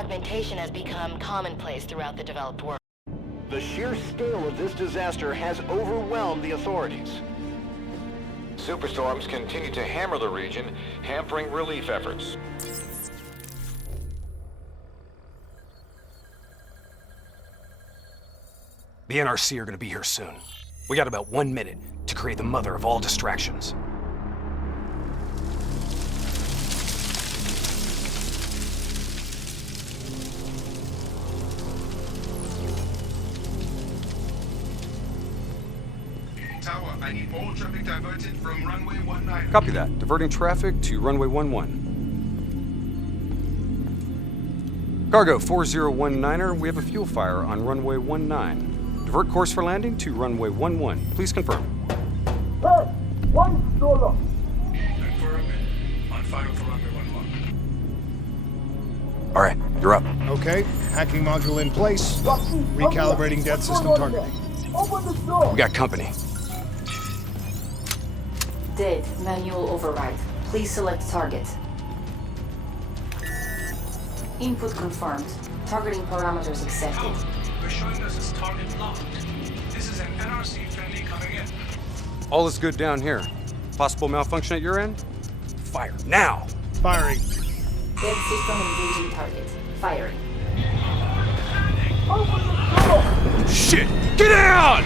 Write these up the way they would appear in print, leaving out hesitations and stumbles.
augmentation has become commonplace throughout the developed world. The sheer scale of this disaster has overwhelmed the authorities. Superstorms continue to hammer the region, hampering relief efforts. The NRC are gonna be here soon. We got about 1 minute to create the mother of all distractions. Tower, I need all traffic diverted from runway 19. Copy that. Diverting traffic to runway 11. Cargo 4019er, we have a fuel fire on runway 19. Divert course for landing to runway 11. Please confirm. Confirm. On fire for runway 11. All right, you're up. Okay, hacking module in place. Recalibrating dead system targeting. We got company. Dead. Manual override. Please select target. Input confirmed. Targeting parameters accepted. We're showing us as target locked. This is an NRC friendly coming in. All is good down here. Possible malfunction at your end? Fire now! Firing. Dead system engaging target. Firing. Shit! Get down!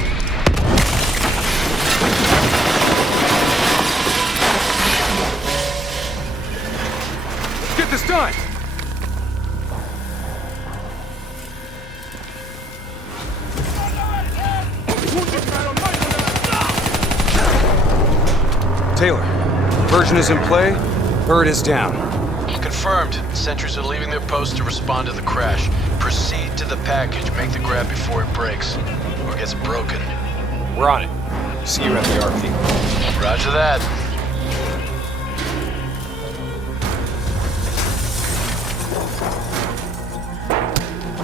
Let's get this done! Taylor, diversion is in play. Bird is down. Confirmed. Sentries are leaving their post to respond to the crash. Proceed to the package. Make the grab before it breaks. Or gets broken. We're on it. See you at the RP. Roger that.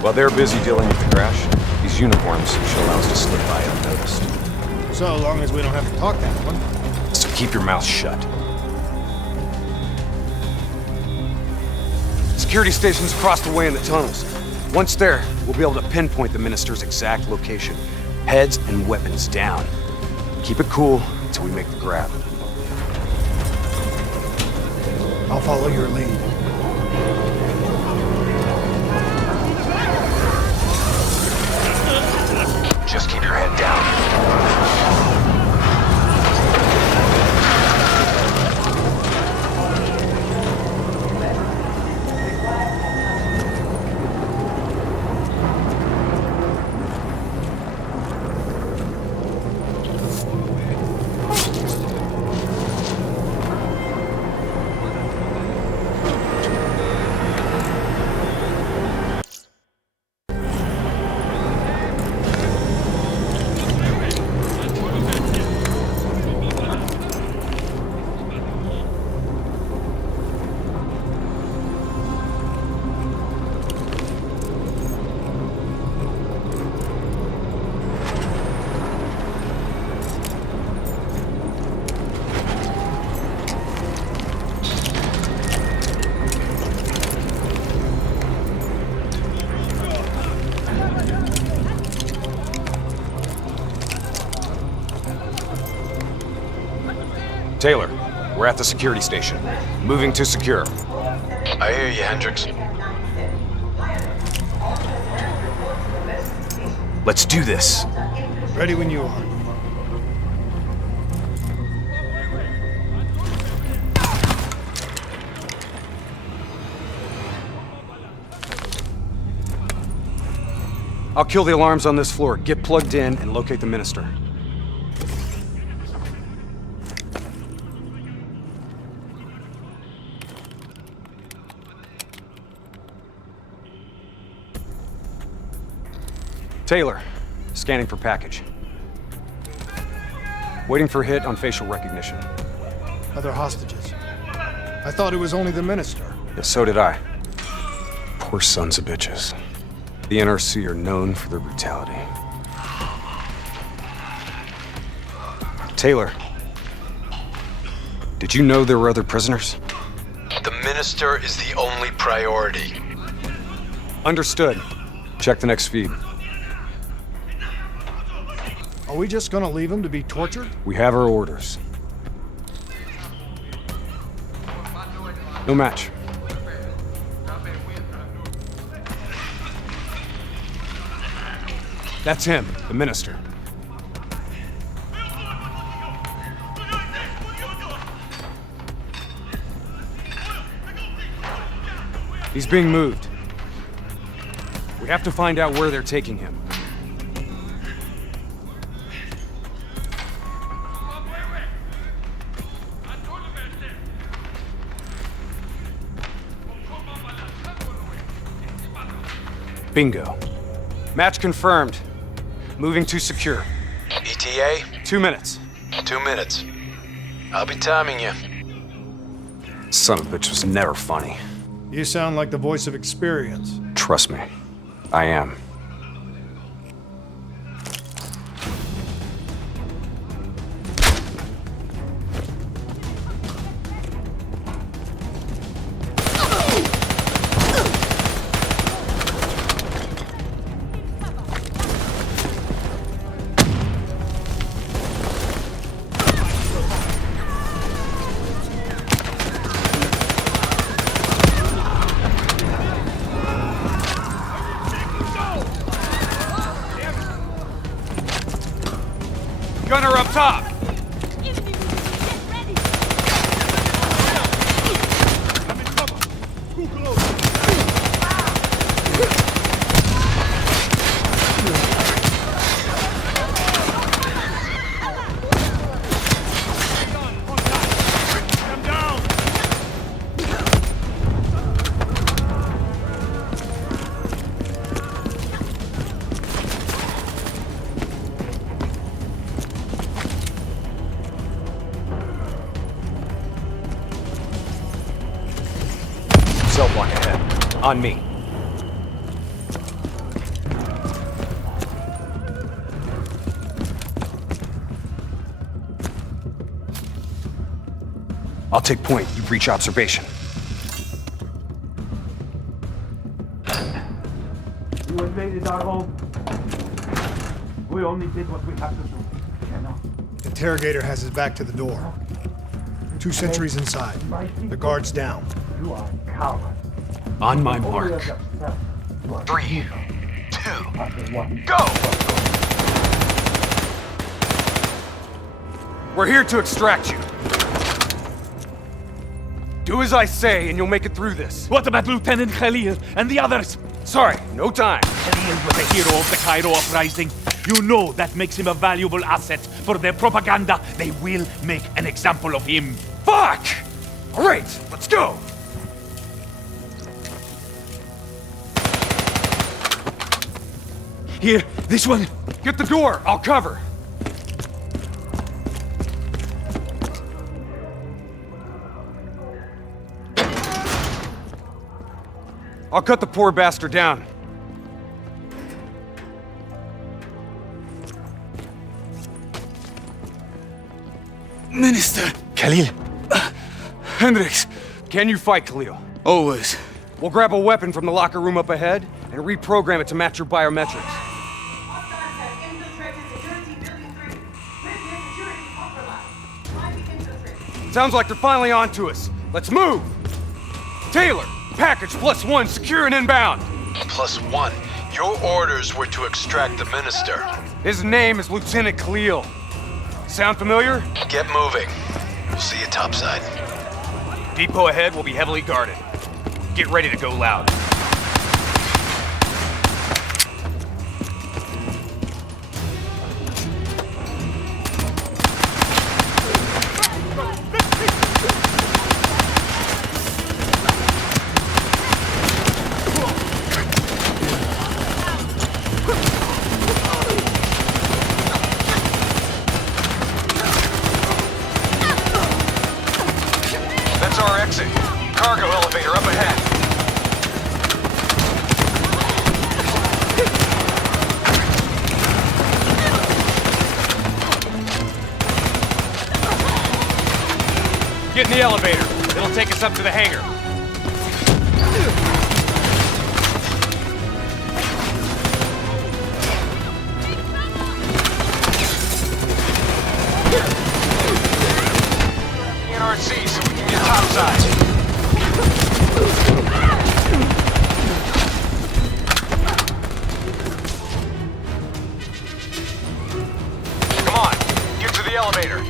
While they're busy dealing with the crash, these uniforms should allow us to slip by unnoticed. So long as we don't have to talk that one. So keep your mouth shut. Security stations across the way in the tunnels. Once there, we'll be able to pinpoint the minister's exact location. Heads and weapons down. Keep it cool until we make the grab. I'll follow your lead. Just keep your head down. Taylor, we're at the security station. Moving to secure. I hear you, Hendricks. Let's do this. Ready when you are. I'll kill the alarms on this floor. Get plugged in and locate the minister. Taylor, scanning for package. Waiting for hit on facial recognition. Other hostages. I thought it was only the minister. Yeah, so did I. Poor sons of bitches. The NRC are known for their brutality. Taylor, did you know there were other prisoners? The minister is the only priority. Understood. Check the next feed. Are we just gonna leave him to be tortured? We have our orders. No match. That's him, the minister. He's being moved. We have to find out where they're taking him. Bingo. Match confirmed. Moving to secure. ETA? 2 minutes. 2 minutes. I'll be timing you. Son of a bitch was never funny. You sound like the voice of experience. Trust me, I am. Gunner up top! Cell block ahead. On me. I'll take point. You breach observation. You invaded our home. We only did what we had to do. You know? Interrogator has his back to the door. 2 sentries inside. The guard's down. You are a coward. On my mark. 3, 2, go! We're here to extract you. Do as I say, and you'll make it through this. What about Lieutenant Khalil and the others? Sorry, no time. Khalil was a hero of the Cairo uprising. You know that makes him a valuable asset for their propaganda. They will make an example of him. Fuck! All right, let's go. Here, this one. Get the door, I'll cover. I'll cut the poor bastard down. Minister. Khalil. Hendricks. Can you fight, Khalil? Always. We'll grab a weapon from the locker room up ahead and reprogram it to match your biometrics. Sounds like they're finally on to us. Let's move! Taylor, package +1, secure and inbound. +1. Your orders were to extract the minister. His name is Lieutenant Khalil. Sound familiar? Get moving. We'll see you topside. Depot ahead will be heavily guarded. Get ready to go loud. That's our exit. Cargo elevator up ahead. Get in the elevator. It'll take us up to the hangar. elevator.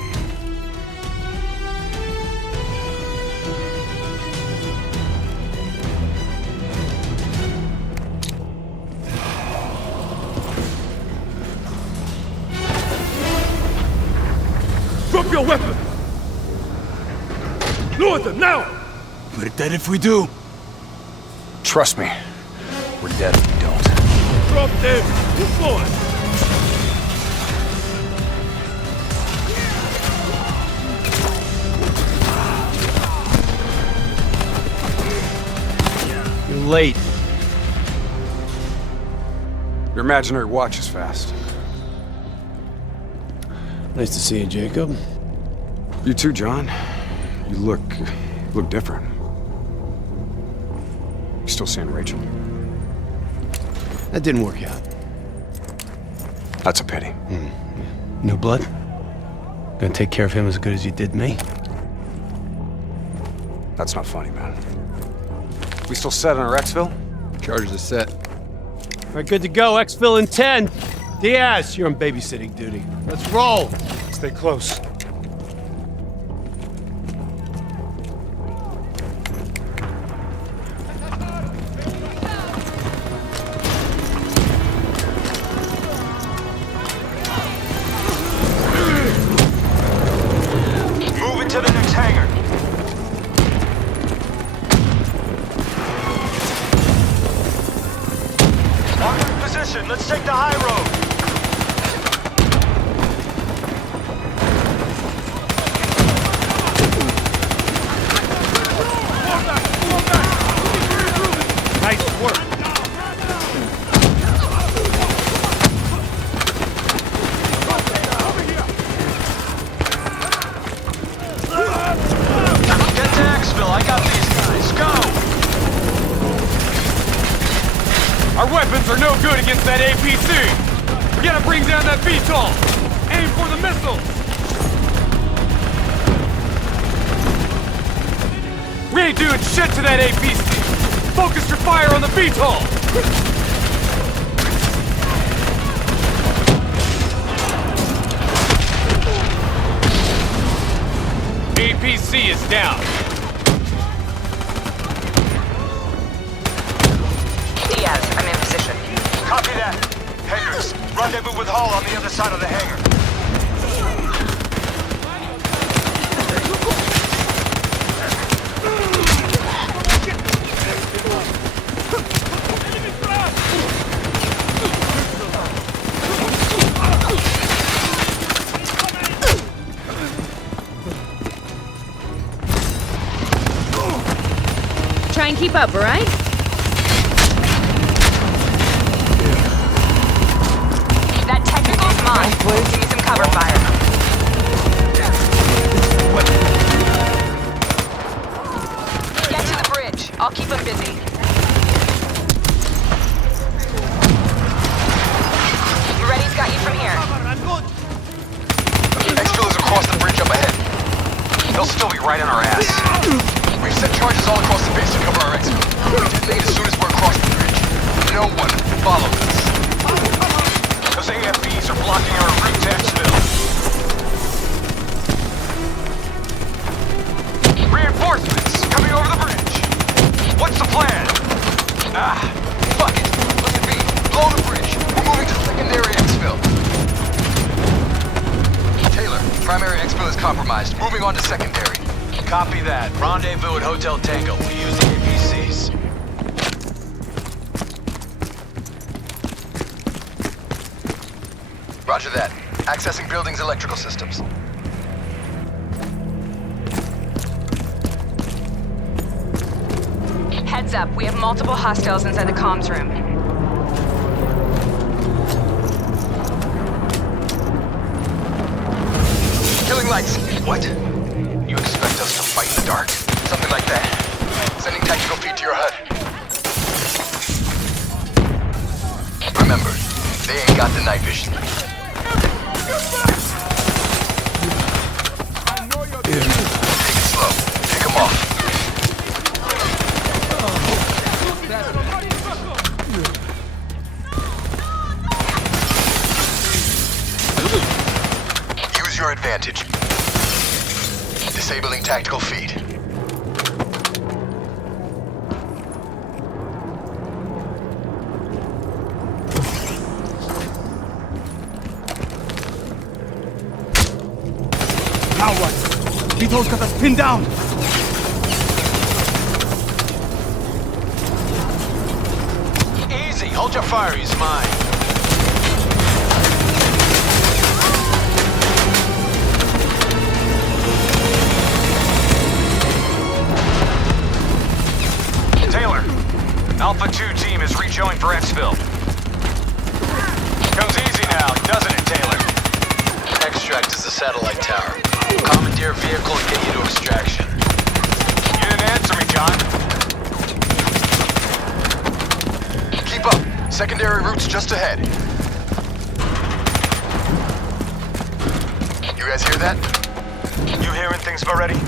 Drop your weapon! Lower them, now! We're dead if we do. Trust me, we're dead if we don't. Drop them! Move on! You're late. Your imaginary watch is fast. Nice to see you, Jacob. You too, John. You look different. You still seeing Rachel? That didn't work out. That's a pity. New blood? Gonna take care of him as good as you did me? That's not funny, man. We still set on our exfil? Charges are set. All right, good to go. Exfil in 10. Diaz, you're on babysitting duty. Let's roll. Stay close. Move it to the next hangar. Lock in position. Let's take the high road. Nice work! Get to Exfil. I got these guys. Go! Our weapons are no good against that APC! We gotta bring down that VTOL! Aim for the missiles! We ain't doing shit to that APC! Focus your fire on the VTOL! APC is down. Diaz, I'm in position. Copy that. Hendricks, rendezvous with Hall on the other side of the hangar. Try and keep up, all right? That technical's mine. Give me some cover fire. Get to the bridge. I'll keep them busy. Ready's got you from here. Exfil is across the bridge up ahead. They'll still be right on our ass. We've set charges all across the base to cover our exfil. Detonate as soon as we're across the bridge. No one follows us. Those AFBs are blocking our route to Exfil. Reinforcements coming over the bridge. What's the plan? Fuck it. Let it be. Blow the bridge. We're moving to secondary exfil. Taylor, primary exfil is compromised. Moving on to secondary. Copy that. Rendezvous at Hotel Tango. We use the APCs. Roger that. Accessing building's electrical systems. Heads up, we have multiple hostiles inside the comms room. Killing lights. What? You expect us to fight in the dark? Something like that. Sending tactical feed to your HUD. Remember, they ain't got the night vision. Take it slow. Pick them off. Use your advantage. Disabling tactical feed. Now what? Vito's got us pinned down! Easy, hold your fire, he's mine. Taylor, Alpha 2 team is rejoined for exfil. Comes easy now, doesn't it, Taylor? Extract is the satellite tower. Commandeer vehicle and get you to extraction. You didn't answer me, John. Keep up. Secondary route's just ahead. You guys hear that? You hearing things already?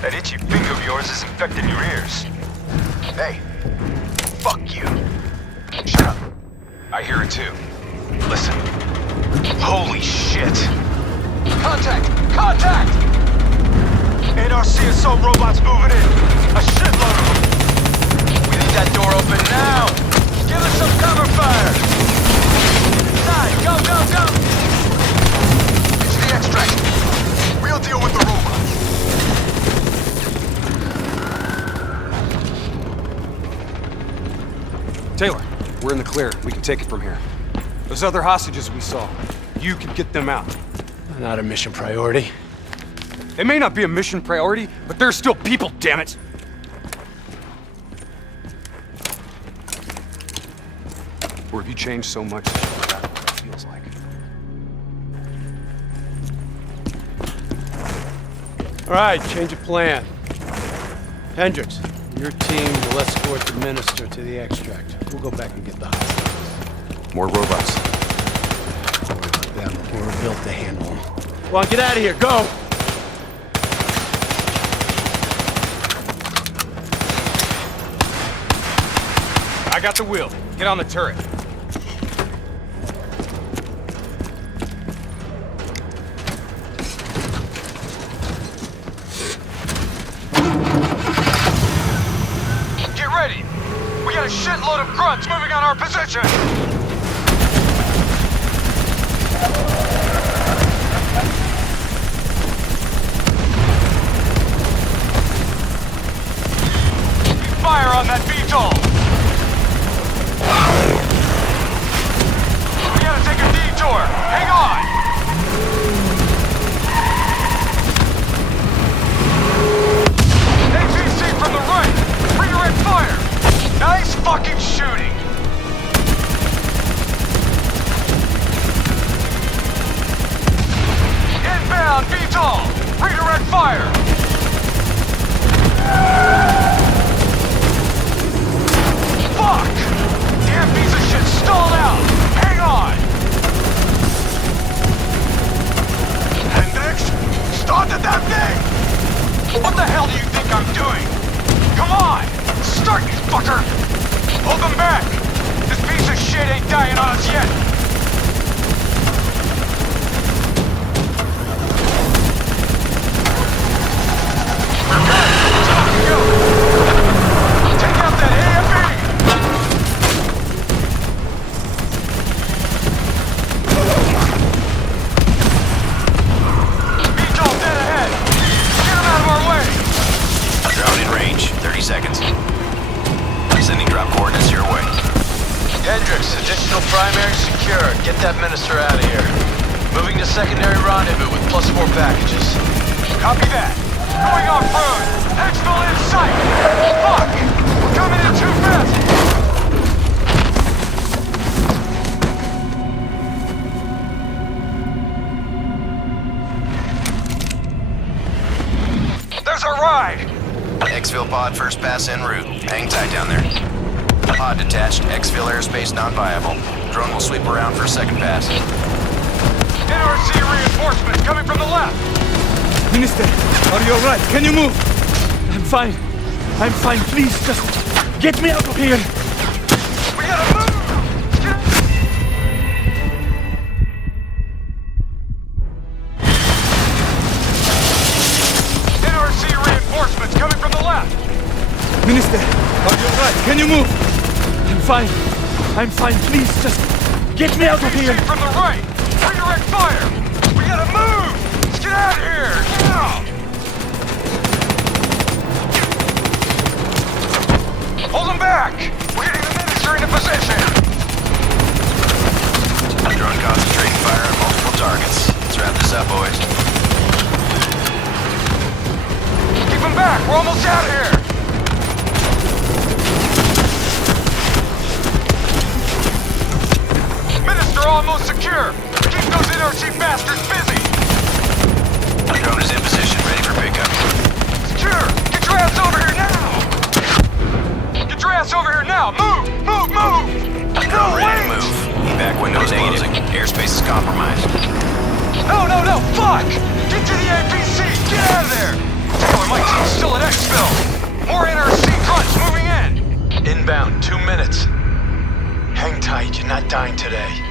That itchy finger of yours is infecting your ears. Hey. Fuck you. Shut up. I hear it too. Listen. Holy shit! Contact! Contact! NRC assault robots moving in. A shitload of them. We need that door open now! Give us some cover fire! Side, go, go, go! It's the extract. We'll deal with the robots. Taylor, we're in the clear. We can take it from here. Those other hostages we saw, you can get them out. Not a mission priority. It may not be a mission priority, but there's still people, damn it! Or have you changed so much that you forgot what it feels like? All right, change of plan. Hendricks, your team will escort the minister to the extract. We'll go back and get the hostages. More robots. Don't worry about them. We're built to handle them. Come on, get out of here. Go! I got the wheel. Get on the turret. Get ready! We got a shitload of grunts moving on our position! Fire on that VTOL! We gotta take a detour! Hang on! APC from the right! Redirect fire! Nice fucking shooting! Inbound VTOL! Redirect fire! Fuck! Damn piece of shit stalled out! Hang on! Hendricks? Started that thing! What the hell do you think I'm doing? Come on! Start, you fucker! Hold them back! This piece of shit ain't dying on us yet! We're good! Time to go! Take out that AFE! VTOL dead ahead! Get him out of our way! Drone in range. 30 seconds. Sending drop coordinates your way. Hendricks, additional primary secure. Get that minister out of here. Moving to secondary rendezvous with +4 packages. Copy that! Going off-road! Exfil in sight! Fuck! We're coming in too fast! There's our ride! Exfil pod first pass en route. Hang tight down there. Pod detached. Exfil airspace non-viable. Drone will sweep around for a second pass. NRC reinforcements coming from the left! Minister, are you alright? Can you move? I'm fine. I'm fine. Please, just get me out of here. We gotta move! Minister, are you alright? Can you move? I'm fine. I'm fine. Please, just get me out of here. From the right! Redirect fire! We gotta move! Let's get out of here! Now! Hold them back! We're getting the minister into position! Drone concentrating fire on multiple targets. Let's wrap this up, boys. Keep them back! We're almost out of here! Minister almost secure! Keep those NRC bastards busy! Drone is in position, ready for pickup. Secure! Get your ass over here now! Get your ass over here now! Move! Move! Move! Drone ready to move. Evac windows closing. Airspace is compromised. No, no, no! Fuck! Get to the APC! Get out of there! Taylor, my team's still at exfil! More NRC grunts moving in! Inbound, 2 minutes. Hang tight, you're not dying today.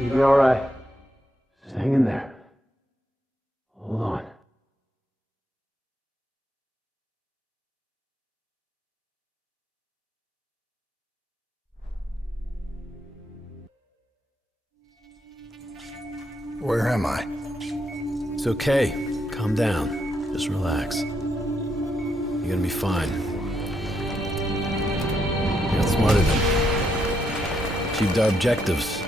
You'll be all right. Just hang in there. Hold on. Where am I? It's okay. Calm down. Just relax. You're gonna be fine. You got smarter than me. Achieved our objectives.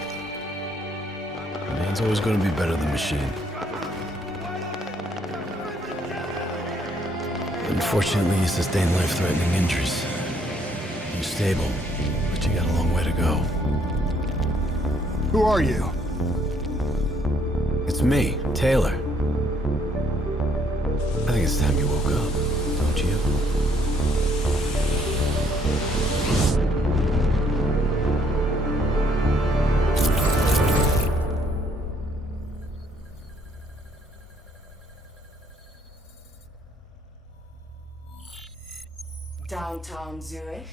Man's always gonna be better than machine. Unfortunately, you sustained life-threatening injuries. You're stable, but you got a long way to go. Who are you? It's me, Taylor. I think it's time you woke up, don't you? Downtown Zurich.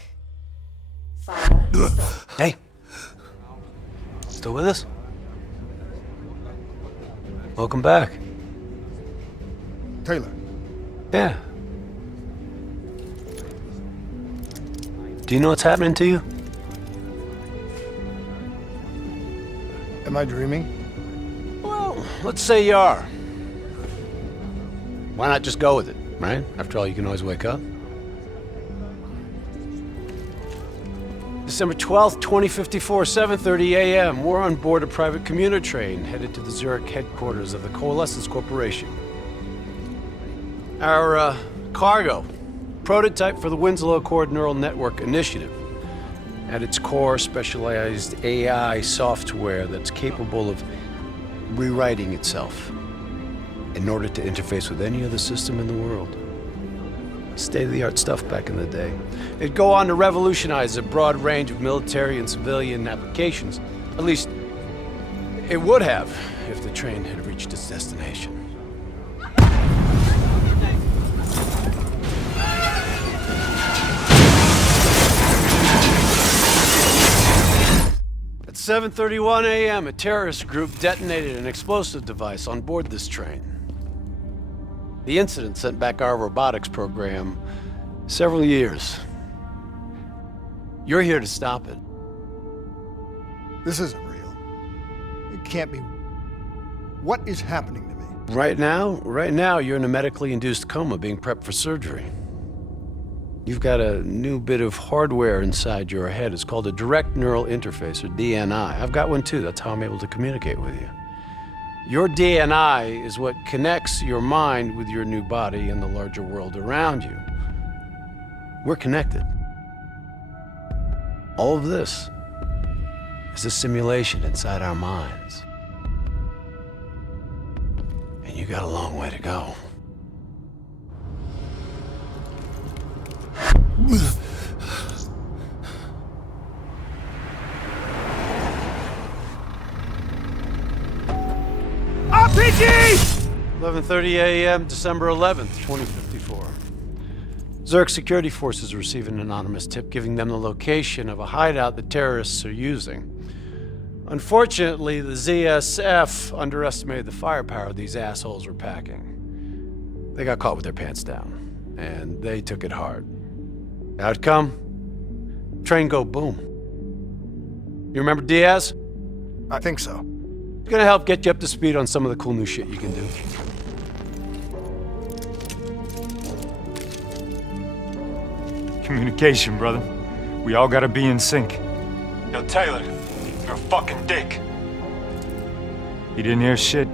Hey. Still with us? Welcome back. Taylor. Yeah. Do you know what's happening to you? Am I dreaming? Well, let's say you are. Why not just go with it, right? After all, you can always wake up. December 12th, 2054, 7:30 a.m. We're on board a private commuter train headed to the Zurich headquarters of the Coalescence Corporation. Our cargo, prototype for the Winslow Accord Neural Network Initiative. At its core, specialized AI software that's capable of rewriting itself in order to interface with any other system in the world. State-of-the-art stuff back in the day. It'd go on to revolutionize a broad range of military and civilian applications. At least, it would have if the train had reached its destination. At 7:31 a.m., a terrorist group detonated an explosive device on board this train. The incident sent back our robotics program several years. You're here to stop it. This isn't real. It can't be. What is happening to me? Right now, you're in a medically induced coma being prepped for surgery. You've got a new bit of hardware inside your head. It's called a direct neural interface, or DNI. I've got one too. That's how I'm able to communicate with you. Your DNI is what connects your mind with your new body and the larger world around you. We're connected. All of this is a simulation inside our minds. And you got a long way to go. RPG! 11:30 a.m., December 11th, 2054. Zerk security forces receive an anonymous tip giving them the location of a hideout the terrorists are using. Unfortunately, the ZSF underestimated the firepower these assholes were packing. They got caught with their pants down, and they took it hard. Outcome? Train go boom. You remember Diaz? I think so. Gonna help get you up to speed on some of the cool new shit you can do. Communication, brother. We all gotta be in sync. Yo, Taylor, you're a fucking dick. You didn't hear shit?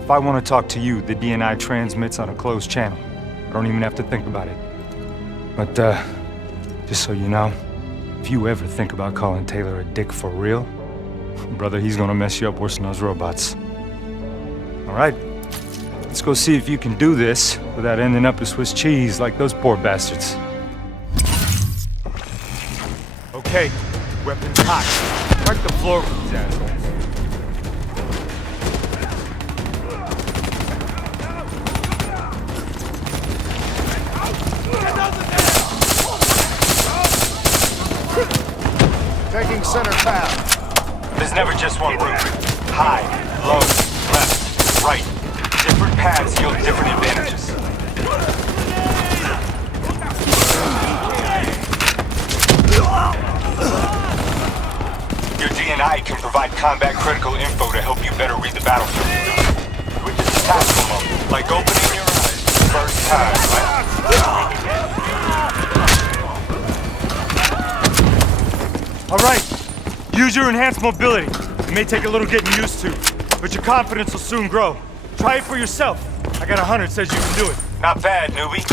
If I want to talk to you, the DNI transmits on a closed channel. I don't even have to think about it. But, just so you know, if you ever think about calling Taylor a dick for real, brother, he's gonna mess you up worse than those robots. All right, let's go see if you can do this without ending up as Swiss cheese like those poor bastards. Okay, weapons hot. Wipe the floor with these assholes. Taking center path. There's never just one route. High, low, left, right. Different paths yield different advantages. Your DNI can provide combat critical info to help you better read the battlefield. Which is a tactical moment, like opening your eyes for the first time, right? All right, use your enhanced mobility. It may take a little getting used to, but your confidence will soon grow. Try it for yourself. I got a hunter that says you can do it. Not bad, newbie.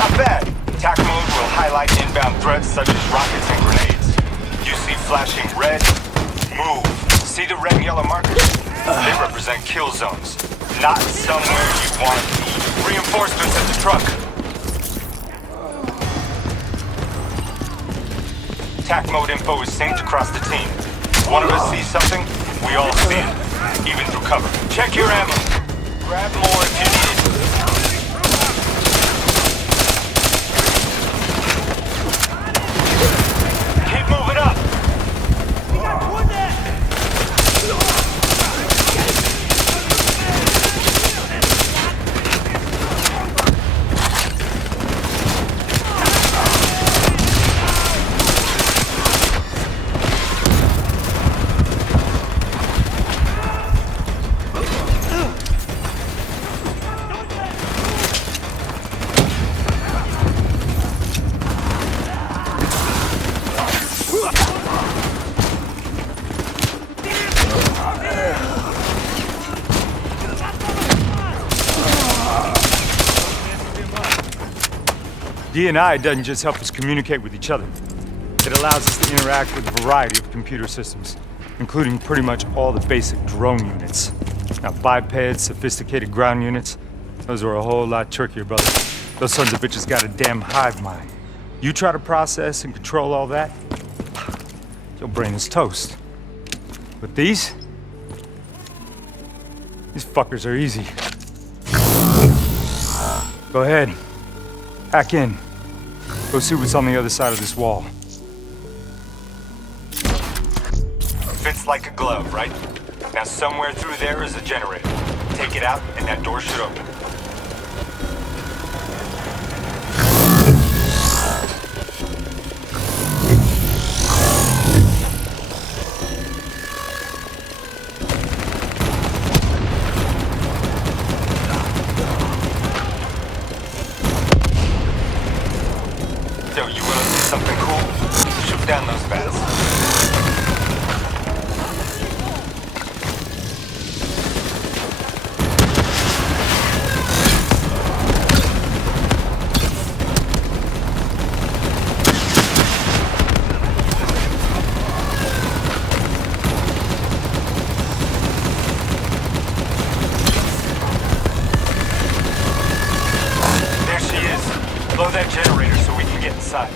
Not bad. Attack mode will highlight inbound threats such as rockets and grenades. You see flashing red, move. See the red and yellow markers? They represent kill zones. Not somewhere you want to be. Reinforcements at the truck. Attack mode info is synced across the team. One of us sees something, we all see it, even through cover. Check your ammo. Grab more if you need it. Keep moving up. DNI doesn't just help us communicate with each other. It allows us to interact with a variety of computer systems, including pretty much all the basic drone units. Now, bipeds, sophisticated ground units, those are a whole lot trickier, brother. Those sons of bitches got a damn hive mind. You try to process and control all that, your brain is toast. But these fuckers are easy. Go ahead. Hack in. Go see what's on the other side of this wall. Fits like a glove, right? Now somewhere through there is a generator. Take it out and that door should open. So you wanna see something cool? Shoot down those bats. that generator so we can get inside.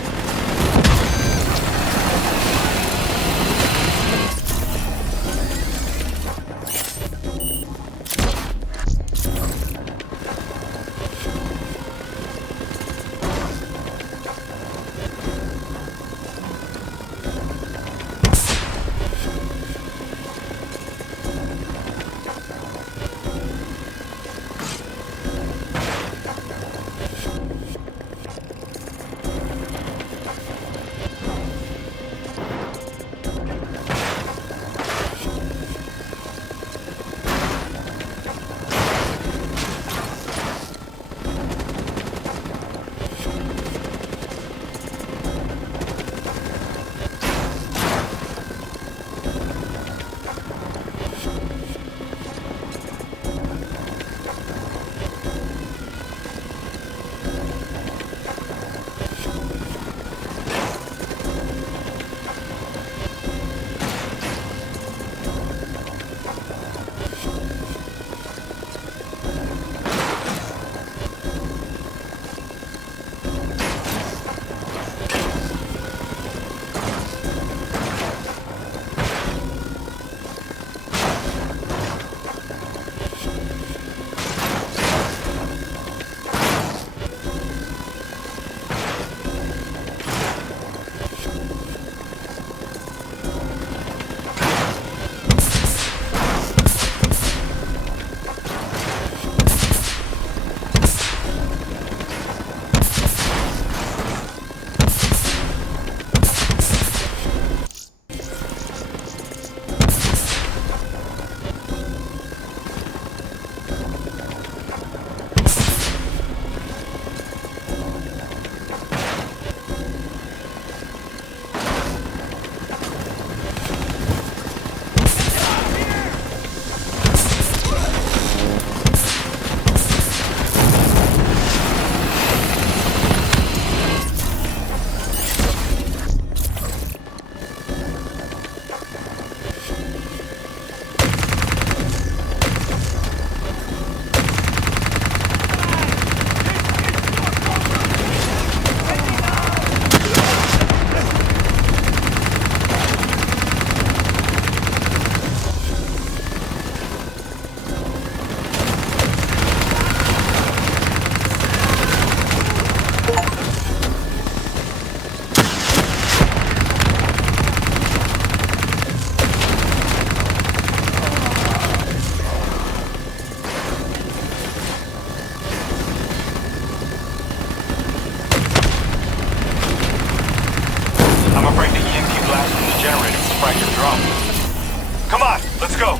Come on, let's go.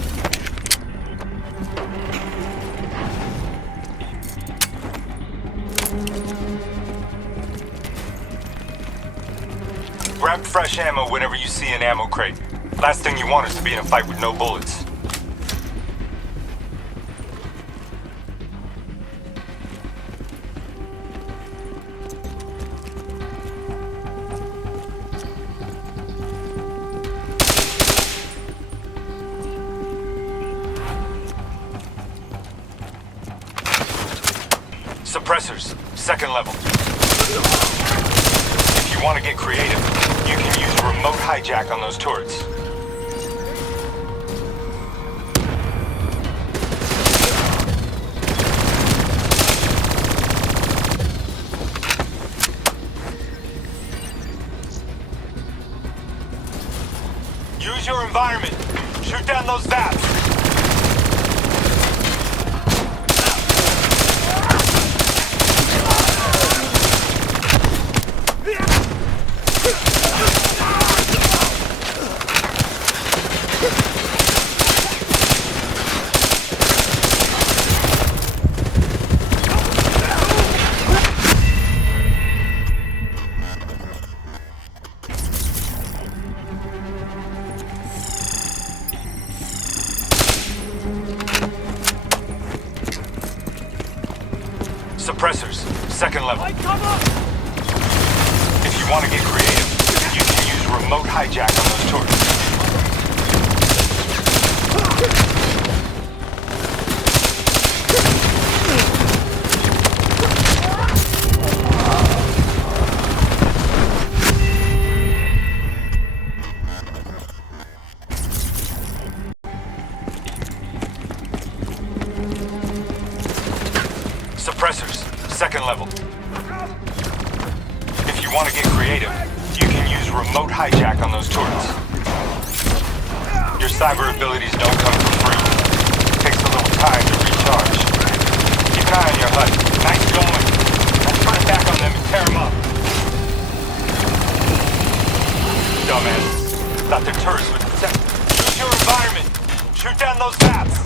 Grab fresh ammo whenever you see an ammo crate. Last thing you want is to be in a fight with no bullets. Suppressors, second level. If you want to get creative, you can use a remote hijack on those turrets. Use your environment. Shoot down those zaps. Suppressors, second level. If you want to get creative, you can use a remote hijack on those turrets. want to get creative, you can use remote hijack on those turrets. Your cyber abilities don't come for free. It takes a little time to recharge. Keep an eye on your HUD. Nice going. Now turn it back on them and tear them up. Dumbass. Thought their turrets would protect. Choose your environment. Shoot down those maps.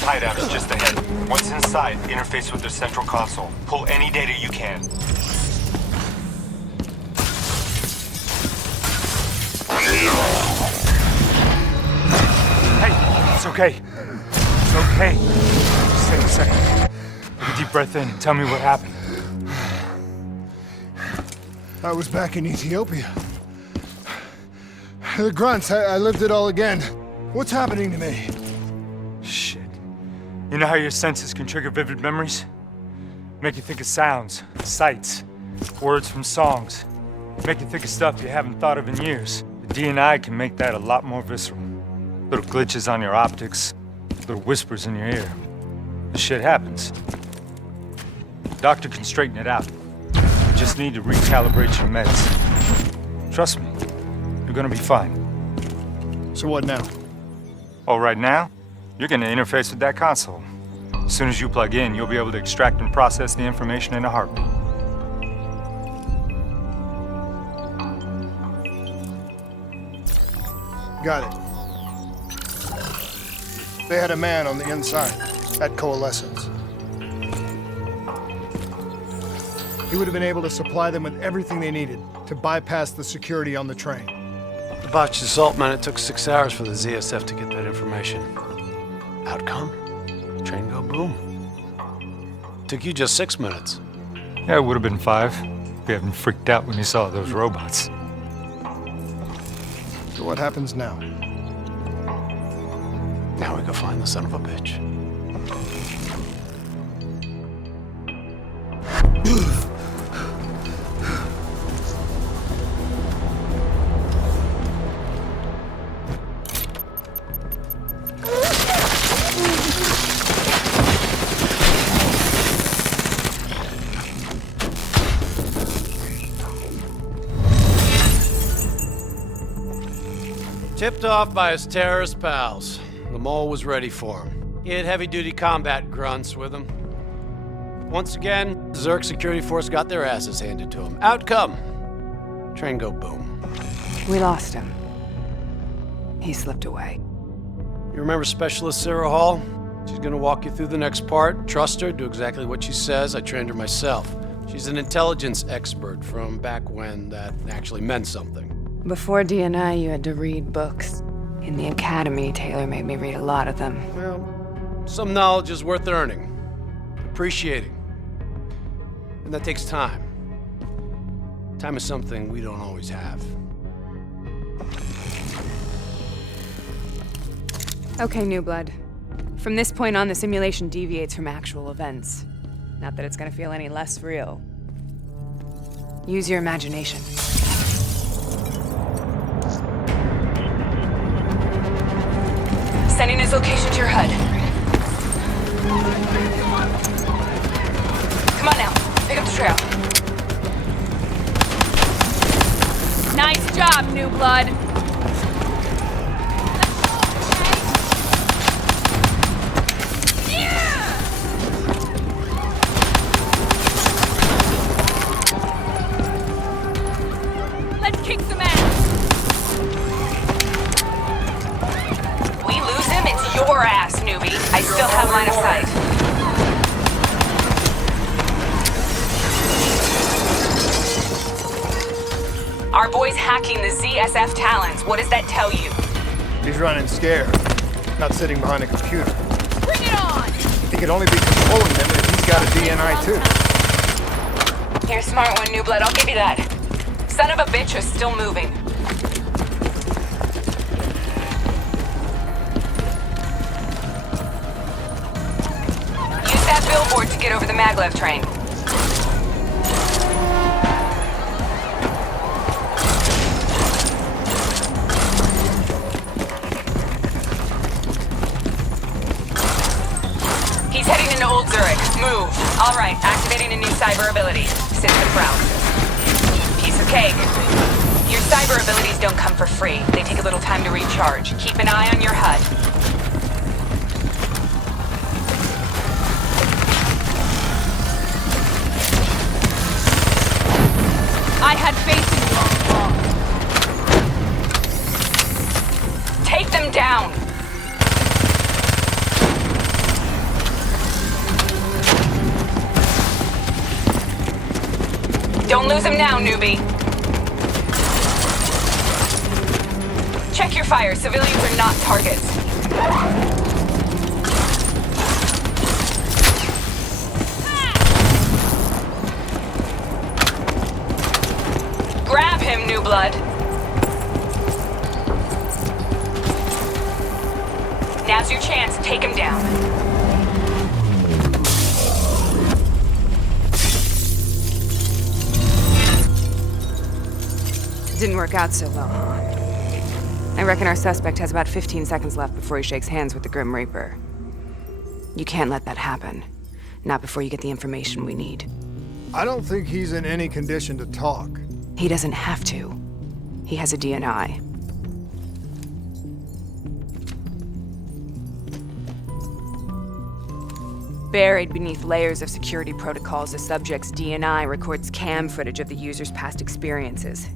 Hideout is just ahead. Once inside, interface with their central console. Pull any data you can. Hey, it's okay. It's okay. Just take a second. Take a deep breath in and tell me what happened. I was back in Ethiopia. The grunts, I lived it all again. What's happening to me? Shit. You know how your senses can trigger vivid memories? Make you think of sounds, sights, words from songs. Make you think of stuff you haven't thought of in years. The DNI can make that a lot more visceral. Little glitches on your optics, little whispers in your ear. This shit happens. Doctor can straighten it out. You just need to recalibrate your meds. Trust me, you're gonna be fine. So what now? Oh, right now? You're gonna interface with that console. As soon as you plug in, you'll be able to extract and process the information in a heartbeat. Got it. They had a man on the inside at Coalescence. He would have been able to supply them with everything they needed to bypass the security on the train. The botched assault, man, it took 6 hours for the ZSF to get that information. Outcome? Train go boom. Took you just 6 minutes. Yeah, it would have been 5 if you hadn't freaked out when you saw those robots. So what happens now? Now we go find the son of a bitch. Tipped off by his terrorist pals, the mole was ready for him. He had heavy-duty combat grunts with him. Once again, the Zerg security force got their asses handed to him. Outcome! Train go boom. We lost him. He slipped away. You remember Specialist Sarah Hall? She's gonna walk you through the next part. Trust her, do exactly what she says. I trained her myself. She's an intelligence expert from back when that actually meant something. Before DNI, you had to read books. In the academy, Taylor made me read a lot of them. Well, some knowledge is worth earning, appreciating. And that takes time. Time is something we don't always have. Okay, New Blood. From this point on, the simulation deviates from actual events. Not that it's gonna feel any less real. Use your imagination. Sending his location to your HUD. job, new blood. Let's kick some ass. We lose him, it's your ass, newbie. I still have line of sight. Our boy's hacking the ZSF Talons. What does that tell you? He's running scared, not sitting behind a computer. Bring it on! He could only be controlling them if he's got a DNI too. You're a smart one, new blood. I'll give you that. Son of a bitch is still moving. Use that billboard to get over the maglev train. He's heading into Old Zurich. Move. All right, activating a new cyber ability. System paralysis. Piece of cake. Your cyber abilities don't come for free. They take a little time to recharge. Keep an eye on your HUD. I had faith in you. Take them down. Don't lose him now, newbie. Check your fire. Civilians are not targets. Grab him, new blood. Now's your chance. Take him down. Didn't work out so well, huh? I reckon our suspect has about 15 seconds left before he shakes hands with the Grim Reaper. You can't let that happen. Not before you get the information we need. I don't think he's in any condition to talk. He doesn't have to. He has a DNI. Buried beneath layers of security protocols, the subject's DNI records cam footage of the user's past experiences.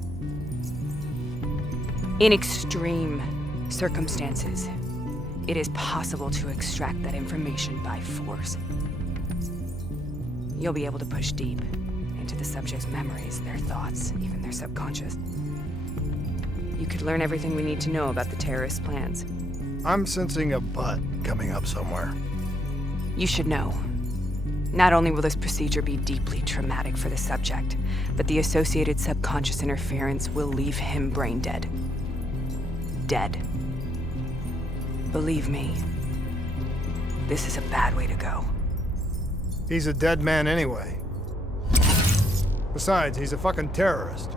In extreme circumstances, it is possible to extract that information by force. You'll be able to push deep into the subject's memories, their thoughts, even their subconscious. You could learn everything we need to know about the terrorist plans. I'm sensing a butt coming up somewhere. You should know. Not only will this procedure be deeply traumatic for the subject, but the associated subconscious interference will leave him brain dead. Dead. Believe me, this is a bad way to go. He's a dead man anyway. Besides, he's a fucking terrorist.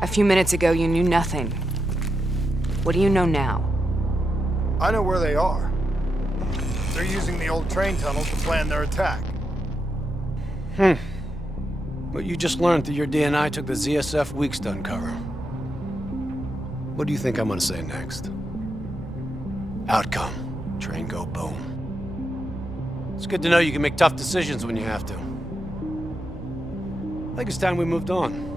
A few minutes ago, you knew nothing. What do you know now? I know where they are. They're using the old train tunnels to plan their attack. But you just learned that your DNI took the ZSF weeks to uncover. What do you think I'm gonna say next? Outcome. Train go boom. It's good to know you can make tough decisions when you have to. I think it's time we moved on.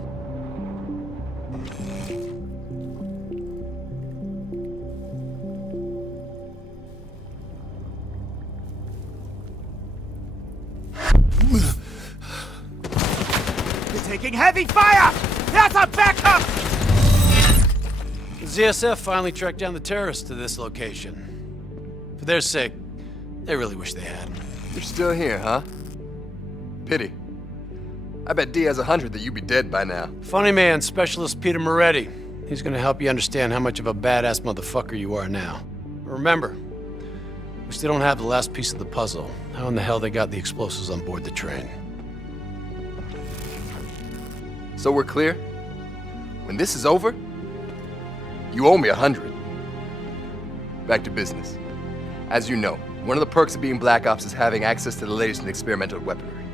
Taking heavy fire! That's a backup! The ZSF finally tracked down the terrorists to this location. For their sake, they really wish they had. You're still here, huh? Pity. I bet D has 100 that you'd be dead by now. Funny man, Specialist Peter Moretti. He's gonna help you understand how much of a badass motherfucker you are now. Remember, we still don't have the last piece of the puzzle. How in the hell they got the explosives on board the train? So we're clear? When this is over, you owe me 100. Back to business. As you know, one of the perks of being Black Ops is having access to the latest in experimental weaponry.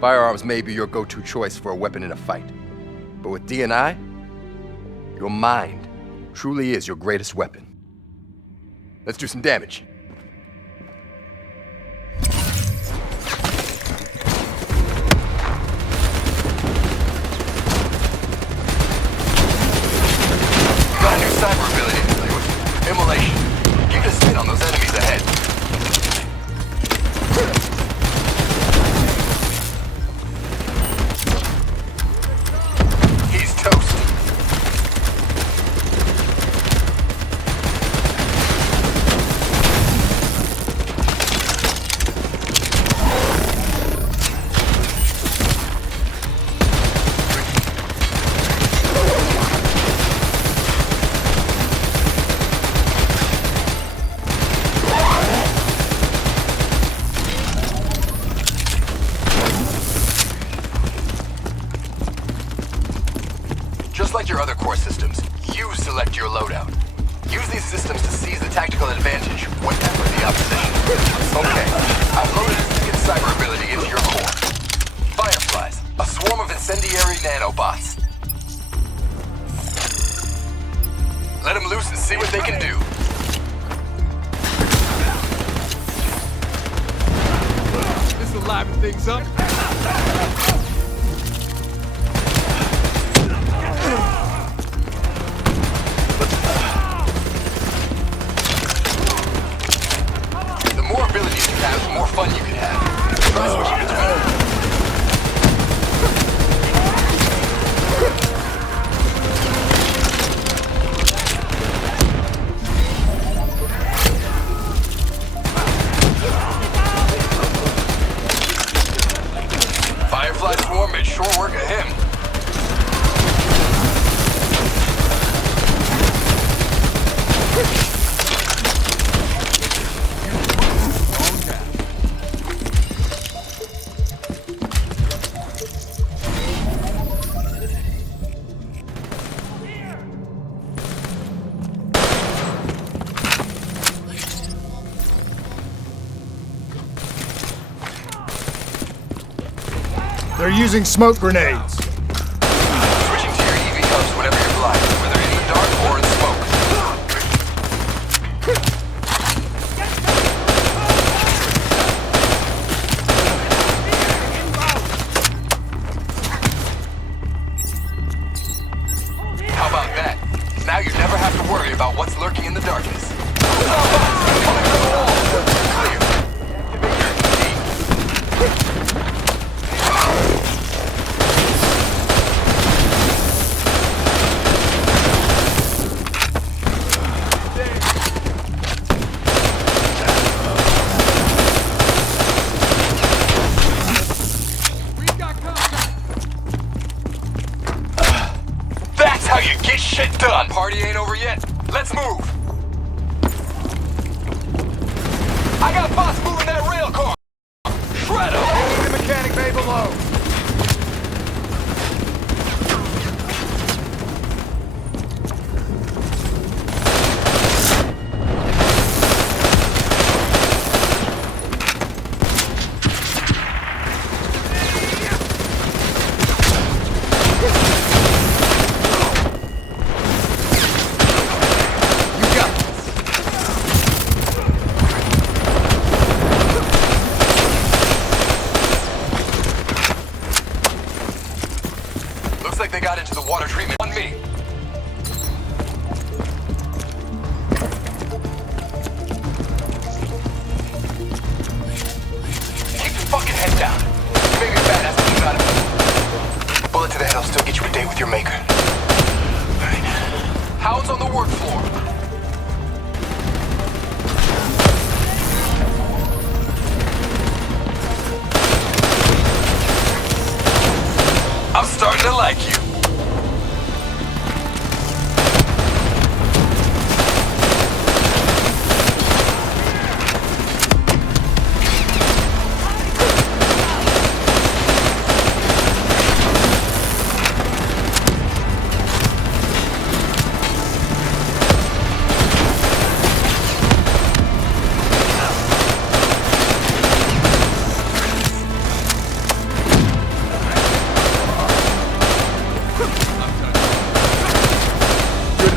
Firearms may be your go-to choice for a weapon in a fight. But with D&I, your mind truly is your greatest weapon. Let's do some damage. Got a new cyber ability to play with. Immolation. Give it a spin on those enemies ahead. He's toast. Just like your other core systems, you select your loadout. Use these systems to seize the tactical advantage, whatever the opposition. Okay, I've loaded a second cyber ability into your core. Fireflies, a swarm of incendiary nanobots. Let them loose and see what they can do. This will liven things up. The more abilities you have, the more fun you can have. Try switching between them. Firefly Swarm made short work of him. They're using smoke grenades. Switching to your EV hubs whenever you're blind, whether in the dark or in smoke. How about that? Now you never have to worry about what's lurking in the darkness. That's how you get shit done! Party ain't over yet. Let's move! I got boss moving that rail car! Shred him! The mechanic bay below!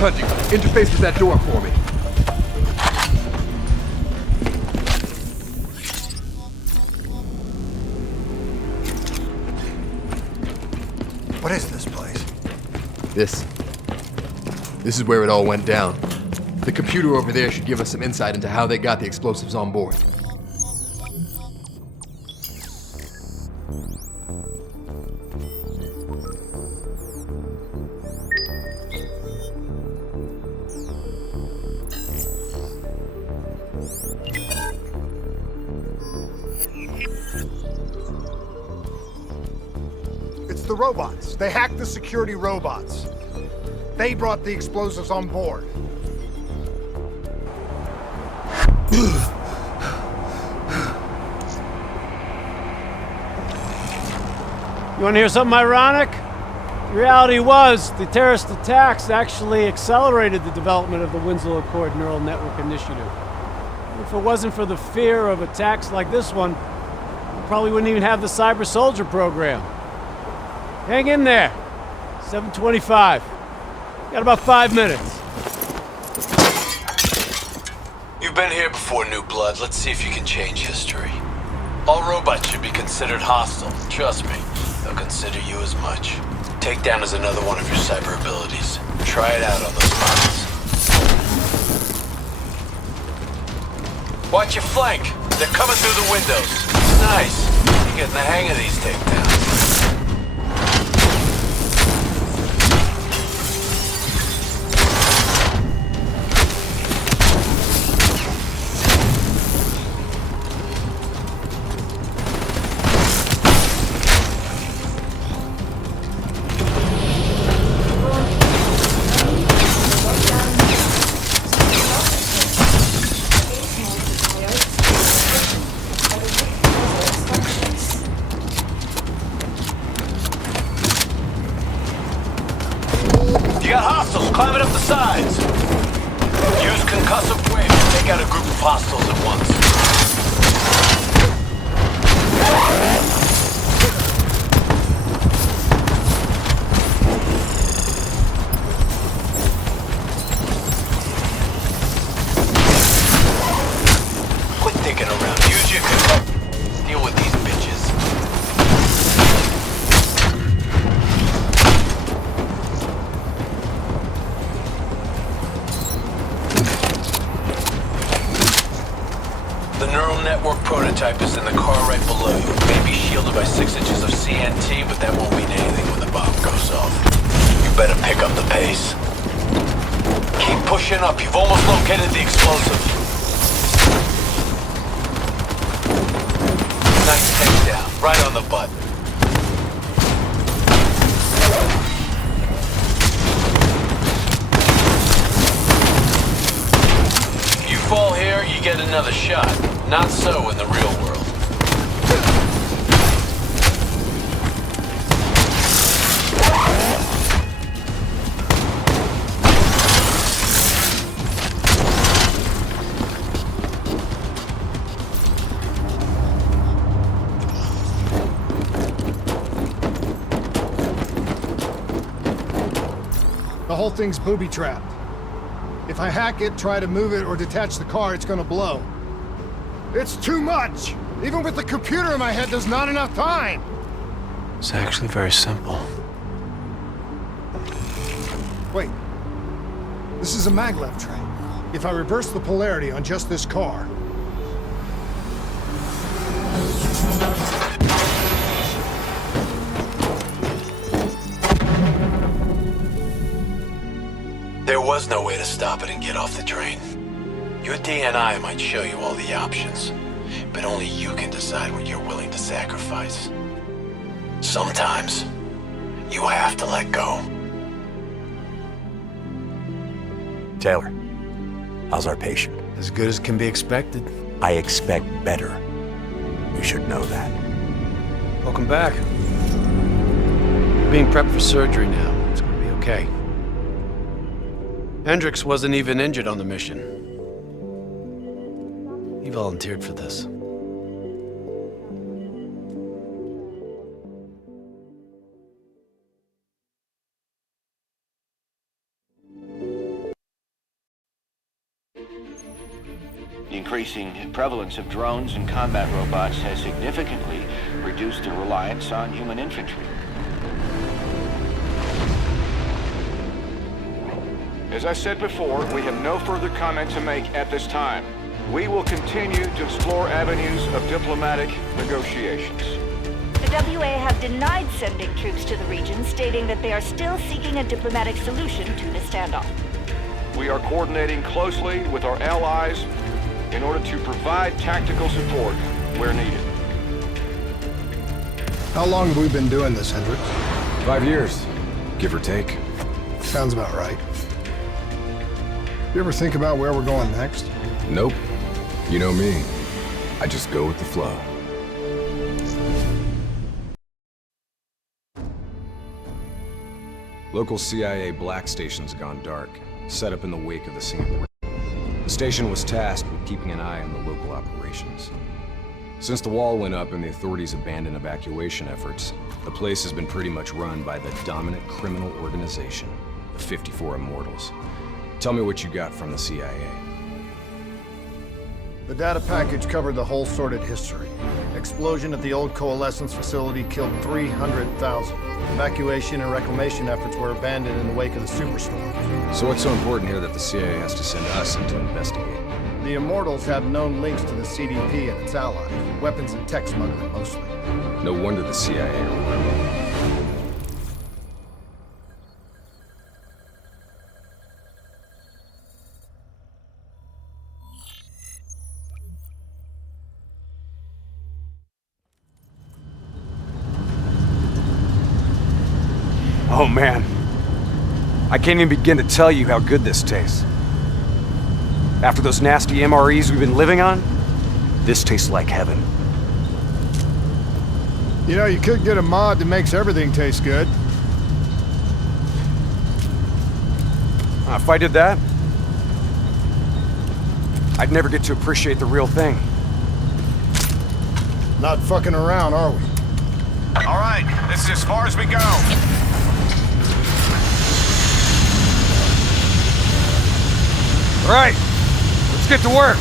hunting. Interface with that door for me. What is this place? This is where it all went down. The computer over there should give us some insight into how they got the explosives on board. It's the robots. They hacked the security robots. They brought the explosives on board. You want to hear something ironic? The reality was, the terrorist attacks actually accelerated the development of the Winslow Accord Neural Network Initiative. If it wasn't for the fear of attacks like this one, we probably wouldn't even have the Cyber Soldier program. Hang in there. 7:25. Got about 5 minutes. You've been here before, New Blood. Let's see if you can change history. All robots should be considered hostile. Trust me, they'll consider you as much. Takedown is another one of your cyber abilities. Try it out on those models. Watch your flank. They're coming through the windows. Nice. You're getting the hang of these takedowns. You got hostiles climbing up the sides. Use concussive wave to take out a group of hostiles at once. Quit dicking around. Use your concussive. Deal with these bitches. The neural network prototype is in the car right below you. It may be shielded by 6 inches of CNT, but that won't mean anything when the bomb goes off. You better pick up the pace. Keep pushing up. You've almost located the explosive. Nice takedown. Right on the butt. You fall here, you get another shot. Not so in the real world. The whole thing's booby-trapped. If I hack it, try to move it, or detach the car, it's gonna blow. It's too much! Even with the computer in my head, there's not enough time! It's actually very simple. Wait. This is a maglev train. If I reverse the polarity on just this car... There was no way to stop it and get off the train. Your DNI might show you all the options, but only you can decide what you're willing to sacrifice. Sometimes, you have to let go. Taylor, how's our patient? As good as can be expected. I expect better. You should know that. Welcome back. You're being prepped for surgery now. It's gonna be okay. Hendricks wasn't even injured on the mission. He volunteered for this. The increasing prevalence of drones and combat robots has significantly reduced the reliance on human infantry. As I said before, we have no further comment to make at this time. We will continue to explore avenues of diplomatic negotiations. The WA have denied sending troops to the region, stating that they are still seeking a diplomatic solution to the standoff. We are coordinating closely with our allies in order to provide tactical support where needed. How long have we been doing this, Hendricks? 5 years, give or take. Sounds about right. You ever think about where we're going next? Nope. You know me. I just go with the flow. Local CIA black station's gone dark, set up in the wake of the Singapore. The station was tasked with keeping an eye on the local operations. Since the wall went up and the authorities abandoned evacuation efforts, the place has been pretty much run by the dominant criminal organization, the 54 Immortals. Tell me what you got from the CIA. The data package covered the whole sordid history. Explosion at the old Coalescence facility killed 300,000. Evacuation and reclamation efforts were abandoned in the wake of the superstorms. So what's so important here that the CIA has to send us in to investigate? The Immortals have known links to the CDP and its allies. Weapons and tech smuggling, mostly. No wonder the CIA are Oh man, I can't even begin to tell you how good this tastes. After those nasty MREs we've been living on, this tastes like heaven. You know, you could get a mod that makes everything taste good. If I did that, I'd never get to appreciate the real thing. Not fucking around, are we? All right, this is as far as we go. All right, let's get to work.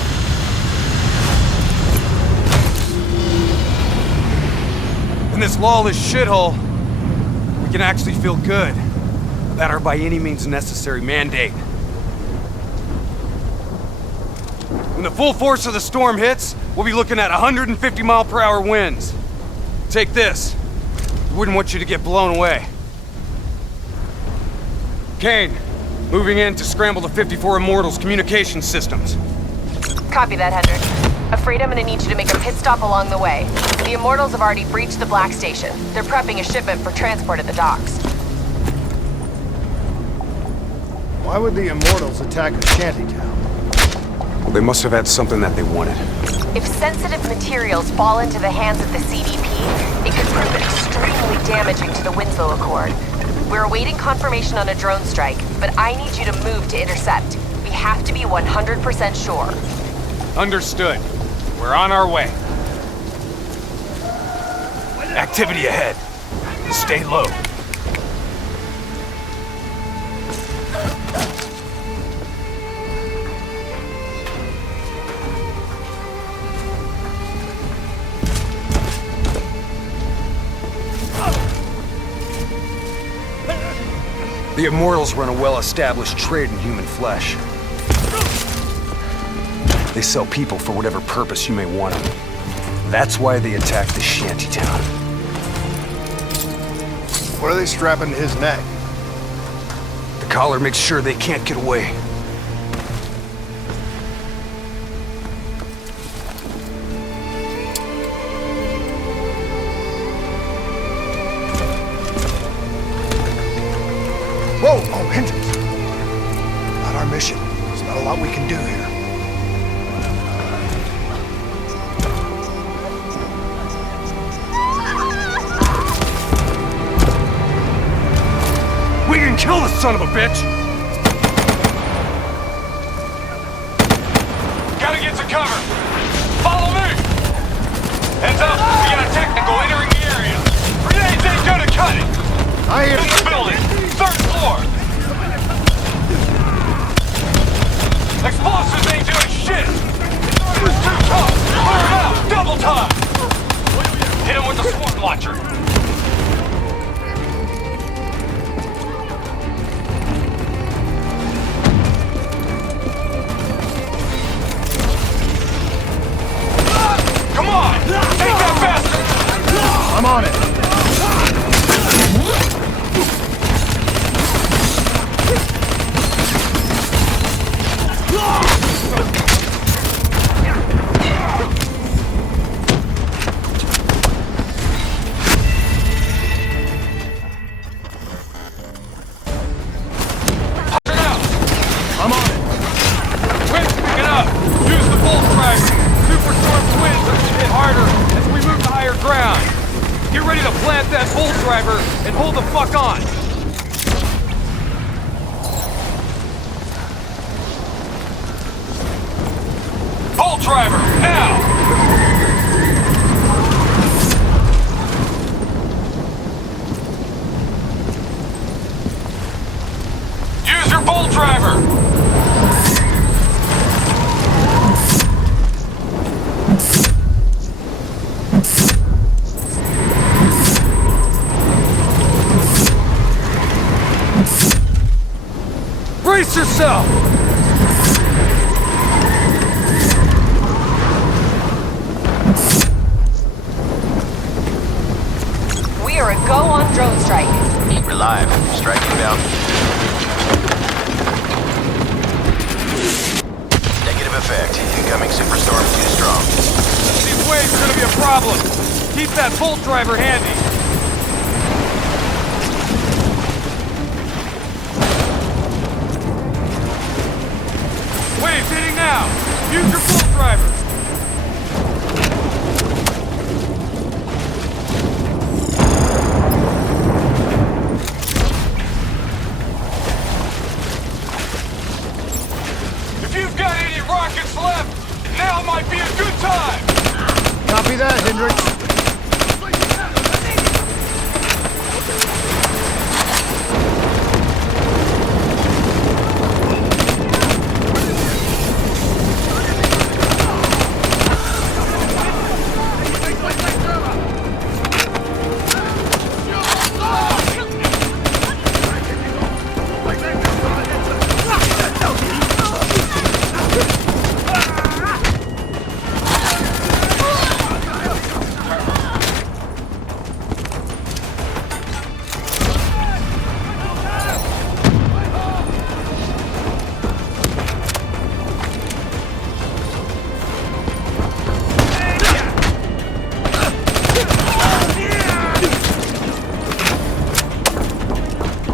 In this lawless shithole, we can actually feel good about our by any means necessary mandate. When the full force of the storm hits, we'll be looking at 150-mile-per-hour winds. Take this. We wouldn't want you to get blown away. Kane, moving in to scramble the 54 Immortals' communication systems. Copy that, Hendricks. Afraid I'm gonna need you to make a pit stop along the way. The Immortals have already breached the Black Station. They're prepping a shipment for transport at the docks. Why would the Immortals attack a shantytown? Well, they must have had something that they wanted. If sensitive materials fall into the hands of the CDP, it could prove extremely damaging to the Winslow Accord. We're awaiting confirmation on a drone strike, but I need you to move to intercept. We have to be 100% sure. Understood. We're on our way. Activity ahead. Stay low. The Immortals run a well-established trade in human flesh. They sell people for whatever purpose you may want them. That's why they attacked the shantytown. What are they strapping to his neck? The collar makes sure they can't get away. Whoa! Oh, Hendricks! Not our mission. There's not a lot we can do here. We can kill the son of a bitch! Gotta get to cover! Follow me! Heads up! We got a technical entering the area! Grenades ain't gonna cut it! I hear in the building! 3rd floor! Explosives ain't doing shit! I'm on it. I'm on it. Wind's picking up. Use the bolt driver. Superstorm's winds are gonna hit harder as we move to higher ground. Get ready to plant that bolt driver and hold the fuck on. Bolt driver, now! Use your bolt driver! Brace yourself! We are a go on drone strike. We're live. Strike inbound. Negative effect. Incoming superstorm too strong. These waves are gonna be a problem. Keep that bolt driver handy. Waves hitting now. Use your bolt driver. If you've got any rockets left, now might be a good time. Copy that, Hendricks.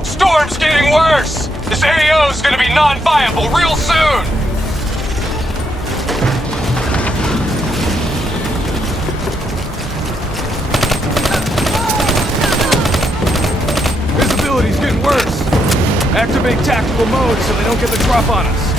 Storm's getting worse! This AO's gonna be non-viable real soon! Visibility's getting worse. Activate tactical mode so they don't get the drop on us.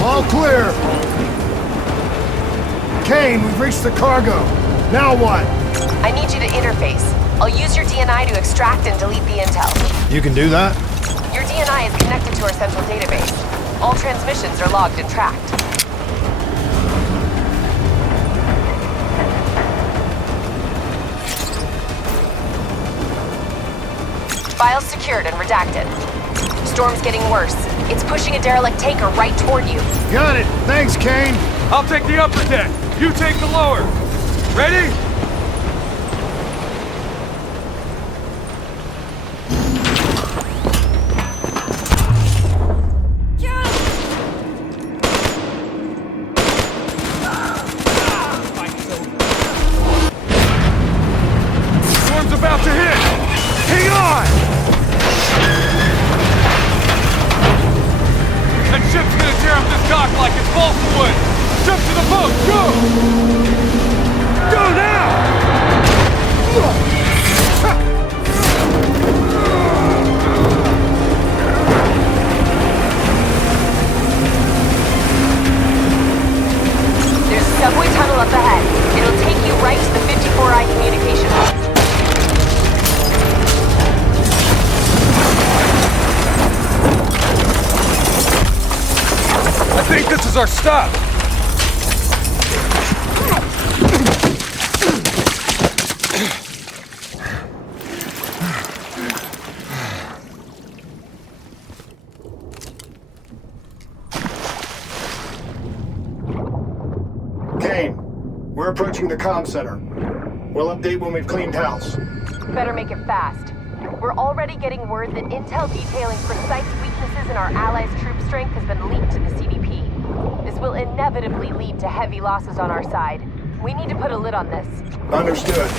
All clear. Kane, we've reached the cargo. Now what? I need you to interface. I'll use your DNI to extract and delete the intel. You can do that? Your DNI is connected to our central database. All transmissions are logged and tracked. Files secured and redacted. Storm's getting worse. It's pushing a derelict tanker right toward you. Got it. Thanks, Kane. I'll take the upper deck. You take the lower. Ready? Storm's about to hit. Hang on! false away! Jump to the boat! Go! Go now! There's a subway tunnel up ahead. It'll take you right to the 54I communication hub. I think this is our stop! Kane, we're approaching the comm center. We'll update when we've cleaned house. Better make it fast. We're already getting word that intel detailing precise weaknesses in our allies' troop strength has been leaked to the CDP. This will inevitably lead to heavy losses on our side. We need to put a lid on this. Understood.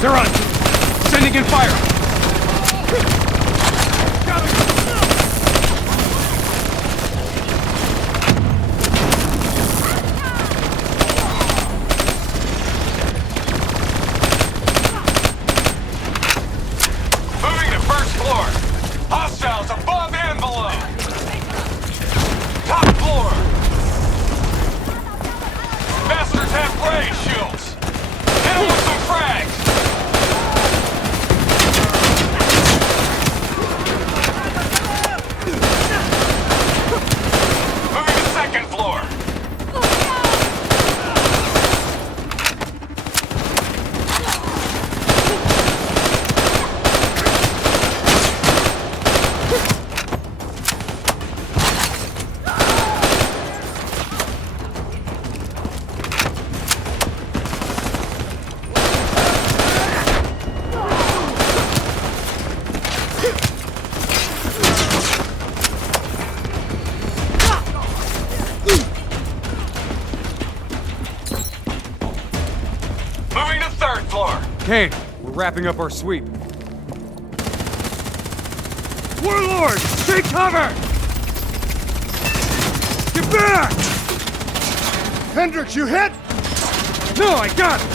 They're on! Sending in fire! Moving to first floor. Hostiles above and below. Top floor. Bastards have ray shields. Hit them with some frags. Moving to second floor. Moving to third floor. Kane, we're wrapping up our sweep. Warlord! Take cover! Get back! Hendricks, you hit? No, I got it!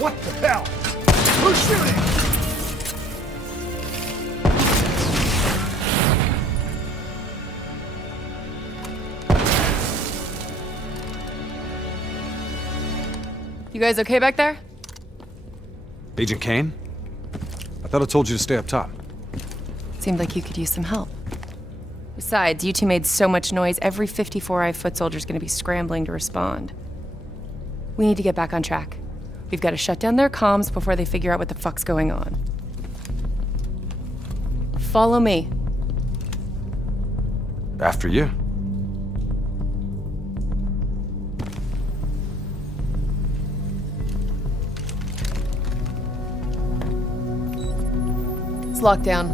What the hell? Who's shooting? You guys okay back there? Agent Kane? I thought I told you to stay up top. Seemed like you could use some help. Besides, you two made so much noise, every 54I foot soldier's gonna be scrambling to respond. We need to get back on track. We've got to shut down their comms before they figure out what the fuck's going on. Follow me. After you. It's locked down.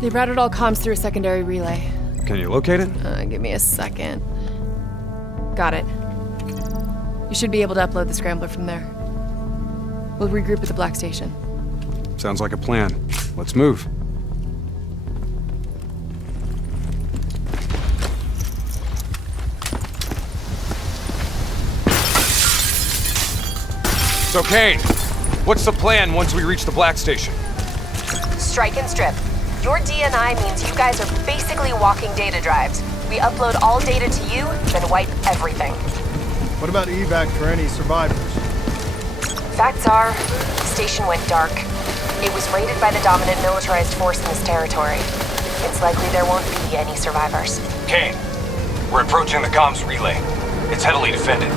They routed all comms through a secondary relay. Can you locate it? Give me a second. Got it. You should be able to upload the scrambler from there. We'll regroup at the Black Station. Sounds like a plan. Let's move. So, Kane, what's the plan once we reach the Black Station? Strike and strip. Your DNI means you guys are basically walking data drives. We upload all data to you, then wipe everything. What about evac for any survivors? Facts are, the station went dark. It was raided by the dominant militarized force in this territory. It's likely there won't be any survivors. Kane, we're approaching the comms relay. It's heavily defended.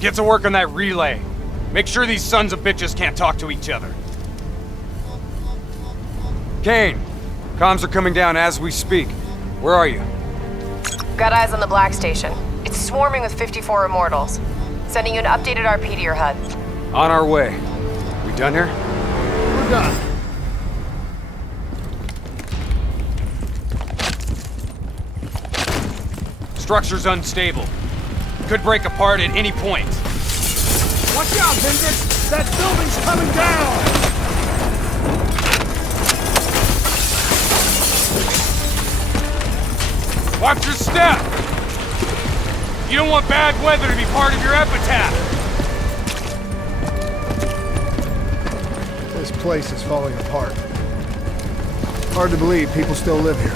Get to work on that relay. Make sure these sons of bitches can't talk to each other. Kane, comms are coming down as we speak. Where are you? Got eyes on the Black Station. It's swarming with 54 Immortals. Sending you an updated RP to your HUD. On our way. We done here? We're done. Structure's unstable. Could break apart at any point. Watch out, Hendricks! That building's coming down! Watch your step! You don't want bad weather to be part of your epitaph! This place is falling apart. Hard to believe people still live here.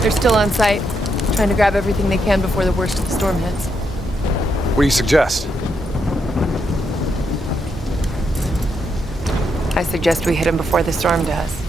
They're still on site, trying to grab everything they can before the worst of the storm hits. What do you suggest? I suggest we hit them before the storm does.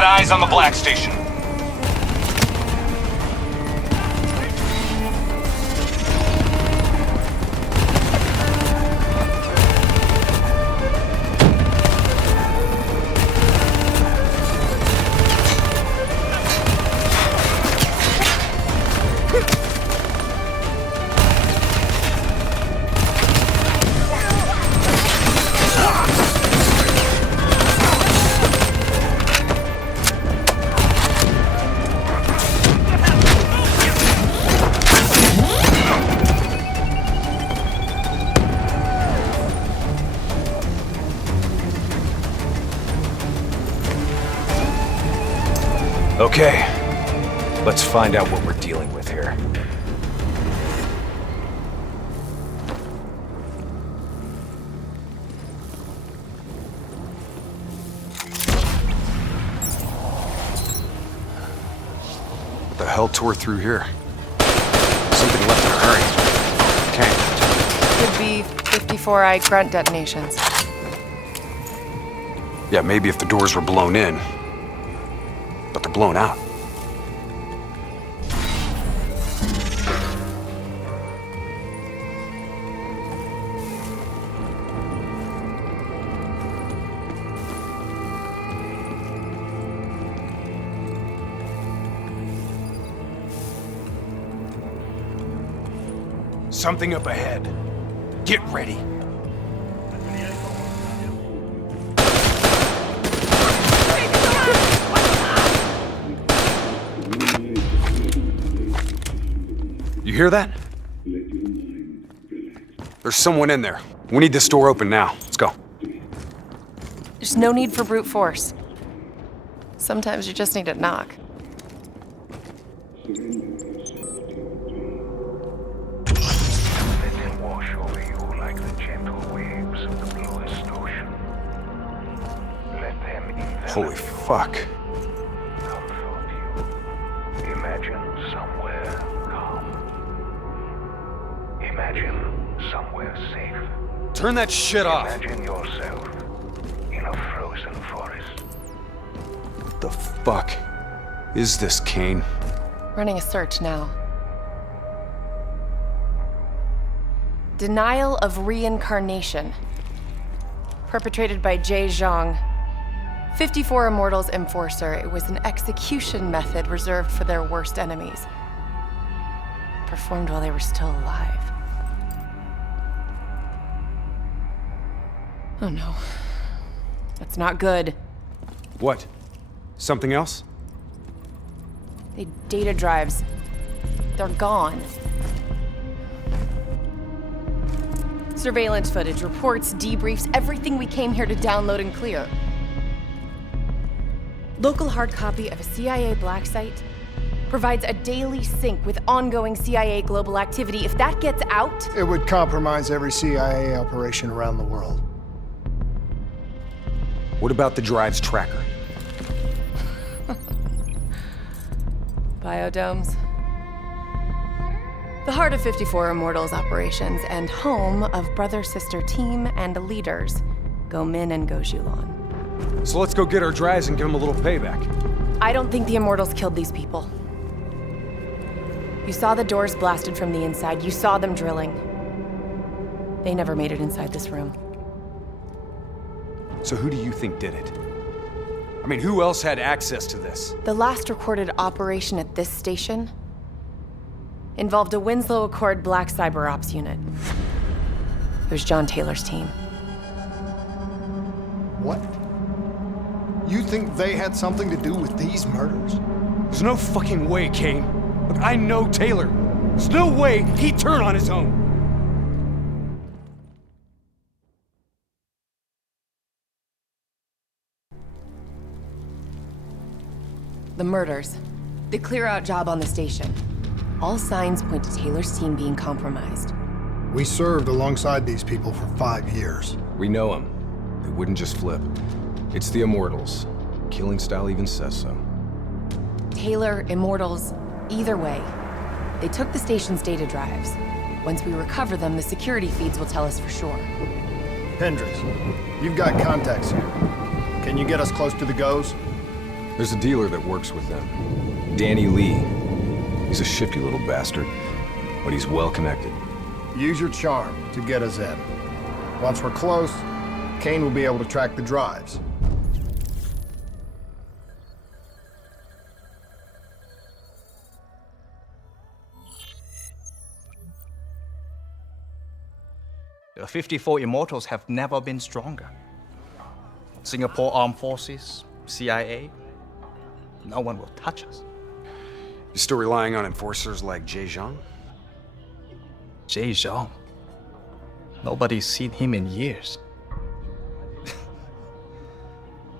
Eyes on the Black Station. Okay, let's find out what we're dealing with here. What the hell tore through here? Something left in a hurry. Okay. Could be 54i grunt detonations. Yeah, maybe if the doors were blown in. But they're blown out. Something up ahead. Get ready. You hear that? There's someone in there. We need this door open now. Let's go. There's no need for brute force. Sometimes you just need to knock. Holy fuck. Imagine somewhere calm. Imagine somewhere safe. Turn that shit off! Imagine yourself in a frozen forest. What the fuck is this, Kane? Running a search now. Denial of reincarnation. Perpetrated by Jay Zhang. 54 Immortals Enforcer. It was an execution method reserved for their worst enemies. Performed while they were still alive. Oh no. That's not good. What? Something else? The data drives. They're gone. Surveillance footage, reports, debriefs, everything we came here to download and clear. Local hard copy of a CIA black site provides a daily sync with ongoing CIA global activity. If that gets out... It would compromise every CIA operation around the world. What about the drive's tracker? Biodomes. The heart of 54 Immortals operations and home of brother-sister team and leaders, Go Min and Go Julan. So let's go get our drives and give them a little payback. I don't think the Immortals killed these people. You saw the doors blasted from the inside. You saw them drilling. They never made it inside this room. So who do you think did it? I mean, who else had access to this? The last recorded operation at this station involved a Winslow Accord Black Cyber Ops unit. It was John Taylor's team. What? You think they had something to do with these murders? There's no fucking way, Kane. Look, I know Taylor. There's no way he'd turn on his own. The murders. The clear-out job on the station. All signs point to Taylor's team being compromised. We served alongside these people for 5 years. We know them. They wouldn't just flip. It's the Immortals. Killing style even says so. Taylor, Immortals, either way. They took the station's data drives. Once we recover them, the security feeds will tell us for sure. Hendricks, you've got contacts here. Can you get us close to the Goes? There's a dealer that works with them. Danny Lee. He's a shifty little bastard, but he's well connected. Use your charm to get us in. Once we're close, Kane will be able to track the drives. The 54 Immortals have never been stronger. Singapore Armed Forces, CIA, no one will touch us. You still relying on enforcers like Jay Zhang? Jay Zhang? Nobody's seen him in years.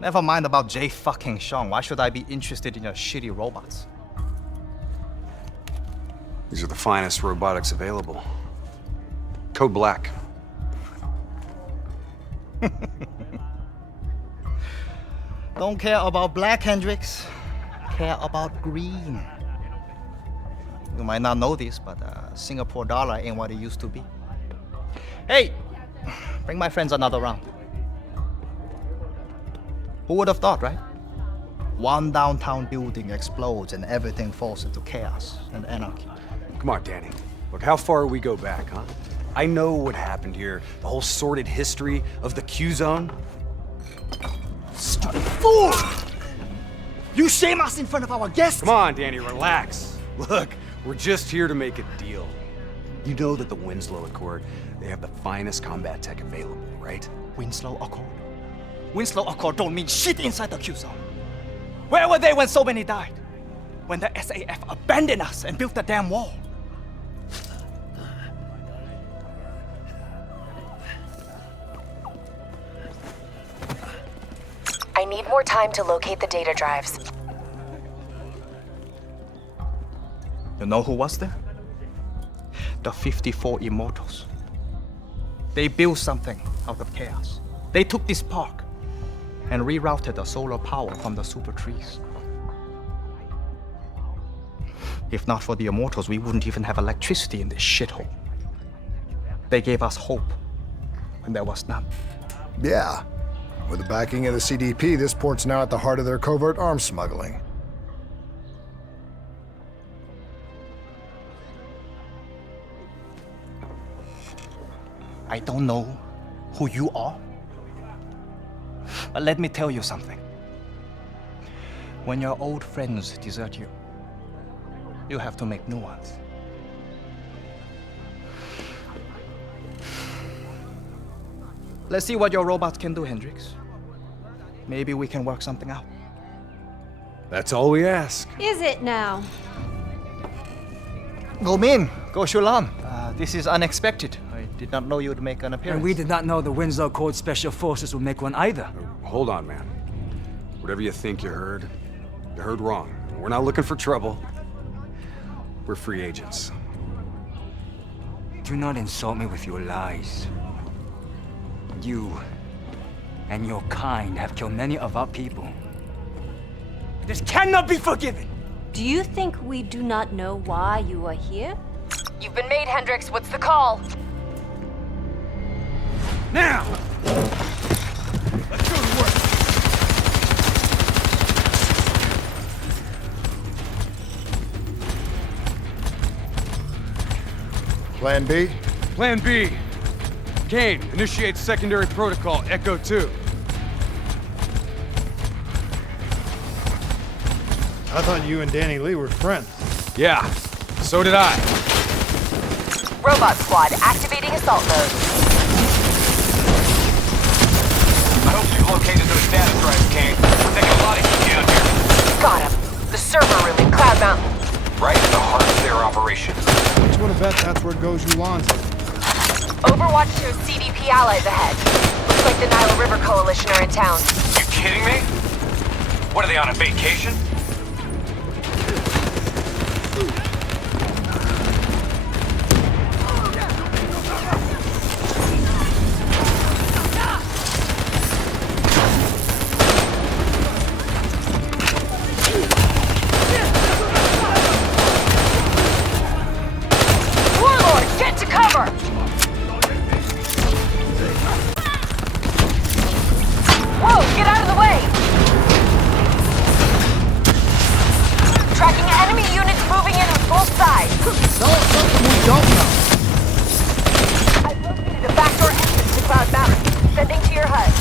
Never mind about Jay fucking Zhang. Why should I be interested in your shitty robots? These are the finest robotics available. Code Black. Don't care about black, Hendricks. Care about green. You might not know this, but Singapore dollar ain't what it used to be. Hey, bring my friends another round. Who would have thought, right? One downtown building explodes and everything falls into chaos and anarchy. Come on, Danny. Look, how far we go back, huh? I know what happened here. The whole sordid history of the Q-Zone. Stupid fool! You shame us in front of our guests! Come on, Danny, relax. Look, we're just here to make a deal. You know that the Winslow Accord, they have the finest combat tech available, right? Winslow Accord? Winslow Accord don't mean shit inside the Q-Zone. Where were they when so many died? When the SAF abandoned us and built the damn wall? I need more time to locate the data drives. You know who was there? The 54 Immortals. They built something out of chaos. They took this park and rerouted the solar power from the super trees. If not for the Immortals, we wouldn't even have electricity in this shithole. They gave us hope when there was none. Yeah. With the backing of the CDP, this port's now at the heart of their covert arms smuggling. I don't know who you are, but let me tell you something. When your old friends desert you, you have to make new ones. Let's see what your robots can do, Hendricks. Maybe we can work something out. That's all we ask. Is it now? Go Min, go Shulan. This is unexpected. I did not know you would make an appearance. And we did not know the Winslow Accord Special Forces would make one either. Hold on, man. Whatever you think you heard wrong. We're not looking for trouble. We're free agents. Do not insult me with your lies. You and your kind have killed many of our people. This cannot be forgiven! Do you think we do not know why you are here? You've been made, Hendricks. What's the call? Now! Let's go to work! Plan B? Plan B. Kane, initiate secondary protocol, Echo 2. I thought you and Danny Lee were friends. Yeah, so did I. Robot squad, activating assault mode. I hope you've located those status drives, Kane. Taking a lot of heat down here. Got him. The server room in Cloud Mountain. Right in the heart of their operation. I just want to bet that's where Goju Lan's headed. Overwatch shows CDP allies ahead. Looks like the Nile River Coalition are in town. You kidding me? What, are they on a vacation? Warlord, get to cover! Whoa, get out of the way! Tracking enemy units moving in on both sides. Tell us something we don't know. I've located a backdoor entrance to Cloud Mountain. Sending to your HUD.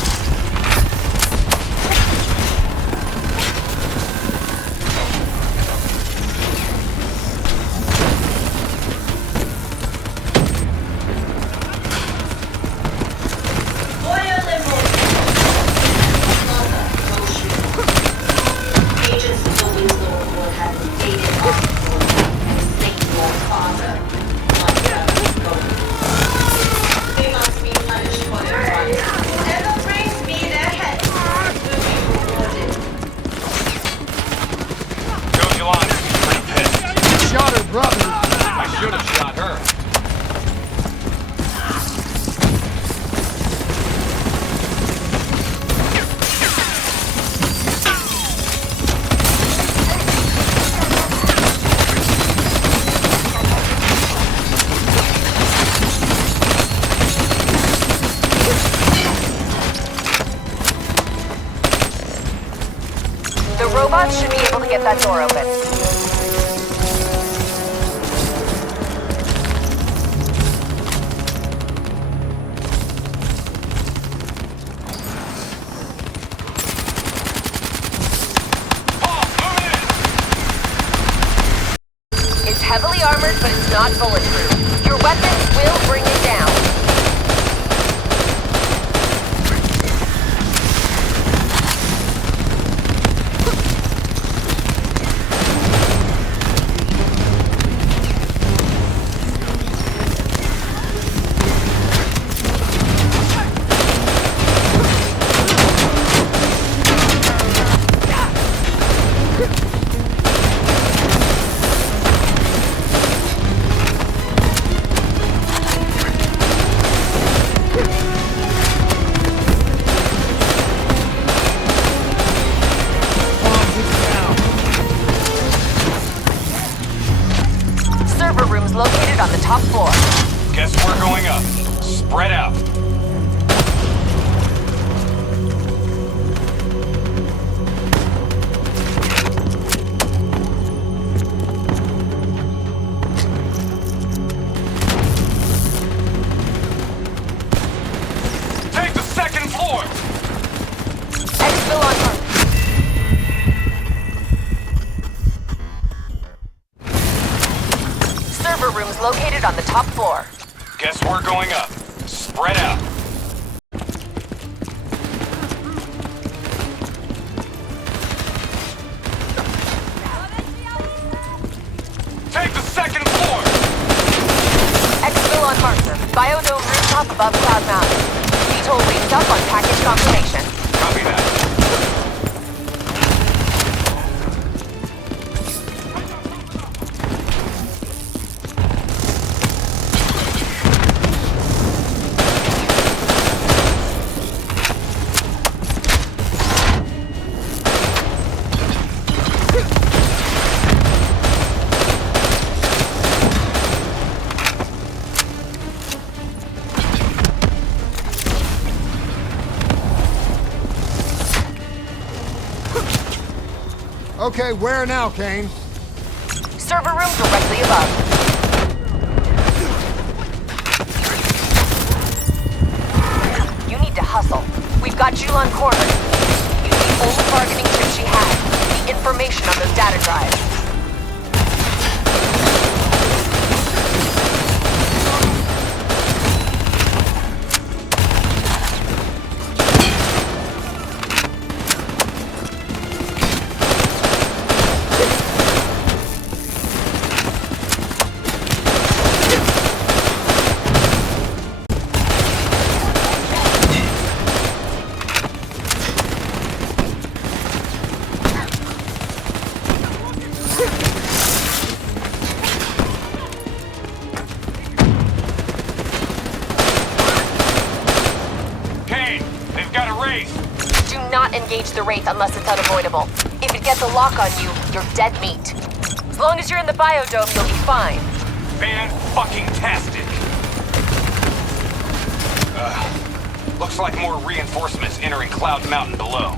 Robots should be able to get that door open. It's heavily armored, but it's not bulletproof. Your weapons will bring it down. We're going up. Spread out. Take the second floor! Exfil on marker. Biodome rooftop above Cloud Mountain. VTOL waits up on package confirmation. Copy that. Okay, where now, Kane? Server room directly above. You need to hustle. We've got Julan cornered. Use the only bargaining chip she had. The information on those data drives. Engage the Wraith unless it's unavoidable. If it gets a lock on you, you're dead meat. As long as you're in the biodome, you'll be fine. Fan-fucking-tastic! Looks like more reinforcements entering Cloud Mountain below.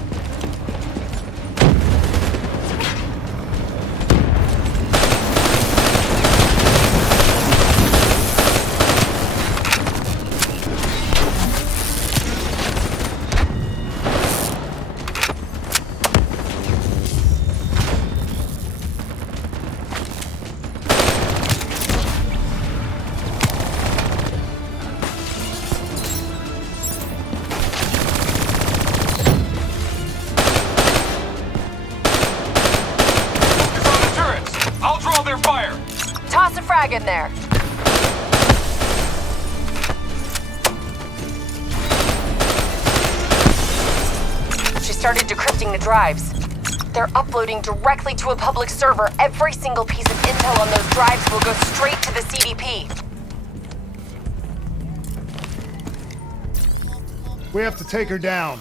In there. She started decrypting the drives. They're uploading directly to a public server. Every single piece of intel on those drives will go straight to the CDP. We have to take her down.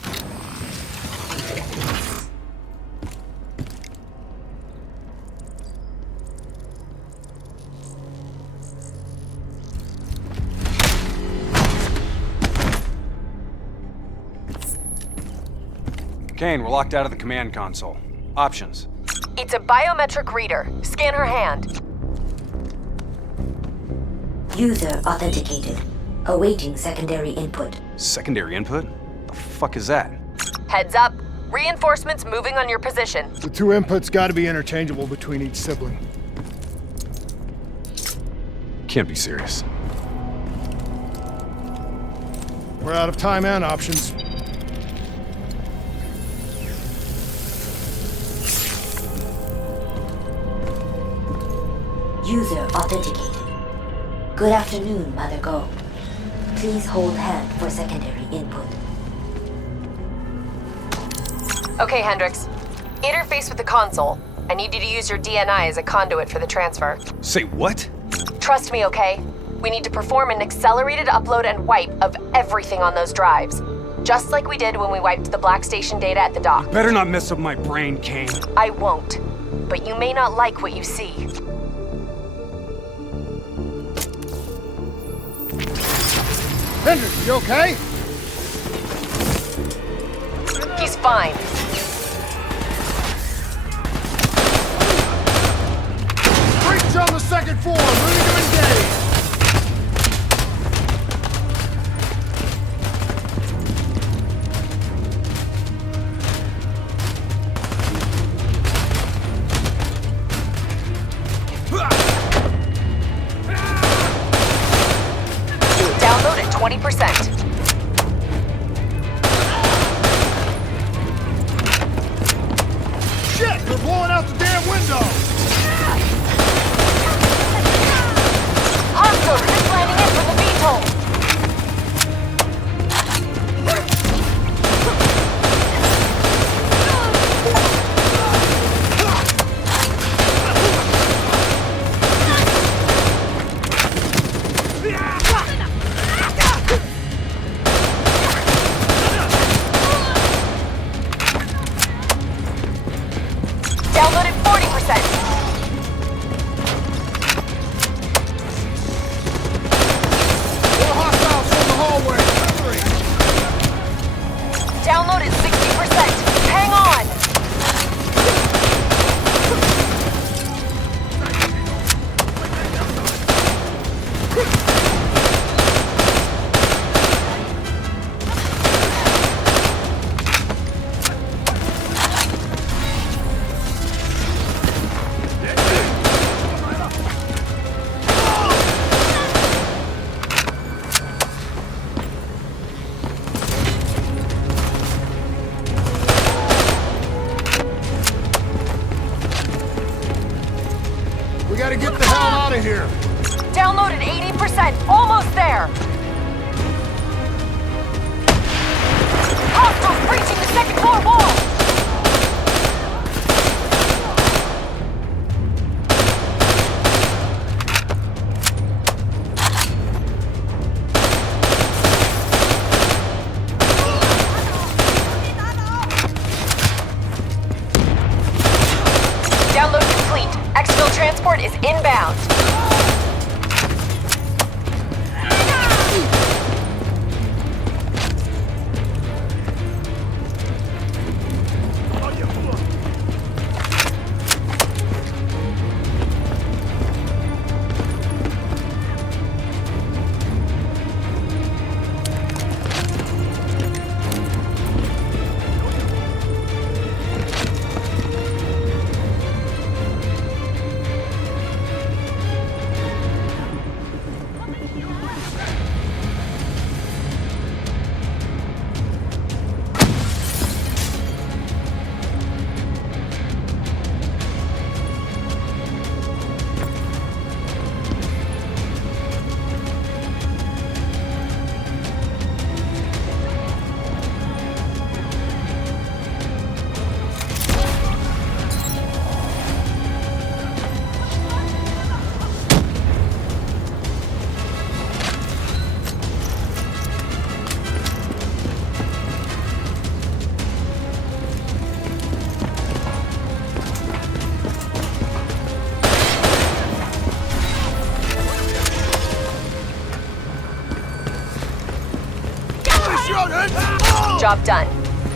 Kane, we're locked out of the command console. Options. It's a biometric reader. Scan her hand. User authenticated. Awaiting secondary input. Secondary input? The fuck is that? Heads up. Reinforcements moving on your position. The two inputs gotta be interchangeable between each sibling. Can't be serious. We're out of time and options. User authenticated. Good afternoon, Mother Go. Please hold hand for secondary input. Okay, Hendricks. Interface with the console. I need you to use your DNI as a conduit for the transfer. Say what? Trust me, okay? We need to perform an accelerated upload and wipe of everything on those drives. Just like we did when we wiped the Black Station data at the dock. Better not mess up my brain, Kane. I won't. But you may not like what you see. Hendricks, you okay? He's fine. Breach on the second floor, ready to engage. 20%. Shit! They're blowing out the damn window! Hostiles just landing in from the VTOL. Downloaded 40%. More hostiles from the hallway! Downloaded 60%. Hang on. We gotta get the hell out of here! Downloaded 80%. Almost there. Hostiles breaching the second floor wall. Download complete. Exfil transport is inbound. Job done.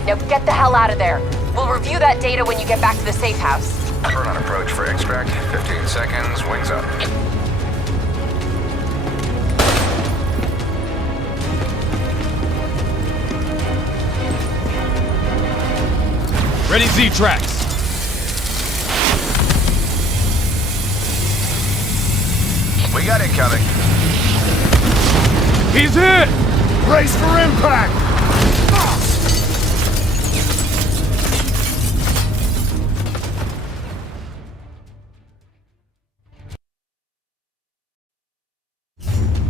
Now get the hell out of there. We'll review that data when you get back to the safe house. Turn on approach for extract. 15 seconds. Wings up. Ready Z-tracks. We got incoming. He's hit! Brace for impact!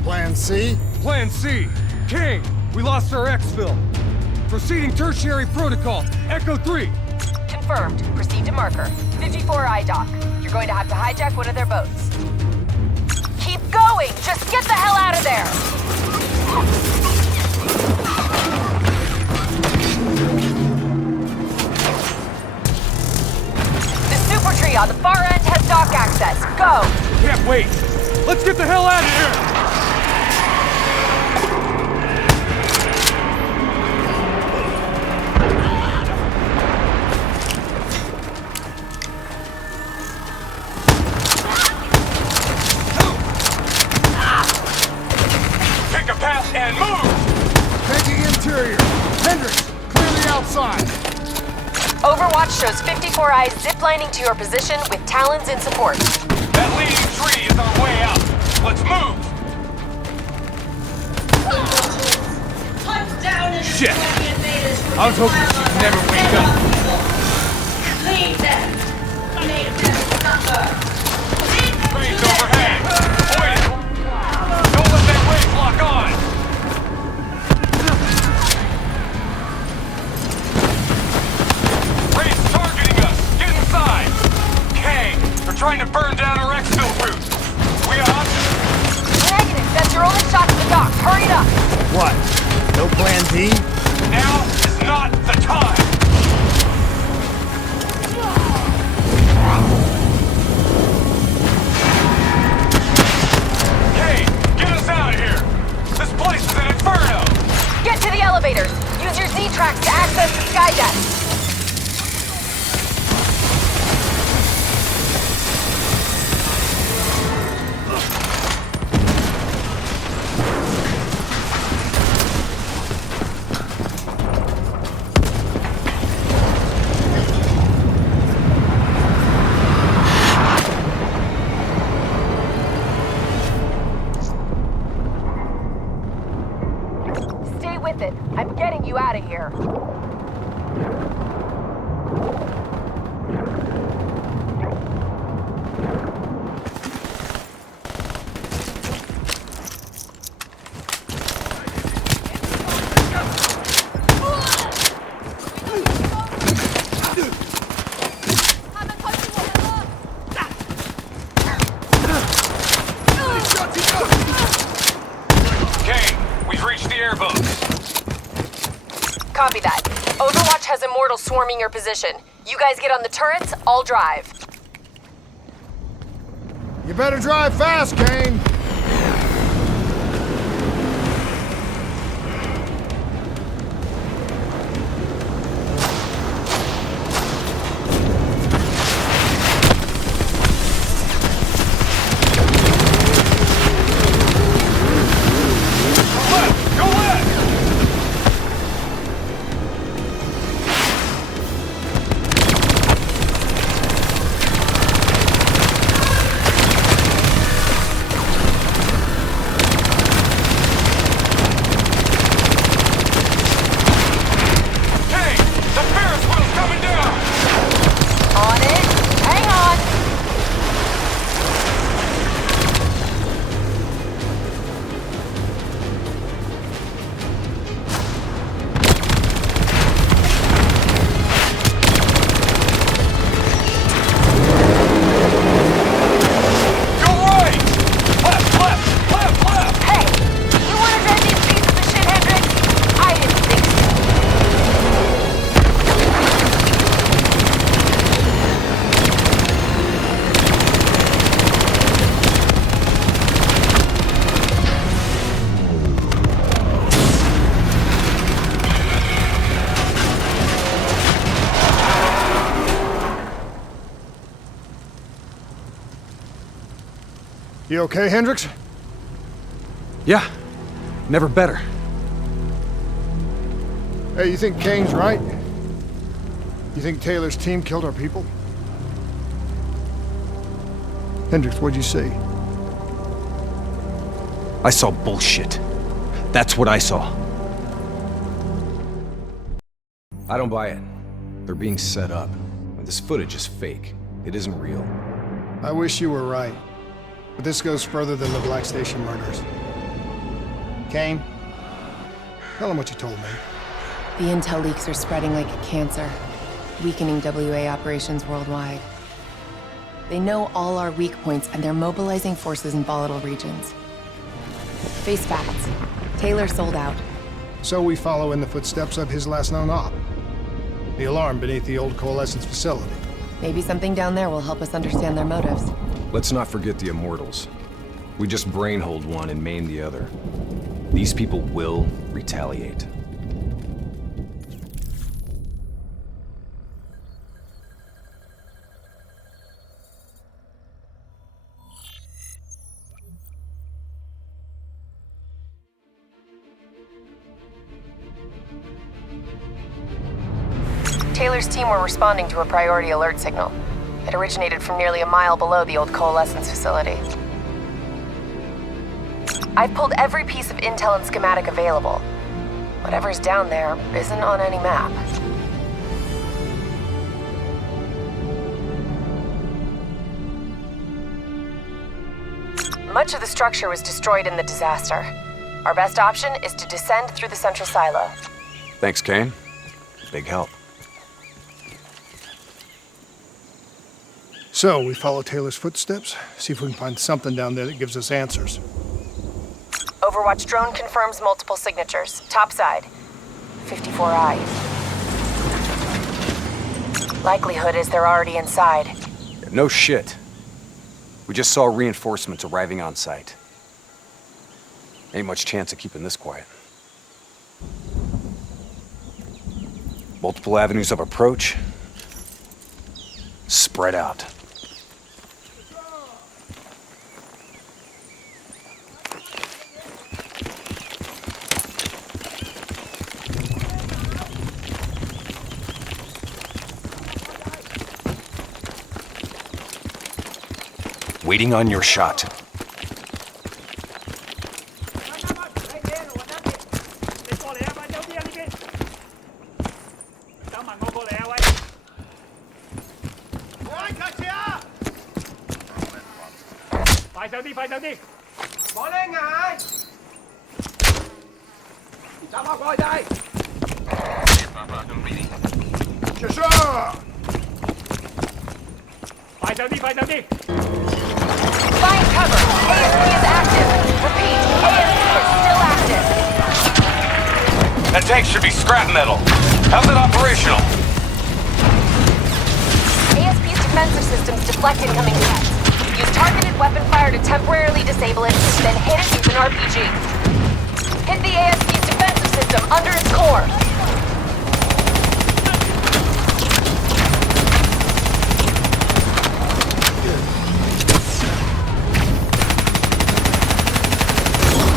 Plan C? Plan C. King, we lost our exfil. Proceeding tertiary protocol. Echo 3. Confirmed. Proceed to marker. 54I dock. You're going to have to hijack one of their boats. Keep going! Just get the hell out of there! The super tree on the far end has dock access. Go! Can't wait. Let's get the hell out of here! Pick a path and move! Taking interior. Hendricks, clear the outside. Overwatch shows 54 eyes ziplining to your position with Talons in support. That leading tree is our way out. Let's move! Shit! I was hoping she'd never wake up. Train's overhead! Avoid it! Don't let that wave lock on! Train's targeting us! Get inside! Kang, they're trying to burn down our exfil route! We got options? Negative! That's your only shot to the dock! Hurry it up! What? No plan D? Now is not the time! Hey, get us out of here! This place is an inferno! Get to the elevators! Use your Z-tracks to access the skydeck! Stay with it. I'm getting you out of here. Kang, we've reached the airboats. Copy that. Overwatch has immortals swarming your position. You guys get on the turrets, I'll drive. You better drive fast, Kane! You okay, Hendricks? Yeah. Never better. Hey, you think Kane's right? You think Taylor's team killed our people? Hendricks, what'd you see? I saw bullshit. That's what I saw. I don't buy it. They're being set up. This footage is fake. It isn't real. I wish you were right. But this goes further than the Black Station murders. Kane, tell him what you told me. The intel leaks are spreading like a cancer, weakening WA operations worldwide. They know all our weak points, and they're mobilizing forces in volatile regions. Face facts. Taylor sold out. So we follow in the footsteps of his last known op. The alarm beneath the old Coalescence facility. Maybe something down there will help us understand their motives. Let's not forget the Immortals. We just brainhold one and maim the other. These people will retaliate. Taylor's team were responding to a priority alert signal. It originated from nearly a mile below the old Coalescence facility. I've pulled every piece of intel and schematic available. Whatever's down there isn't on any map. Much of the structure was destroyed in the disaster. Our best option is to descend through the central silo. Thanks, Kane. Big help. So, we follow Taylor's footsteps, see if we can find something down there that gives us answers. Overwatch drone confirms multiple signatures. Topside. 54I. Likelihood is they're already inside. No shit. We just saw reinforcements arriving on site. Ain't much chance of keeping this quiet. Multiple avenues of approach. Spread out. Waiting on your shot. Find cover! ASP is active! Repeat, ASP is still active! That tank should be scrap metal. How's it operational? ASP's defensive systems deflect incoming jets. Use targeted weapon fire to temporarily disable it, then hit it with an RPG. Hit the ASP's defensive system under its core.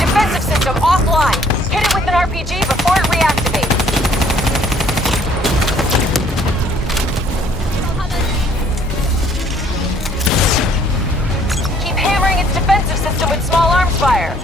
Defensive system offline. Hit it with an RPG before it reactivates. Keep hammering its defensive system with small arms fire.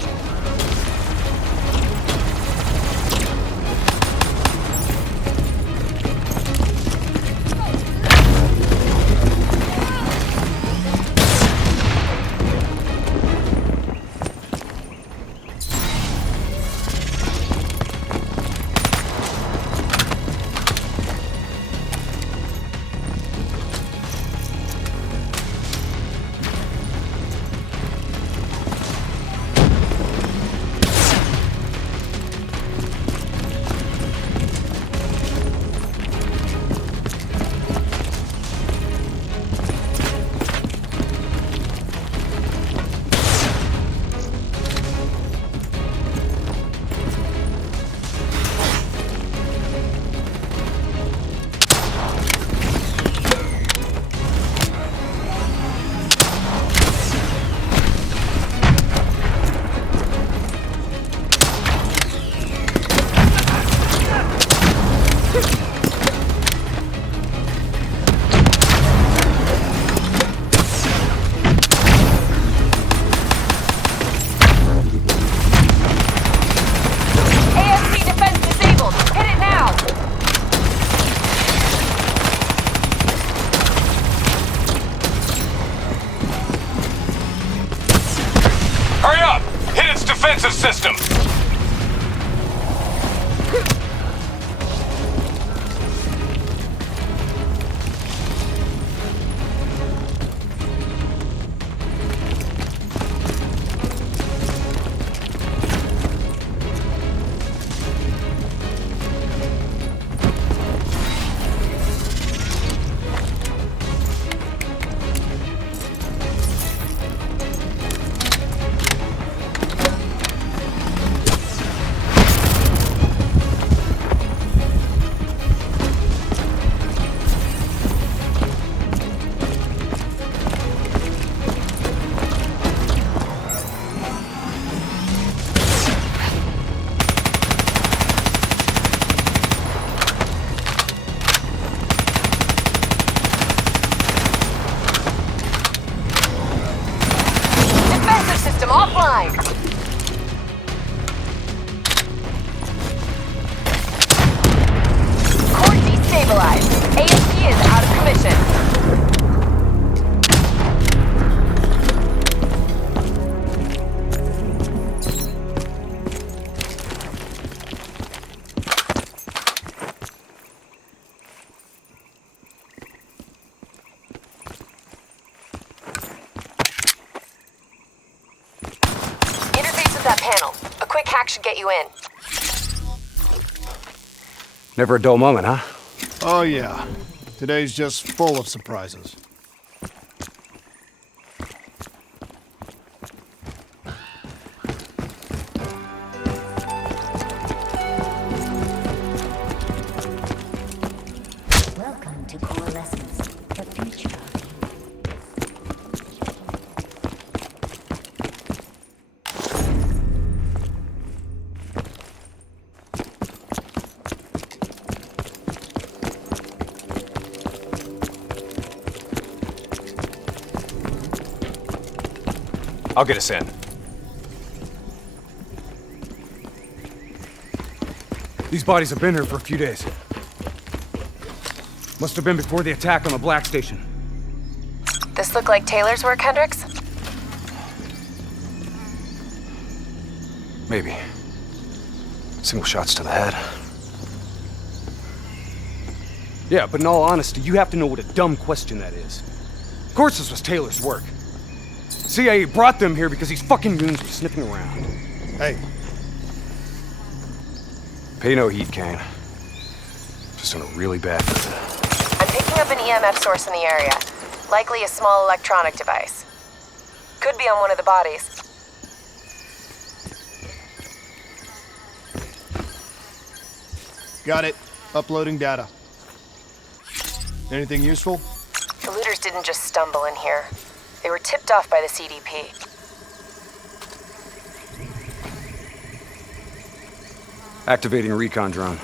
should get you in. Never a dull moment, huh? Oh yeah. Today's just full of surprises. Welcome to Coalescence, the future of I'll get us in. These bodies have been here for a few days. Must have been before the attack on the Black Station. This look like Taylor's work, Hendricks? Maybe. Single shots to the head. Yeah, but in all honesty, you have to know what a dumb question that is. Of course this was Taylor's work. CIA brought them here because these fucking goons were sniffing around. Hey. Pay no heed, Kane. Just on a really bad mood. I'm picking up an EMF source in the area. Likely a small electronic device. Could be on one of the bodies. Got it. Uploading data. Anything useful? The looters didn't just stumble in here. They were tipped off by the CDP. Activating recon drone.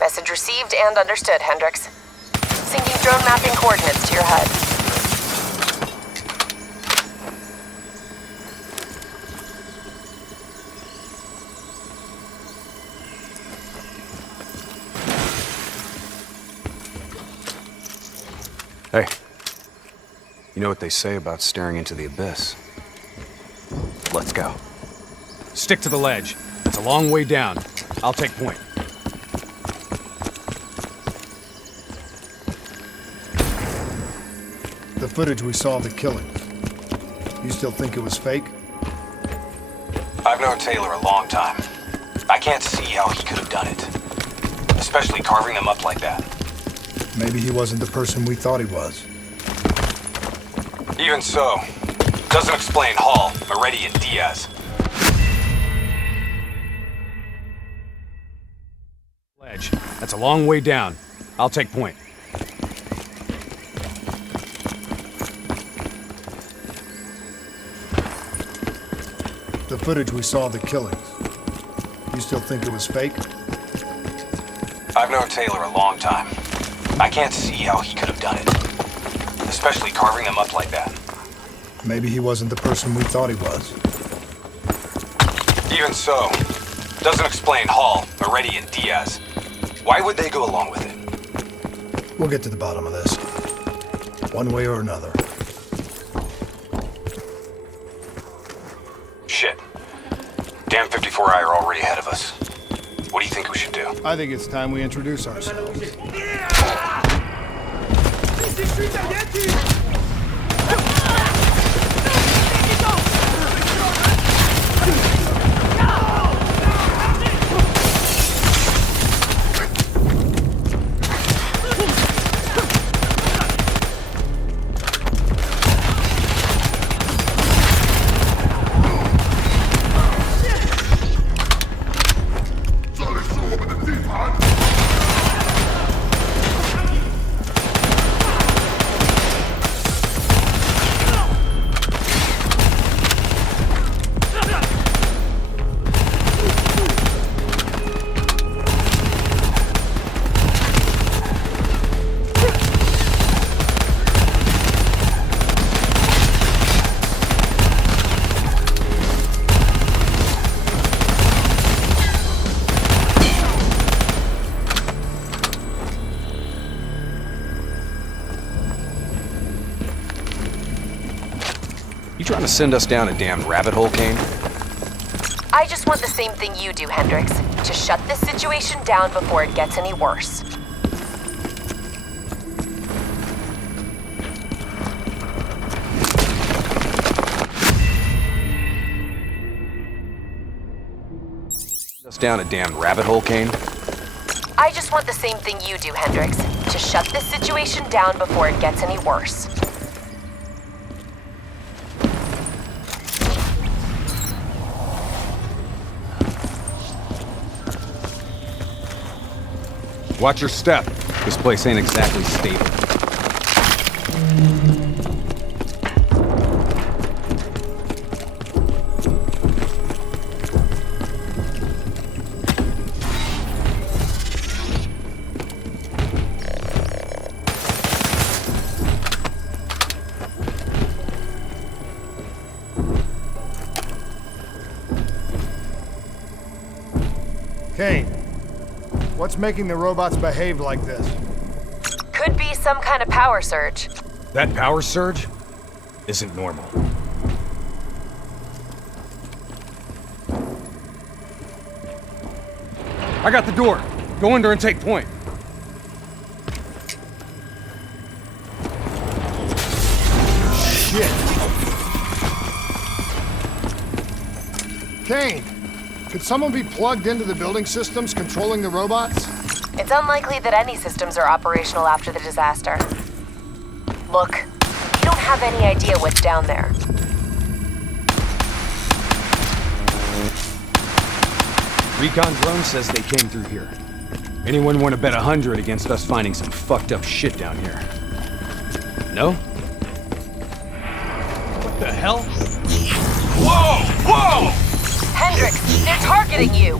Message received and understood, Hendricks. Syncing drone mapping coordinates to your HUD. Hey. You know what they say about staring into the abyss? Let's go. Stick to the ledge. It's a long way down. I'll take point. The footage we saw of the killing. You still think it was fake? I've known Taylor a long time. I can't see how he could have done it. Especially carving them up like that. Maybe he wasn't the person we thought he was. Even so, doesn't explain Hall, Moretti, and Diaz. Ledge. That's a long way down. I'll take point. The footage we saw of the killings. You still think it was fake? I've known Taylor a long time. I can't see how he could have done it. Especially carving them up like that. Maybe he wasn't the person we thought he was. Even so, doesn't explain Hall, Moretti, and Diaz. Why would they go along with it? We'll get to the bottom of this. One way or another. Shit. Damn 54I are already ahead of us. What do you think we should do? I think it's time we introduce ourselves. You trying to send us down a damn rabbit hole, Kane? I just want the same thing you do, Hendricks. To shut this situation down before it gets any worse. Us down a damn rabbit hole, Kane? I just want the same thing you do, Hendricks. To shut this situation down before it gets any worse. Watch your step. This place ain't exactly stable. Kane, what's making the robots behave like this? Could be some kind of power surge. That power surge isn't normal. I got the door. Go under and take point. Shit. Kane, could someone be plugged into the building systems controlling the robots? It's unlikely that any systems are operational after the disaster. Look, you don't have any idea what's down there. Recon drone says they came through here. Anyone want to bet 100 against us finding some fucked up shit down here? No? What the hell? Whoa! Whoa! Hendricks, they're targeting you!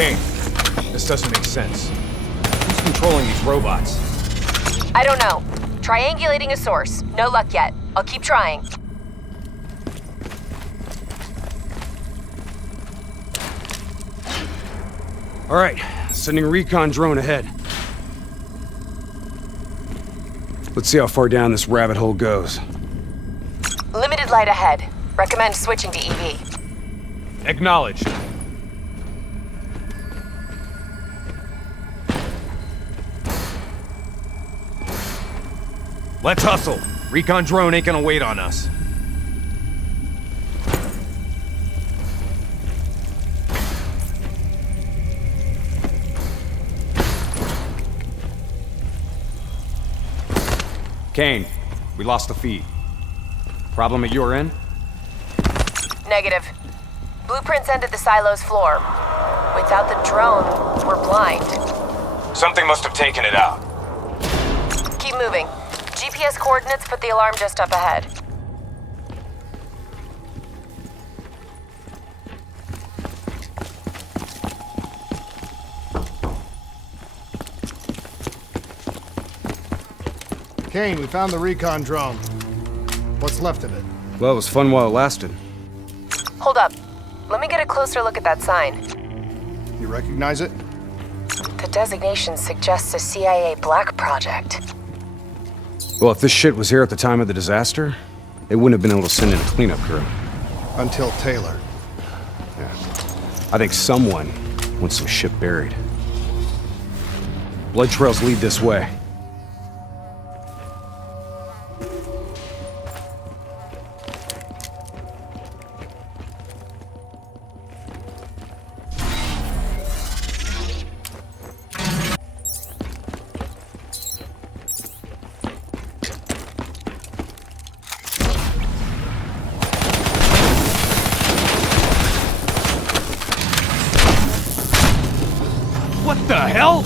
Kane, this doesn't make sense. Who's controlling these robots? I don't know. Triangulating a source. No luck yet. I'll keep trying. All right, sending a recon drone ahead. Let's see how far down this rabbit hole goes. Limited light ahead. Recommend switching to EV. Acknowledged. Let's hustle. Recon drone ain't gonna wait on us. Kane, we lost the feed. Problem at your end? Negative. Blueprints ended the silo's floor. Without the drone, we're blind. Something must have taken it out. Keep moving. GPS coordinates put the alarm just up ahead. Kane, we found the recon drone. What's left of it? Well, it was fun while it lasted. Hold up. Let me get a closer look at that sign. You recognize it? The designation suggests a CIA black project. Well, if this shit was here at the time of the disaster, they wouldn't have been able to send in a cleanup crew. Until Taylor. Yeah. I think someone wants some shit buried. Blood trails lead this way. the hell?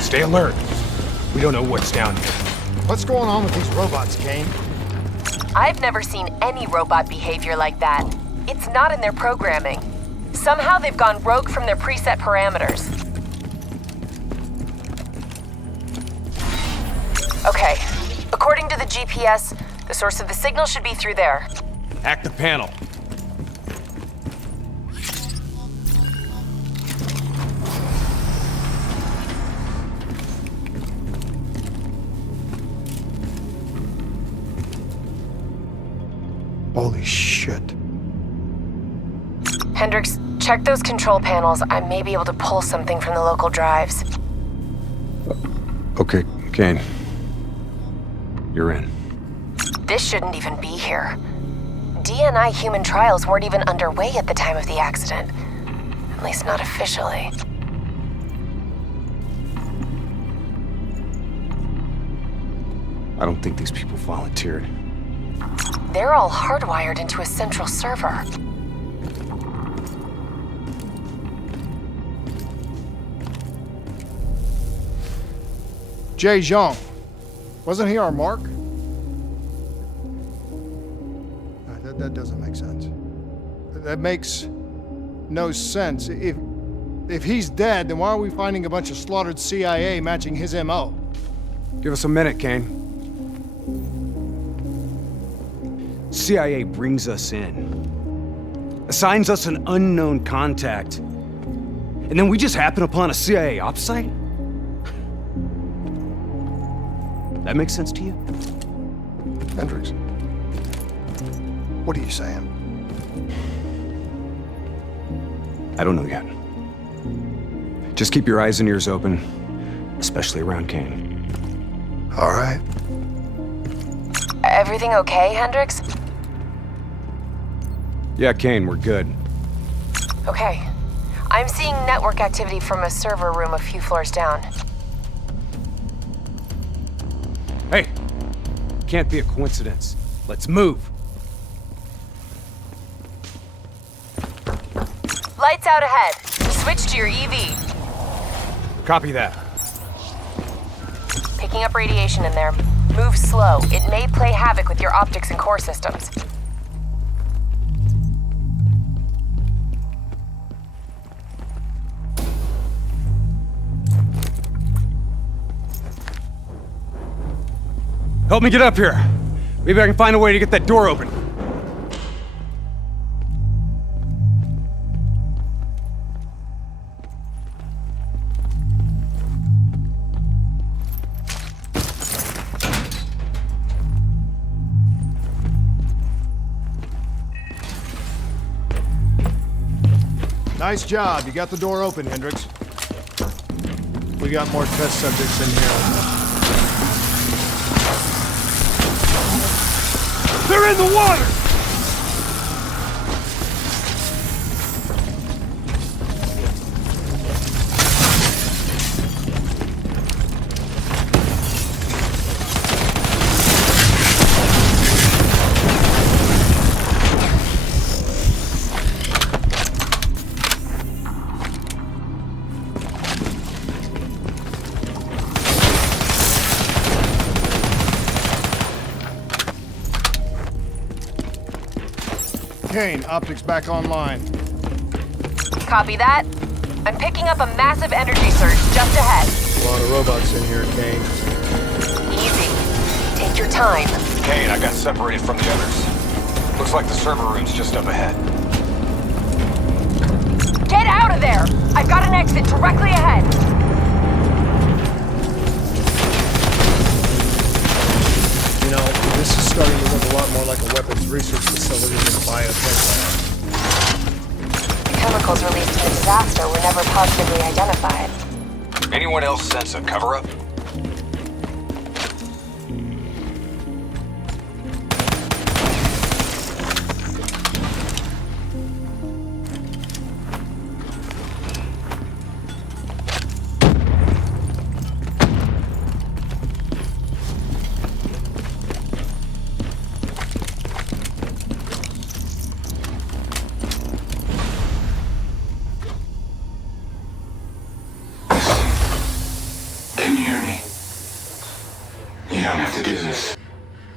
Stay alert. We don't know what's down here. What's going on with these robots, Kane? I've never seen any robot behavior like that. It's not in their programming. Somehow they've gone rogue from their preset parameters. Okay. According to the GPS, the source of the signal should be through there. Hack the panel. Holy shit. Hendricks, check those control panels. I may be able to pull something from the local drives. Okay, Kane. You're in. This shouldn't even be here. DNI human trials weren't even underway at the time of the accident. At least not officially. I don't think these people volunteered. They're all hardwired into a central server. Jay Zhang. Wasn't he our mark? That doesn't make sense. That makes no sense. If he's dead, then why are we finding a bunch of slaughtered CIA matching his MO? Give us a minute, Kane. CIA brings us in, assigns us an unknown contact, and then we just happen upon a CIA ops site? That makes sense to you? Hendricks, what are you saying? I don't know yet. Just keep your eyes and ears open, especially around Kane. All right. Everything okay, Hendricks? Yeah, Kane, we're good. Okay. I'm seeing network activity from a server room a few floors down. Hey! Can't be a coincidence. Let's move. Lights out ahead. Switch to your EV. Copy that. Picking up radiation in there. Move slow. It may play havoc with your optics and core systems. Help me get up here. Maybe I can find a way to get that door open. Nice job. You got the door open, Hendricks. We got more test subjects in here. They're in the water! Kane, optics back online. Copy that. I'm picking up a massive energy surge just ahead. A lot of robots in here, Kane. Easy. Take your time. Kane, I got separated from the others. Looks like the server room's just up ahead. Get out of there! I've got an exit directly ahead. You know, this is starting to look a lot more like a weapons research facility than a biotech lab. The chemicals released in the disaster were never positively identified. Anyone else sense a cover-up?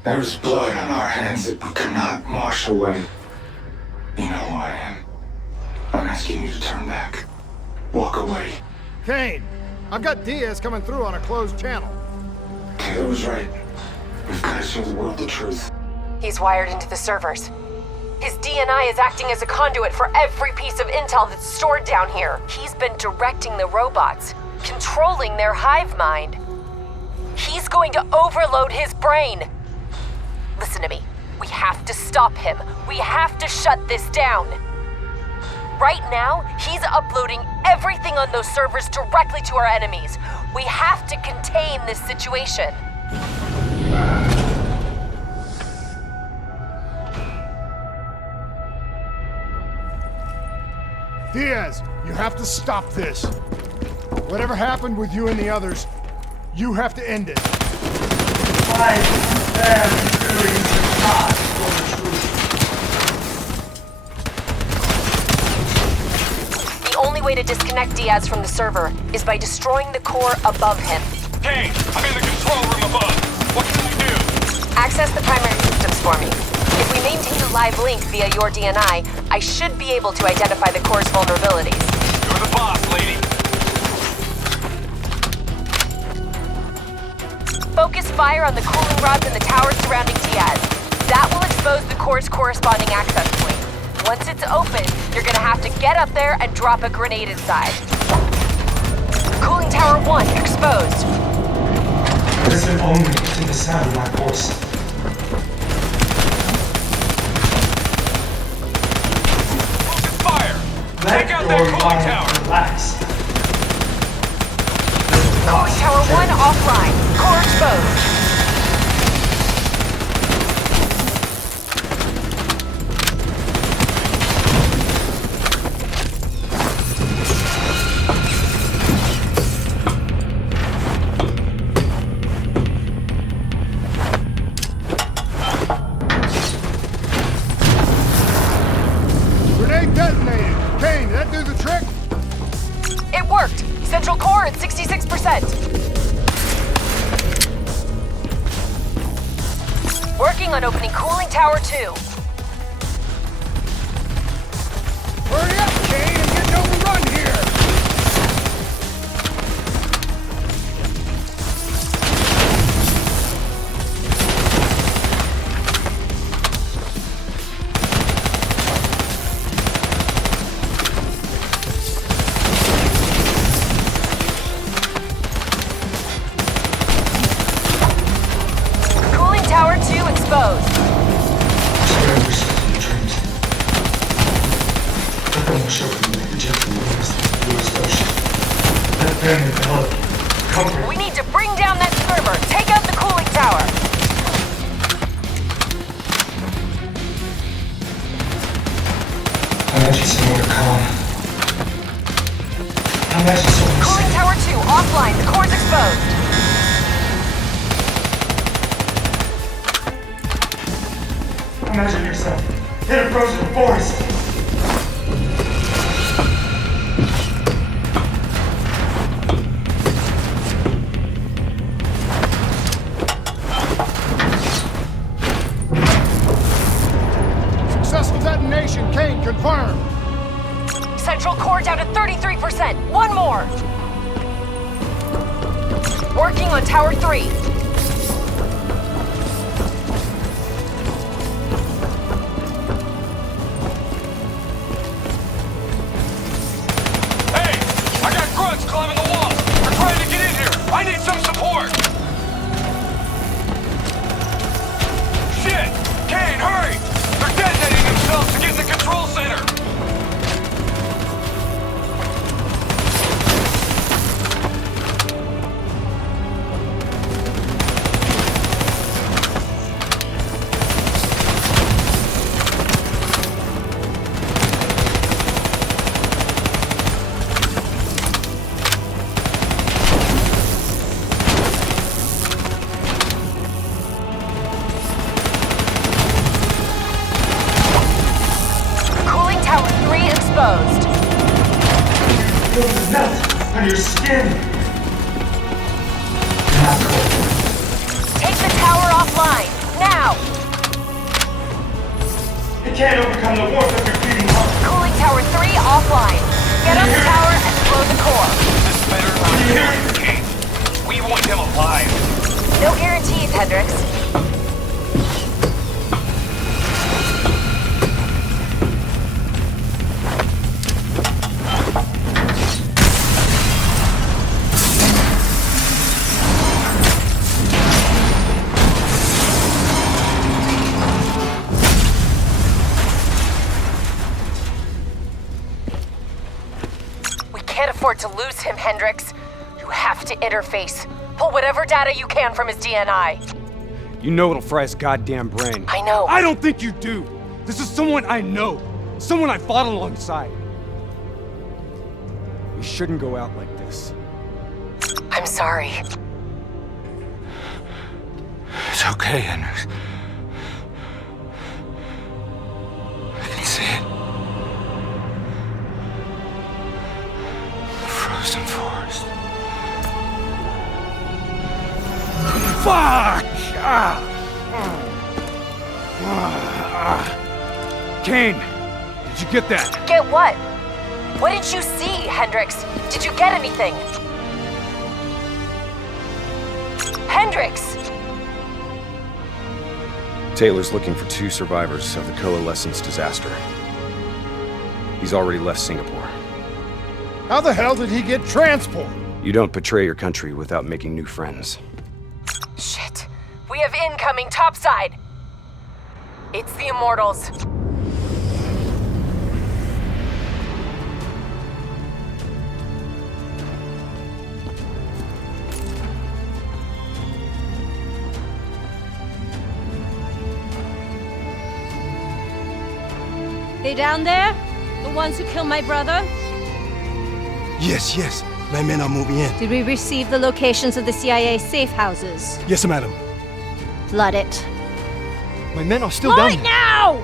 There is blood on our hands that we cannot wash away. You know who I am. I'm asking you to turn back. Walk away. Kane, I've got Diaz coming through on a closed channel. Taylor was right. We've got to show the world the truth. He's wired into the servers. His DNI is acting as a conduit for every piece of intel that's stored down here. He's been directing the robots, controlling their hive mind. He's going to overload his brain. Listen to me. We have to stop him. We have to shut this down. Right now, he's uploading everything on those servers directly to our enemies. We have to contain this situation. Diaz, you have to stop this. Whatever happened with you and the others, you have to end it. I am doing the task for the truth. The only way to disconnect Diaz from the server is by destroying the core above him. Kane, I'm in the control room above. What can I do? Access the primary systems for me. If we maintain a live link via your DNI, I should be able to identify the core's vulnerabilities. You're the boss, lady. Focus fire on the cooling rods in the towers surrounding Diaz. That will expose the core's corresponding access point. Once it's open, you're gonna have to get up there and drop a grenade inside. Cooling tower 1 exposed. Listen only to the sound of my voice. Fire! Take out that cooling tower! Relax. Cooling tower 1 offline. Core exposed. Grenade detonated. Kane, did that do the trick? It worked. Central core at 66%. Working on opening cooling tower 2. Hurry up, Kane, and get overrun here! Cooling tower 2 exposed. Surrender your dreams. Let them show you that the gentle winds of the ocean. Let them develop comfort. We need to bring down that server. Take out the cooling tower. I imagine someone to come. I imagine someone to Cooling tower 2 offline. The core's exposed. imagine yourself in a frozen forest. Successful detonation. Confirm. Central core down to 33%. One more. Working on Tower 3. Hey! I got grunts climbing the wall! They're trying to get in here! I need some support! Shit! Kane, hurry! They're detonating themselves to get in the control center! Exposed. There's melt on your skin. Take the tower offline, now! You can't overcome the warmth of your beating heart. Cooling Tower 3 offline. Get on the tower and blow the core. This better not be Kane. We want him alive. No guarantees, Hendricks. To lose him, Hendricks. You have to interface. Pull whatever data you can from his DNI. You know it'll fry his goddamn brain. I know. I don't think you do. This is someone I know. Someone I fought alongside. We shouldn't go out like this. I'm sorry. It's okay, Hendricks. I can see it. Frozen forest. Fuck! Kane, did you get that? Get what? What did you see, Hendricks? Did you get anything? Hendricks! Taylor's looking for 2 survivors of the Coalescence disaster. He's already left Singapore. How the hell did he get transport? You don't betray your country without making new friends. Shit. We have incoming topside! It's the Immortals. They down there? The ones who killed my brother? Yes, yes. My men are moving in. Did we receive the locations of the CIA safe houses? Yes, madam. Flood it. My men are still down there. Now!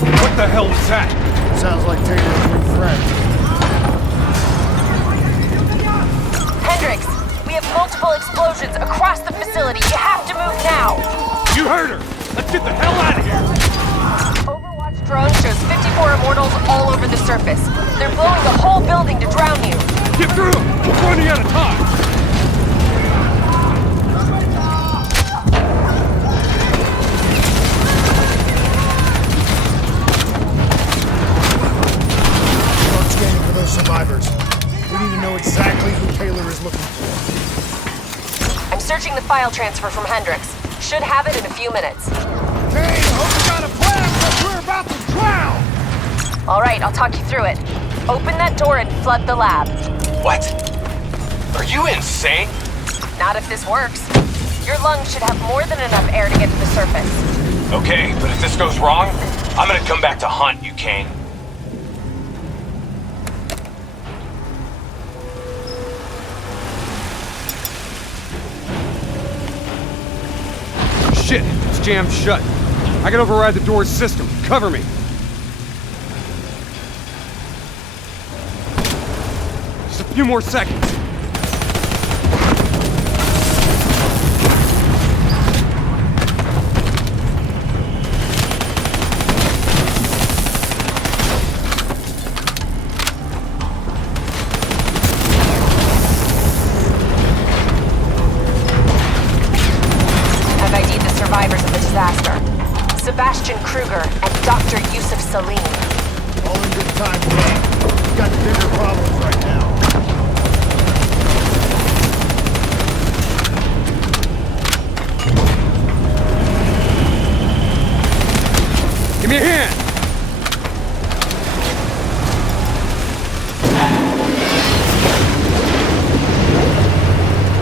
What the hell was that? Sounds like Taylor's new friend. Hendricks, we have multiple explosions across the facility. You have to move now. You heard her. Let's get the hell out of here. Overwatch drone shows 54 Immortals all over the surface. They're blowing the whole building to drown you. Get through them. We're running out of time. Start scanning for those survivors. We need to know exactly who Taylor is looking for. I'm searching the file transfer from Hendricks. Should have it in a few minutes. Hey, hope you got a plan, because we're about to drown! All right, I'll talk you through it. Open that door and flood the lab. What? Are you insane? Not if this works. Your lungs should have more than enough air to get to the surface. Okay, but if this goes wrong, I'm gonna come back to hunt you, Kane. Shit, it's jammed shut. I can override the door's system. Cover me. few more seconds. I've ID'd the survivors of the disaster. Sebastian Kruger and Dr. Yusuf Salim. All in good time, Kane. We've got bigger problems right now. Give me a hand!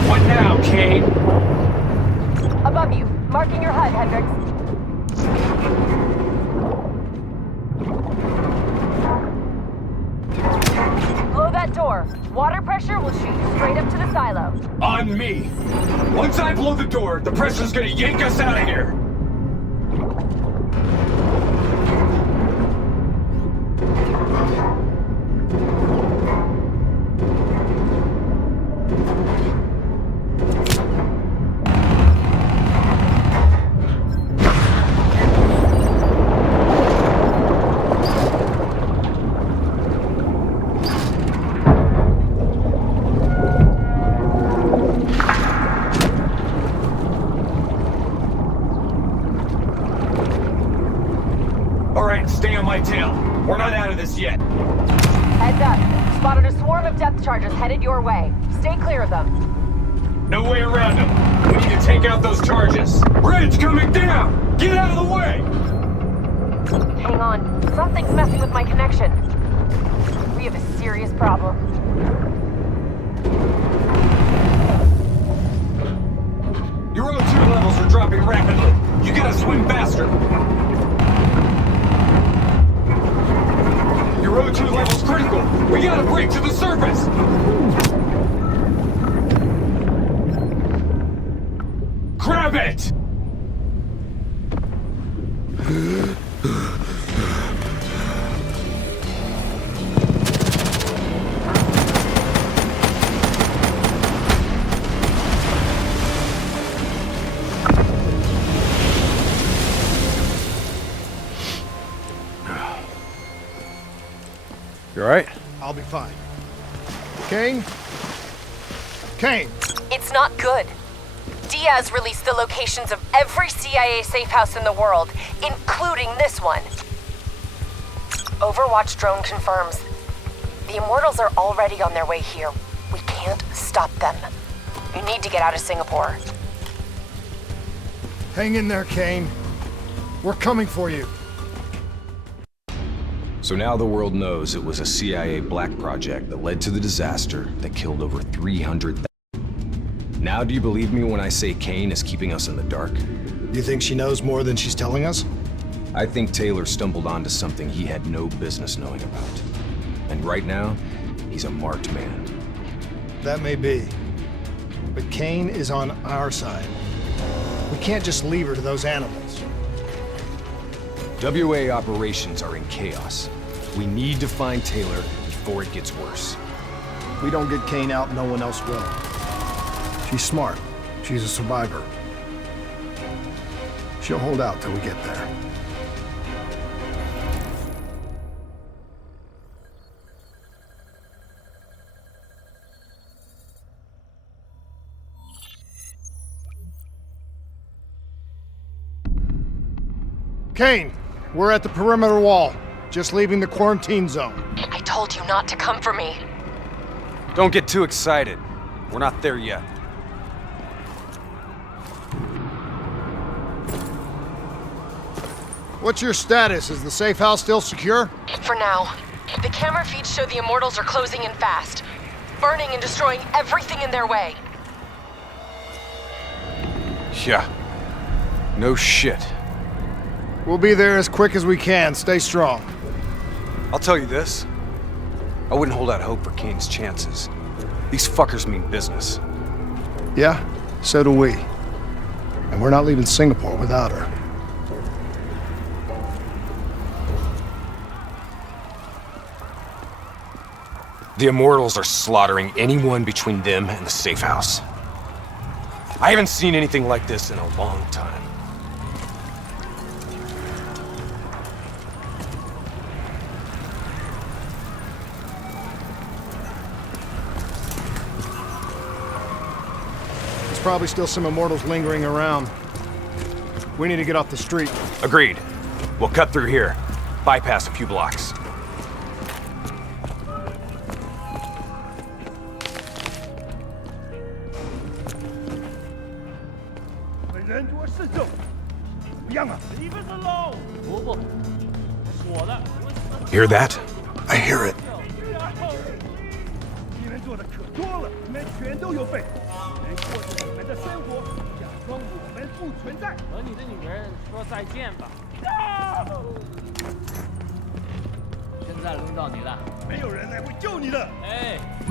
What now, Kane? Above you. Marking your HUD, Hendricks. Blow that door. Water pressure will shoot you straight up to the silo. On me. Once I blow the door, the pressure's gonna yank us out of here. Stay on my tail. We're not out of this yet. Heads up. Spotted a swarm of depth charges headed your way. Stay clear of them. No way around them. We need to take out those charges. Bridge coming down! Get out of the way! Hang on. Something's messing with my connection. We have a serious problem. Your O2 levels are dropping rapidly. You gotta swim faster. Your O2 level's critical. We gotta break to the surface. Grab it! You alright? I'll be fine. Kane? Kane! It's not good. Diaz released the locations of every CIA safe house in the world, including this one. Overwatch drone confirms. The Immortals are already on their way here. We can't stop them. You need to get out of Singapore. Hang in there, Kane. We're coming for you. So now the world knows it was a CIA black project that led to the disaster that killed over 300,000. Now do you believe me when I say Kane is keeping us in the dark? You think she knows more than she's telling us? I think Taylor stumbled onto something he had no business knowing about. And right now, he's a marked man. That may be. But Kane is on our side. We can't just leave her to those animals. WA operations are in chaos. We need to find Taylor before it gets worse. If we don't get Kane out, no one else will. She's smart. She's a survivor. She'll hold out till we get there. Kane, we're at the perimeter wall. Just leaving the quarantine zone. I told you not to come for me. Don't get too excited. We're not there yet. What's your status? Is the safe house still secure? For now. The camera feeds show the Immortals are closing in fast. Burning and destroying everything in their way. Yeah. No shit. We'll be there as quick as we can. Stay strong. I'll tell you this. I wouldn't hold out hope for Kane's chances. These fuckers mean business. Yeah, so do we. And we're not leaving Singapore without her. The Immortals are slaughtering anyone between them and the safe house. I haven't seen anything like this in a long time. There's probably still some Immortals lingering around. We need to get off the street. Agreed. We'll cut through here. Bypass a few blocks. Hear that? I hear it.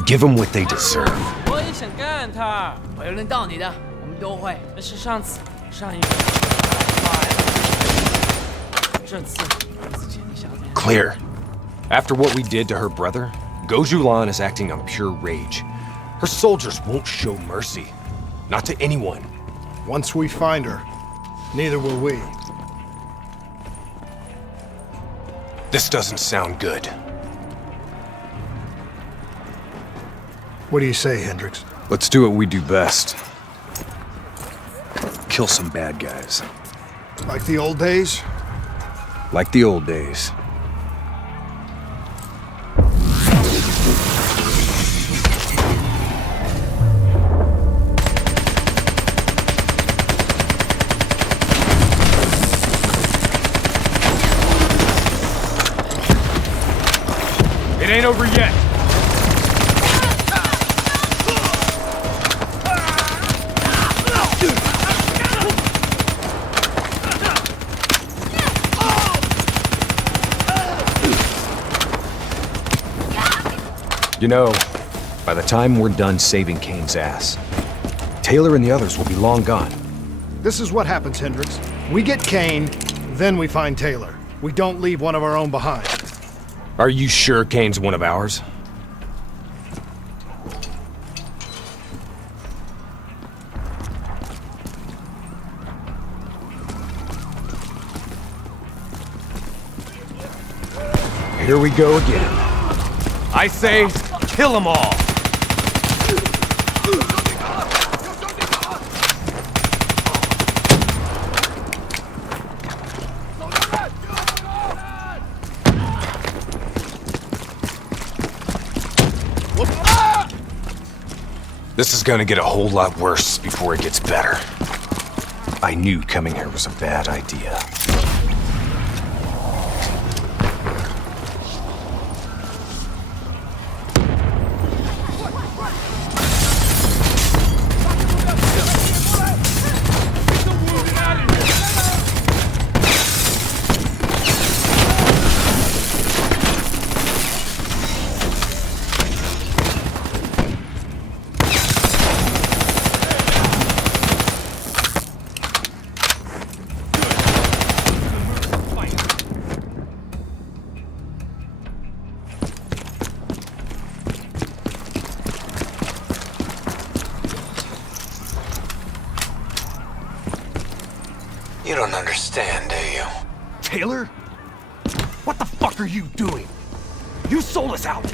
Give them what they deserve. 我也想干他。会轮到你的，我们都会。但是上一个这次你想怎样 Clear. After what we did to her brother, Gojulan is acting on pure rage. Her soldiers won't show mercy. Not to anyone. Once we find her, neither will we. This doesn't sound good. What do you say, Hendricks? Let's do what we do best. Kill some bad guys. Like the old days? Like the old days. It ain't over yet. You know, by the time we're done saving Kane's ass, Taylor and the others will be long gone. This is what happens, Hendricks. We get Kane, then we find Taylor. We don't leave one of our own behind. Are you sure Kane's one of ours? Here we go again. I say, kill them all. This is gonna get a whole lot worse before it gets better. I knew coming here was a bad idea. You don't understand, do you? Taylor? What the fuck are you doing? You sold us out.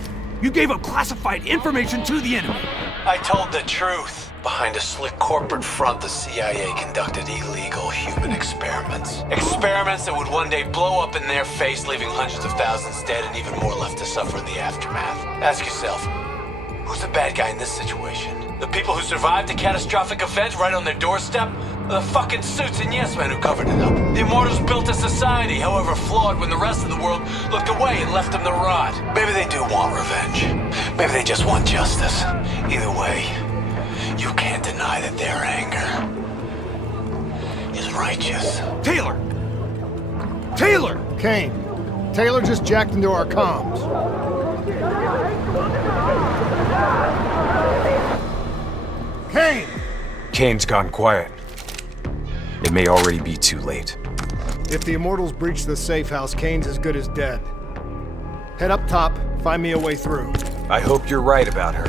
You gave up classified information to the enemy. I told the truth. Behind a slick corporate front, the CIA conducted illegal human experiments. Experiments that would one day blow up in their face, leaving hundreds of thousands dead and even more left to suffer in the aftermath. Ask yourself, who's the bad guy in this situation? The people who survived a catastrophic event right on their doorstep? Or the fucking suits and yes men who covered it up? The Immortals built a society, however flawed, when the rest of the world looked away and left them to rot. Maybe they do want revenge. Maybe they just want justice. Either way, you can't deny that their anger is righteous. Taylor! Taylor! Kane, Taylor just jacked into our comms. Kane! Kane's gone quiet. It may already be too late. If the Immortals breach the safe house, Kane's as good as dead. Head up top, find me a way through. I hope you're right about her.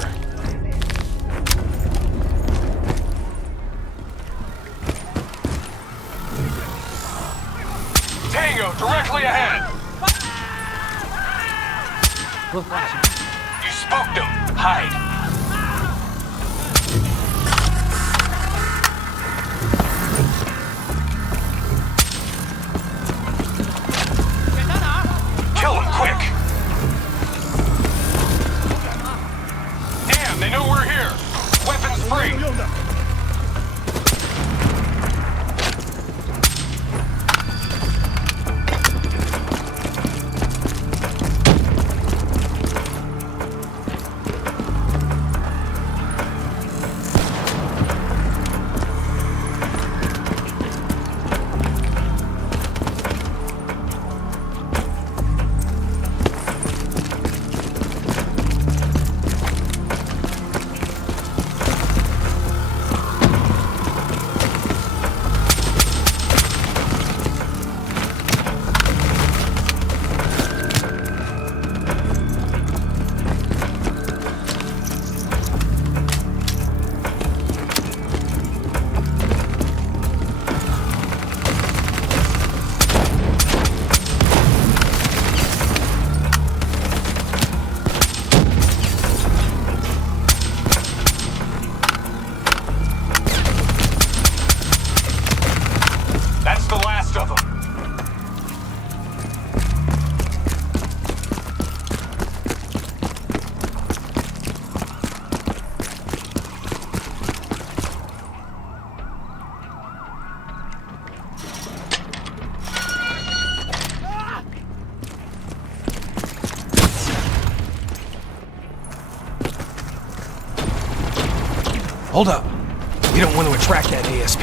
Tango, directly ahead! You spooked him. Hide. Kill him quick! Damn, they know we're here! Weapons free! Hold up. We don't want to attract that ASP.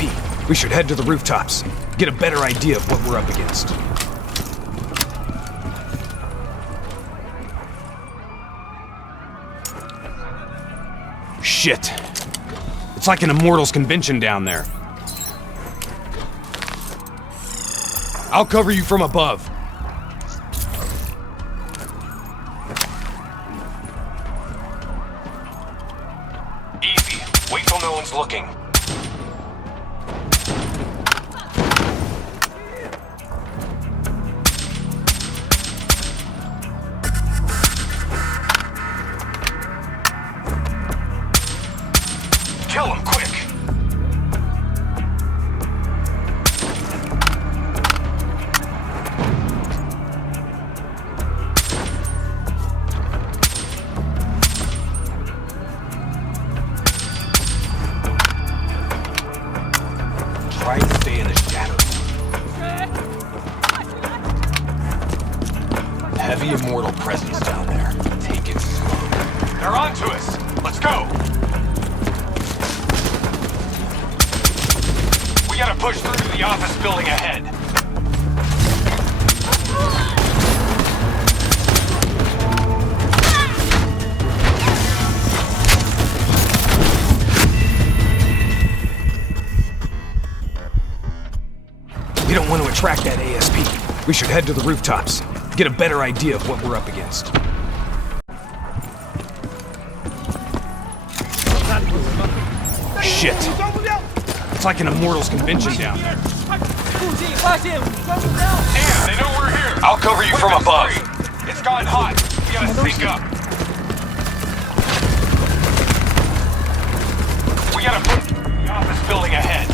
We should head to the rooftops. Get a better idea of what we're up against. Shit. It's like an Immortals convention down there. I'll cover you from above. Easy. Wait till no one's looking. Kill him quick. Try to stay in the shadows. Heavy Immortal presence down there. Take it slow. They're onto us. Let's go. We gotta push through to the office building ahead. We don't want to attract that ASP. We should head to the rooftops. Get a better idea of what we're up against. Shit. It's like an Immortals convention down there. Damn, they know we're here. I'll cover you from above. It's gone hot. We gotta sync up. We gotta put the office building ahead.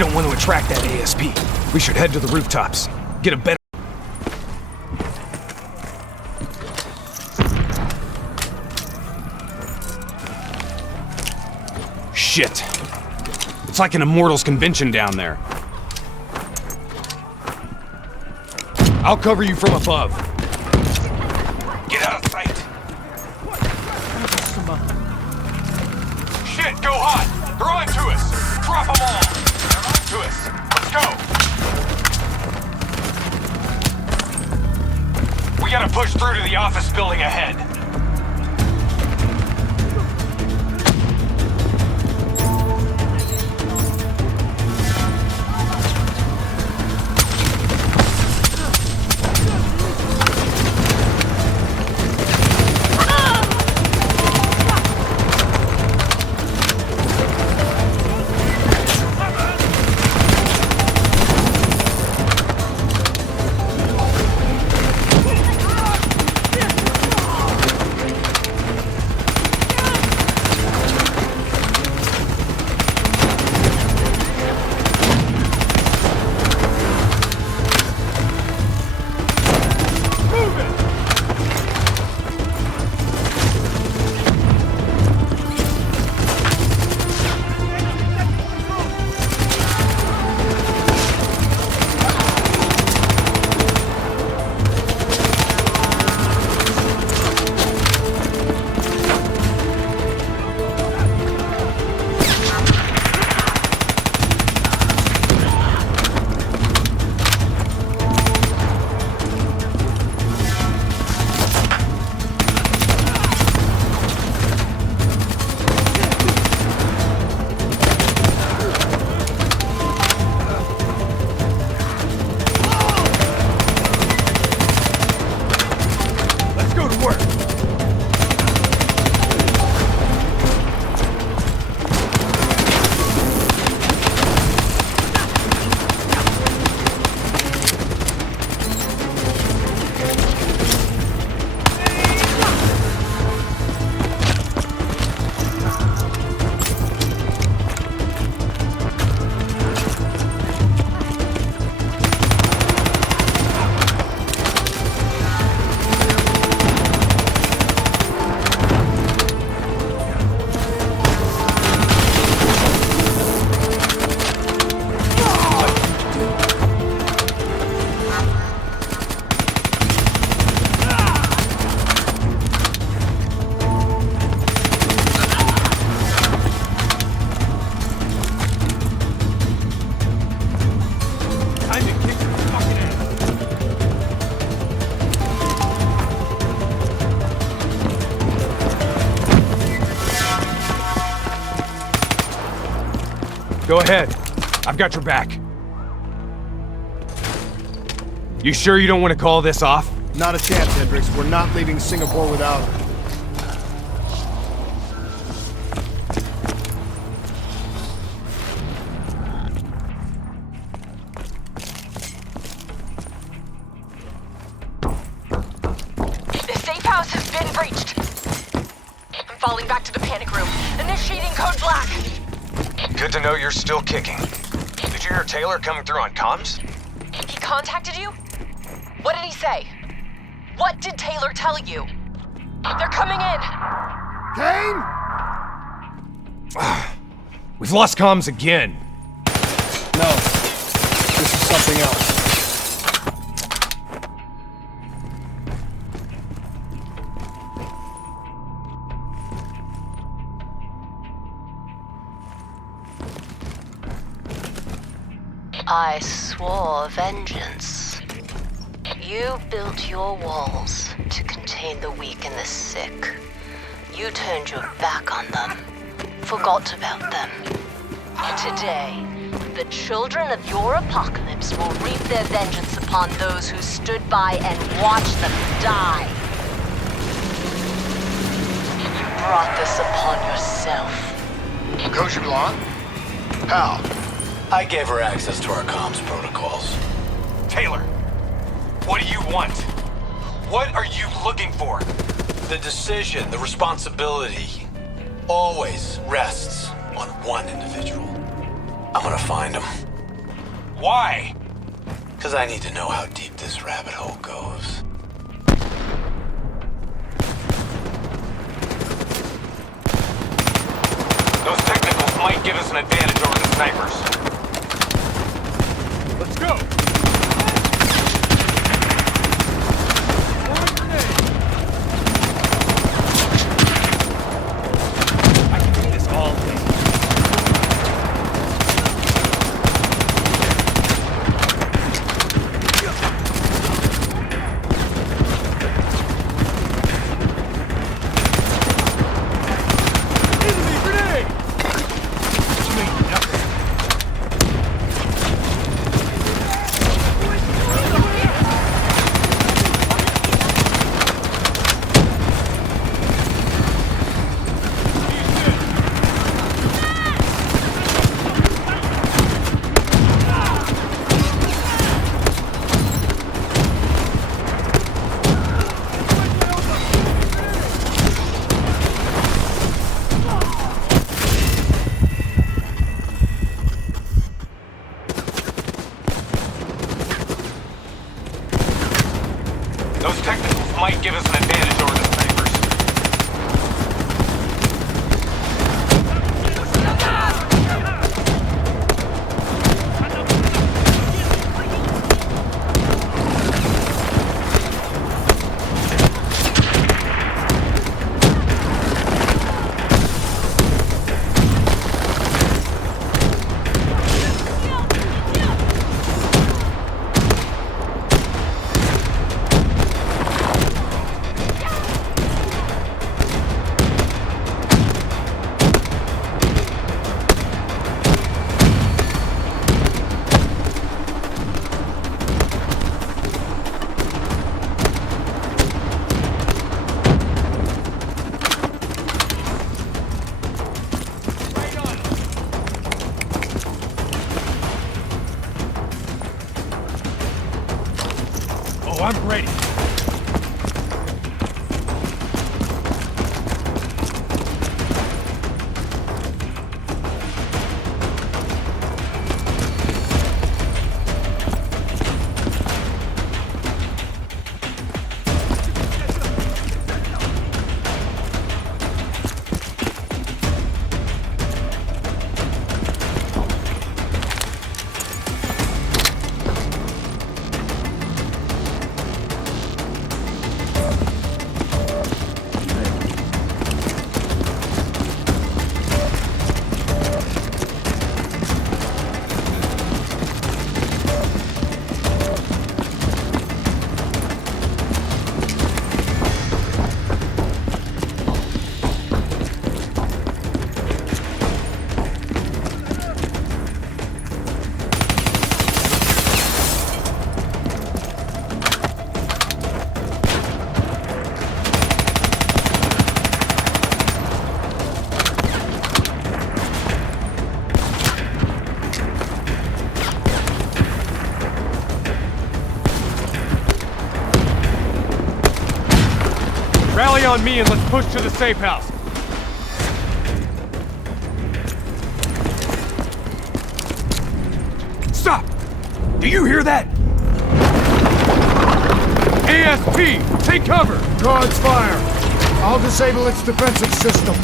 don't want to attract that ASP. We should head to the rooftops. Get a better... Shit. It's like an Immortals convention down there. I'll cover you from above. Get out of sight. Shit, go hot! They're on to us! Drop them all! They're on to us! Let's go! We gotta push through to the office building ahead. Go ahead. I've got your back. You sure you don't want to call this off? Not a chance, Hendricks. We're not leaving Singapore without her. The safe house has been breached. I'm falling back to the panic room. Initiating code black. Good to know you're still kicking. Did you hear Taylor coming through on comms? He contacted you? What did he say? What did Taylor tell you? They're coming in! Kane? We've lost comms again. No. This is something else. I swore vengeance. You built your walls to contain the weak and the sick. You turned your back on them, forgot about them. Today, the children of your apocalypse will reap their vengeance upon those who stood by and watched them die. You brought this upon yourself. Kosher Blonde? How? I gave her access to our comms protocols. Taylor, what do you want? What are you looking for? The decision, the responsibility, always rests on one individual. I'm gonna find him. Why? Because I need to know how deep this rabbit hole goes. Those technicals might give us an advantage over the snipers. Let's go! I can do this all day. Those technicals might give us an advantage over the snipers. Oh, I'm ready. Rally on me and let's push to the safe house. Stop! Do you hear that? ASP, take cover! Guards fire! I'll disable its defensive system.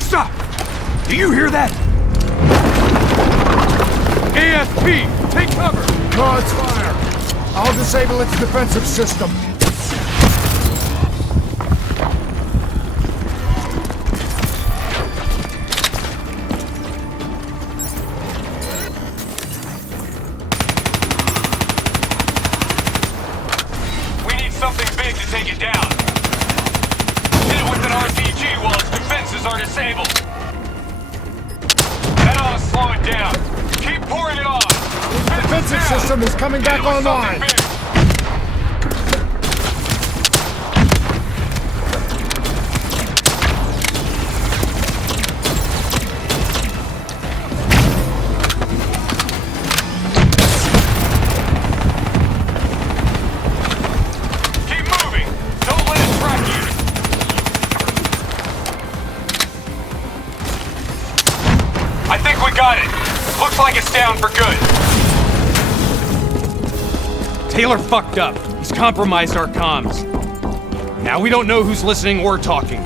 Stop! Do you hear that? ASP, take cover! Guards fire! I'll disable its defensive system. We need something big to take it down. Hit it with an RPG while its defenses are disabled. That ought to slow it down. Keep pouring it on. The defensive system is coming back online. got it. Looks like it's down for good. Taylor fucked up. He's compromised our comms. Now we don't know who's listening or talking.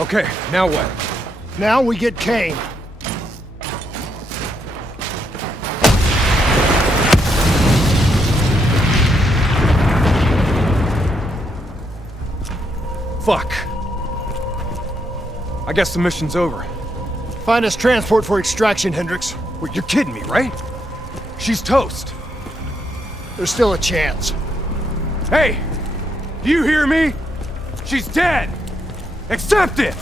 Okay, now what? Now we get Kane. Fuck. I guess the mission's over. Find us transport for extraction, Hendricks. Wait, you're kidding me, right? She's toast. There's still a chance. Hey! Do you hear me? She's dead! Accept it!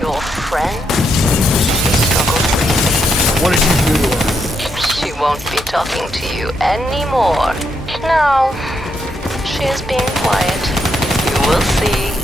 Your friend? She struggles greatly. What did you do to her? She won't be talking to you anymore. No. She is being quiet. You will see.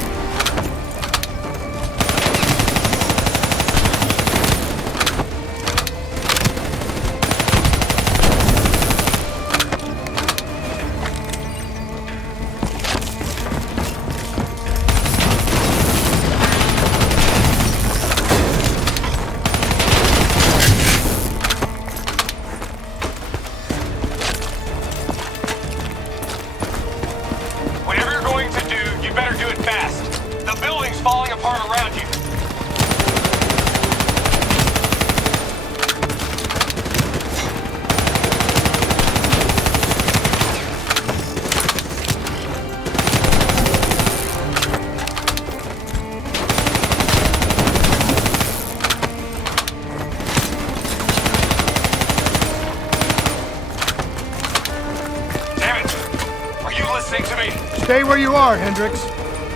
Stay where you are, Hendricks.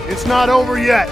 It's not over yet.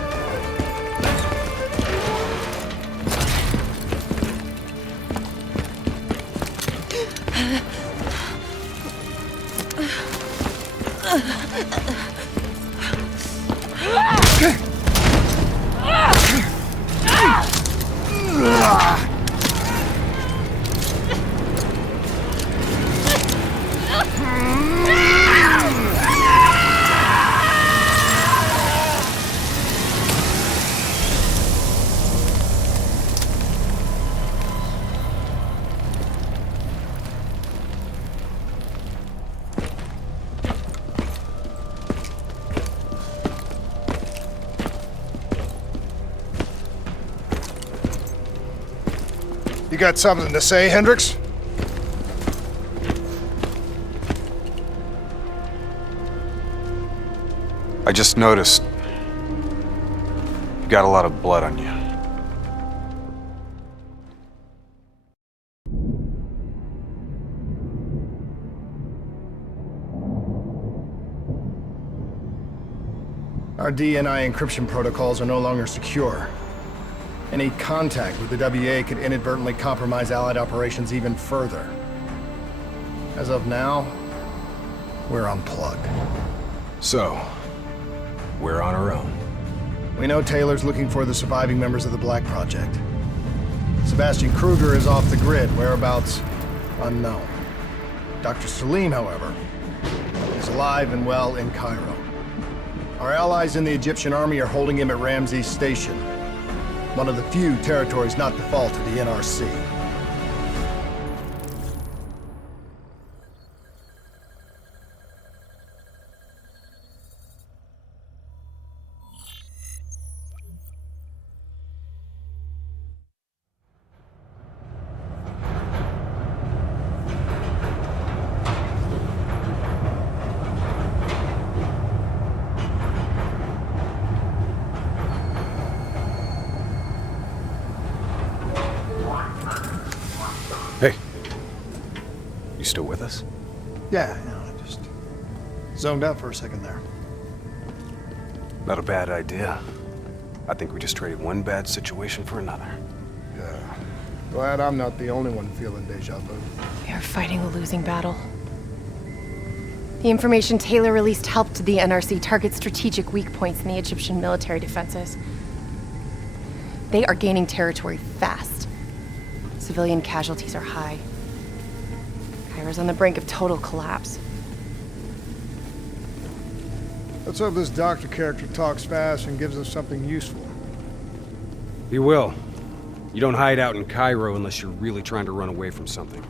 You got something to say, Hendricks? I just noticed you got a lot of blood on you. Our DNI encryption protocols are no longer secure. Any contact with the WA could inadvertently compromise Allied operations even further. As of now, we're unplugged. So, we're on our own. We know Taylor's looking for the surviving members of the Black Project. Sebastian Kruger is off the grid, whereabouts unknown. Dr. Salim, however, is alive and well in Cairo. Our allies in the Egyptian army are holding him at Ramses Station, one of the few territories not to fall to the NRC. Hey, you still with us? Yeah, I just zoned out for a second there. Not a bad idea. I think we just traded one bad situation for another. Yeah. Glad I'm not the only one feeling deja vu. We are fighting a losing battle. The information Taylor released helped the NRC target strategic weak points in the Egyptian military defenses. They are gaining territory fast. Civilian casualties are high. Cairo's on the brink of total collapse. Let's hope this doctor character talks fast and gives us something useful. He will. You don't hide out in Cairo unless you're really trying to run away from something.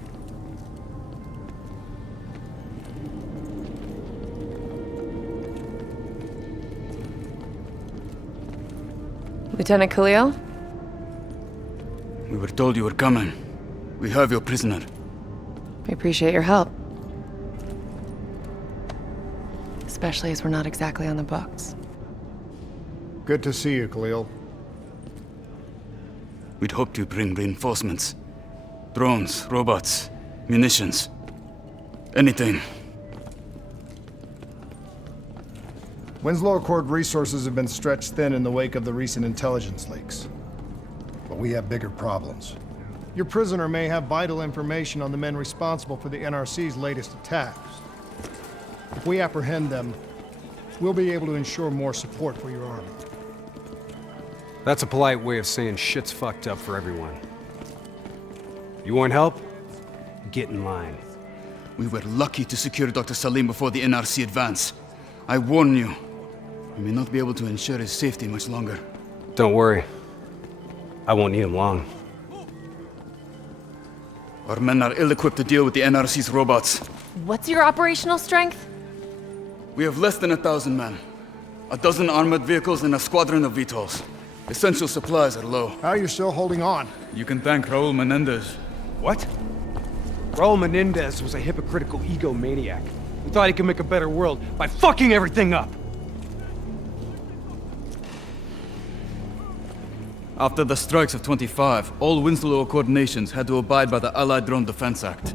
Lieutenant Khalil? We were told you were coming. We have your prisoner. I appreciate your help. Especially as we're not exactly on the books. Good to see you, Khalil. We'd hoped to bring reinforcements. Drones, robots, munitions. Anything. Winslow Accord resources have been stretched thin in the wake of the recent intelligence leaks. But we have bigger problems. Your prisoner may have vital information on the men responsible for the NRC's latest attacks. If we apprehend them, we'll be able to ensure more support for your army. That's a polite way of saying shit's fucked up for everyone. You want help? Get in line. We were lucky to secure Dr. Salim before the NRC advance. I warn you, we may not be able to ensure his safety much longer. Don't worry. I won't need him long. Our men are ill-equipped to deal with the NRC's robots. What's your operational strength? We have less than 1,000 men. 12 armored vehicles and a squadron of VTOLs. Essential supplies are low. How are you still holding on? You can thank Raul Menendez. What? Raul Menendez was a hypocritical egomaniac who thought he could make a better world by fucking everything up. After the strikes of 25, all Winslow Accord nations had to abide by the Allied Drone Defense Act.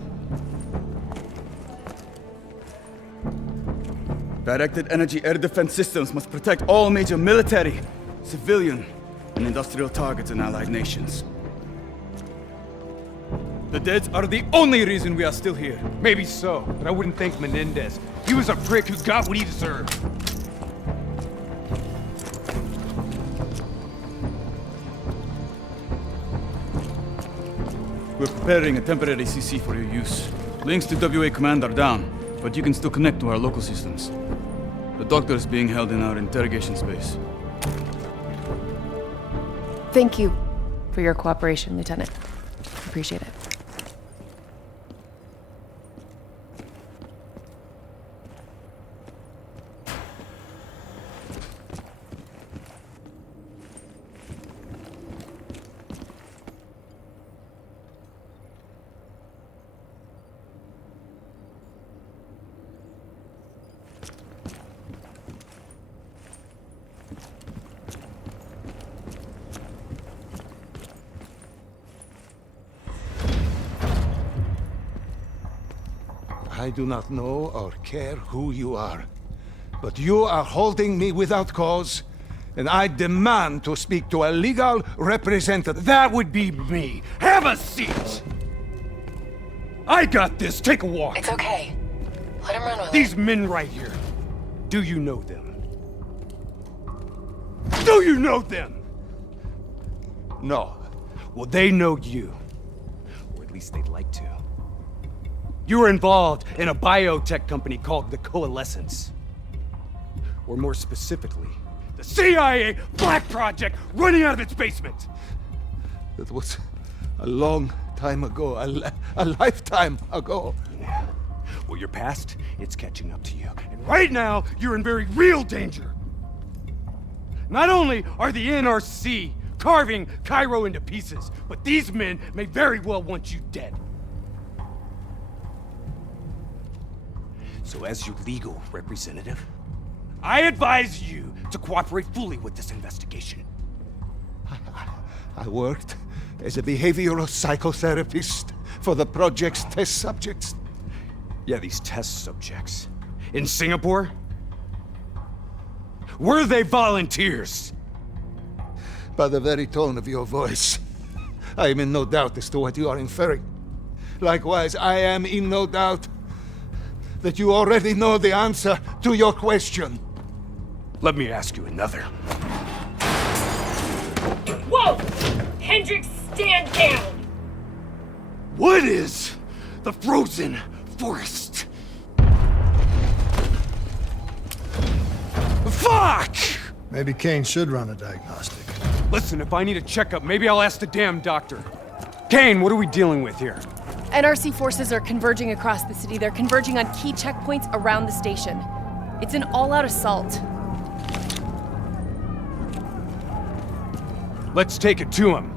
Directed energy air defense systems must protect all major military, civilian, and industrial targets in allied nations. The deads are the only reason we are still here. Maybe so, but I wouldn't thank Menendez. He was a prick who got what he deserved. We're preparing a temporary CC for your use. Links to WA Command are down, but you can still connect to our local systems. The doctor is being held in our interrogation space. Thank you for your cooperation, Lieutenant. Appreciate it. I do not know or care who you are, but you are holding me without cause, and I demand to speak to a legal representative. That would be me. Have a seat! I got this. Take a walk. It's okay. Let him run with These men right here. Do you know them? Do you know them? No. Well, they know you. Or at least they'd like to. You were involved in a biotech company called the Coalescence. Or more specifically, the CIA Black Project running out of its basement. That was a long time ago, a lifetime ago. Yeah. Well, your past, it's catching up to you. And right now, you're in very real danger. Not only are the NRC carving Cairo into pieces, but these men may very well want you dead. So as your legal representative, I advise you to cooperate fully with this investigation. I worked as a behavioral psychotherapist for the project's test subjects. Yeah, these test subjects. In Singapore? Were they volunteers? By the very tone of your voice, I am in no doubt as to what you are inferring. Likewise, I am in no doubt that you already know the answer to your question. Let me ask you another. Whoa! Hendricks, stand down! What is the frozen forest? Fuck! Maybe Kane should run a diagnostic. Listen, if I need a checkup, maybe I'll ask the damn doctor. Kane, what are we dealing with here? NRC forces are converging across the city. They're converging on key checkpoints around the station. It's an all-out assault. Let's take it to him.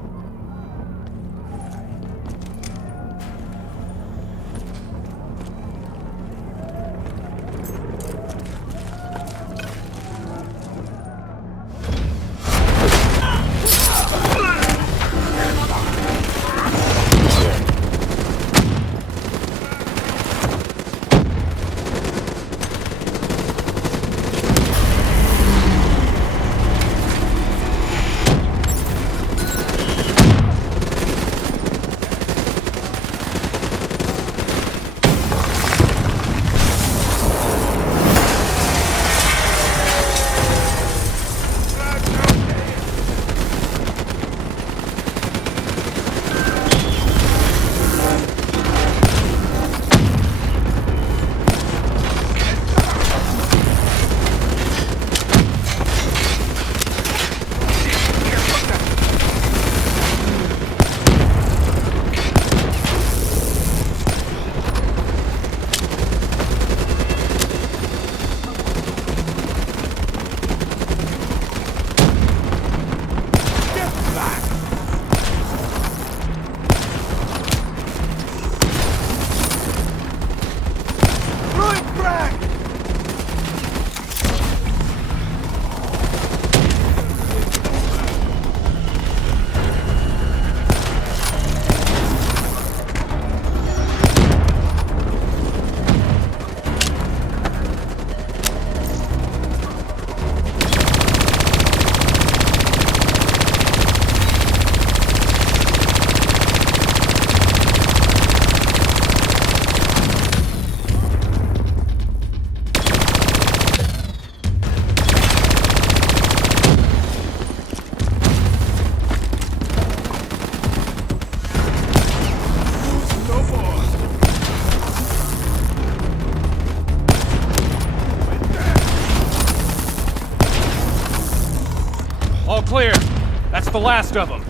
the last of them.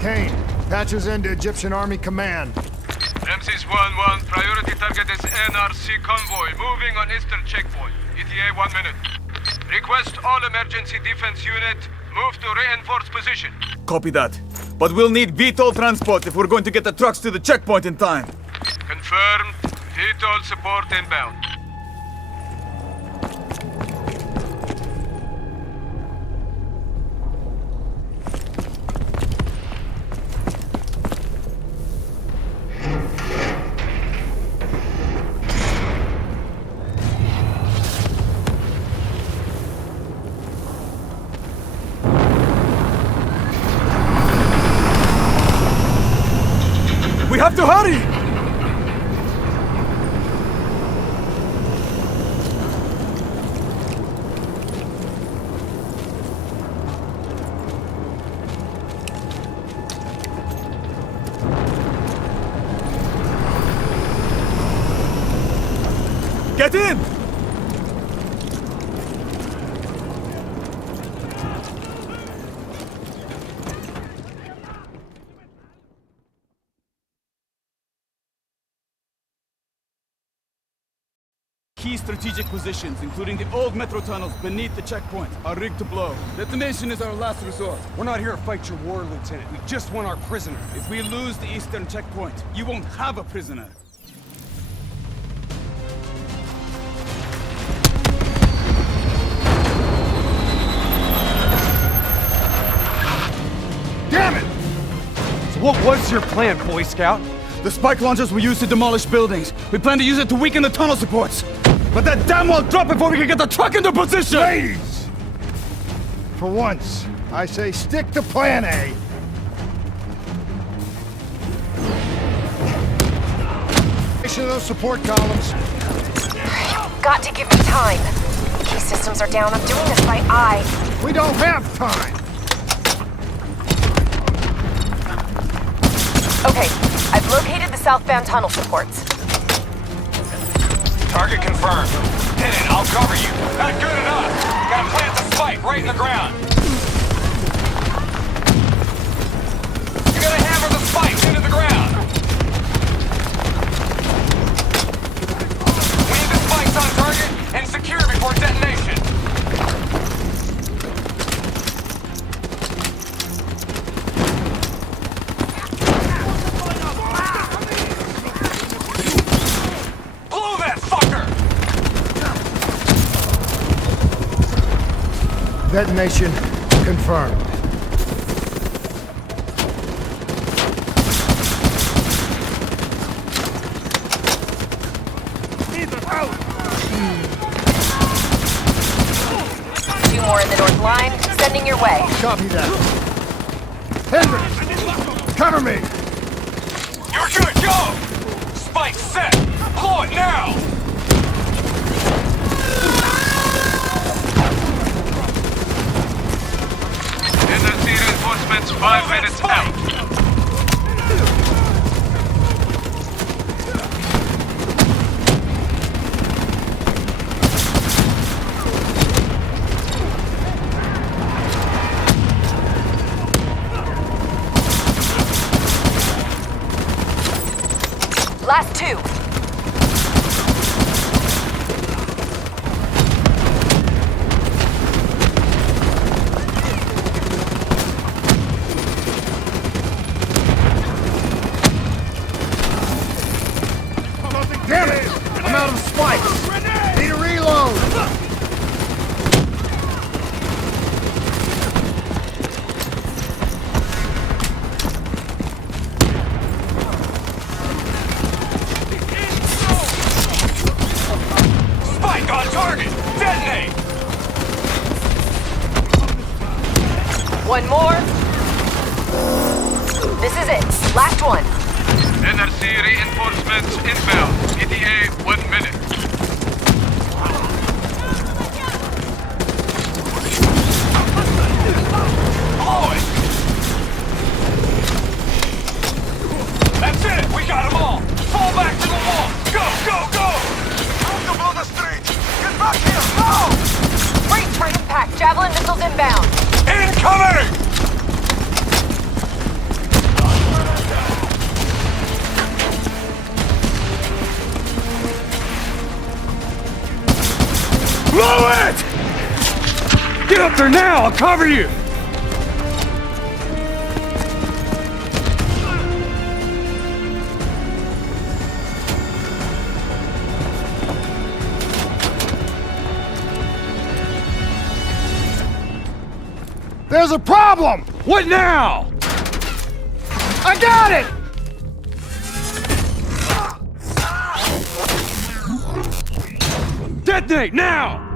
Kane, patches into Egyptian Army Command. Ramses 1-1, priority target is NRC convoy, moving on eastern checkpoint. ETA 1 minute. Request all emergency defense unit, move to reinforced position. Copy that. But we'll need VTOL transport if we're going to get the trucks to the checkpoint in time. Confirmed. VTOL support inbound. We have to hurry! Get in! Key strategic positions, including the old metro tunnels beneath the checkpoint, are rigged to blow. Detonation is our last resort. We're not here to fight your war, Lieutenant. We just want our prisoner. If we lose the eastern checkpoint, you won't have a prisoner. Damn it! So what was your plan, Boy Scout? The spike launchers were used to demolish buildings. We plan to use it to weaken the tunnel supports. But that damn well drop before we can get the truck into position! Ladies! For once, I say stick to Plan A. Of those support columns. You've got to give me time. Key systems are down. I'm doing this by eye. We don't have time. Okay, I've located the southbound tunnel supports. Target confirmed. Hit it, I'll cover you. Not good enough. Gotta plant the spike right in the ground. You gotta hammer the spikes into the ground. We need the spikes on target and secure before detonation. Detonation confirmed. Two more in the north line, sending your way. Copy that. Henry, cover me. You're good, go! Spike set! Blow it now! Reinforcements 5 minutes out. Last two. Damn it! I'm out of spikes! Need a reload! Spike on target! Detonate! One more. This is it. Last one. NRC reinforcements inbound. ETA 1 minute. Blow it! That's it! We got them all! Fall back to the wall! Go, go, go! Time to blow the street! Get back here, now! Brace for impact. Javelin missiles inbound. Incoming! there now! I'll cover you! There's a problem! What now? I got it! Detonate now!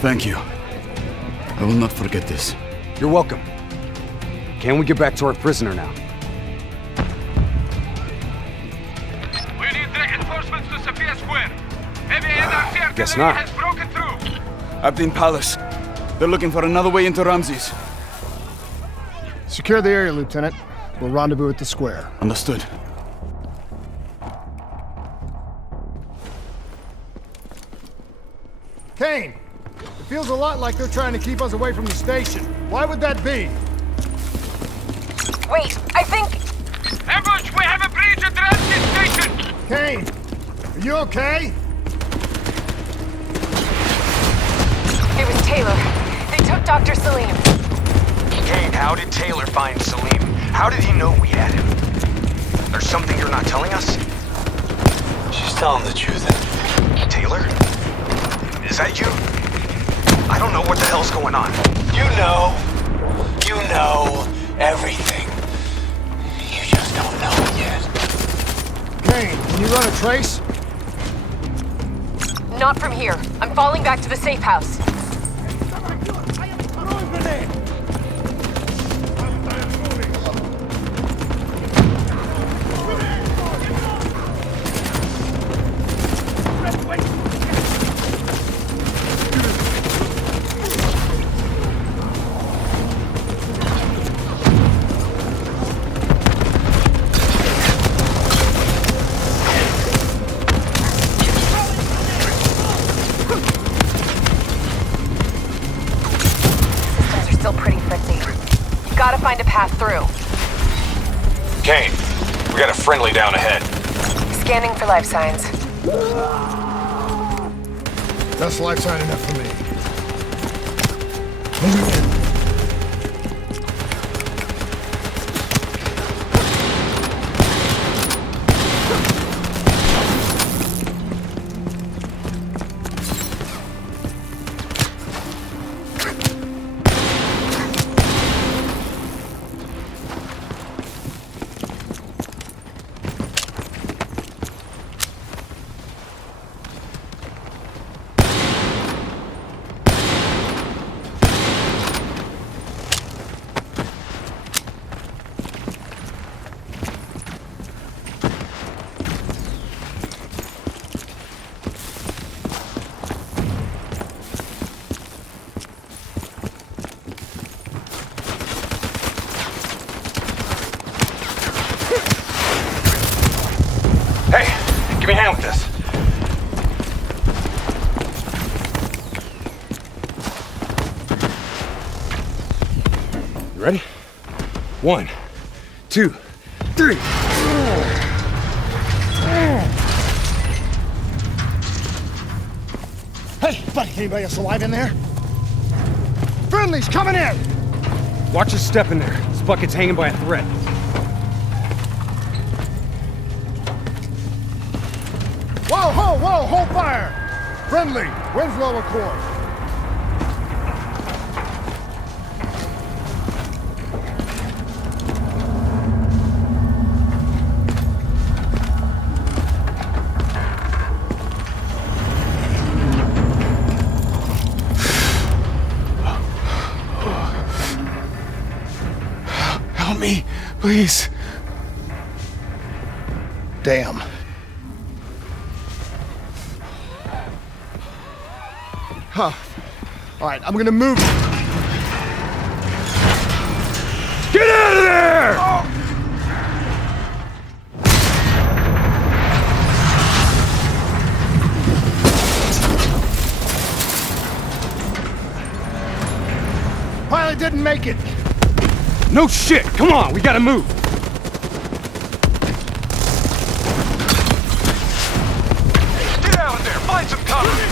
Thank you. I will not forget this. You're welcome. Can we get back to our prisoner now? We need reinforcements to Sophia Square. Heavy NRC Guess artillery not. has broken through. Abdin Palace. They're looking for another way into Ramses. Secure the area, Lieutenant. We'll rendezvous at the square. Understood. Kane! It feels a lot like they're trying to keep us away from the station. Why would that be? Wait, I think... Ambush! We have a breach at Ramses Station! Kane! Are you okay? It was Taylor. They took Dr. Salim. Kane, how did Taylor find Salim? How did he know we had him? There's something you're not telling us? She's telling the truth. Taylor? Is that you? I don't know what the hell's going on. You know everything. You just don't know it yet. Kane, can you run a trace? Not from here. I'm falling back to the safe house. Gotta find a path through. Kane, we got a friendly down ahead. Scanning for life signs. That's life sign enough for me. Moving in. Give me a hand with this. You ready? 1, 2, 3. Hey, buddy, anybody else alive in there? Friendly's coming in! Watch your step in there. This bucket's hanging by a thread. Whoa, hold fire! Friendly, Winslow Accord. Help me, please. Damn. Huh. All right, I'm gonna move. didn't make it! No shit! Come on, we gotta move! Get out of there! Find some cover!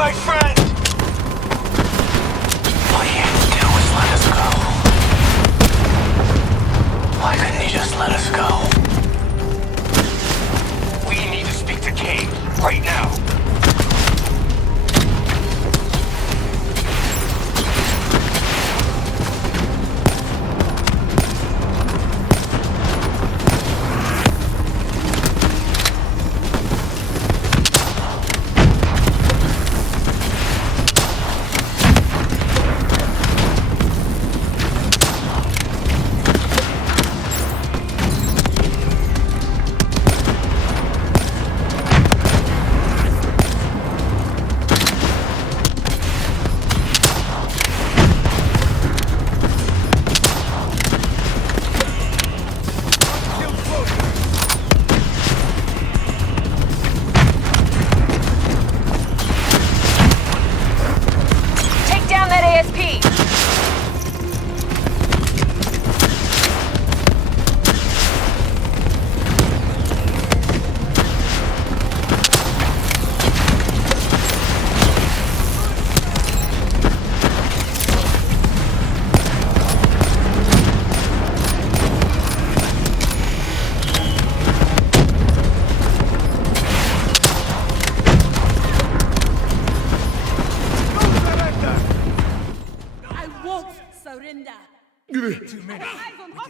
my friend! All you had to do was let us go. Why couldn't you just let us go? We need to speak to Kane, right now.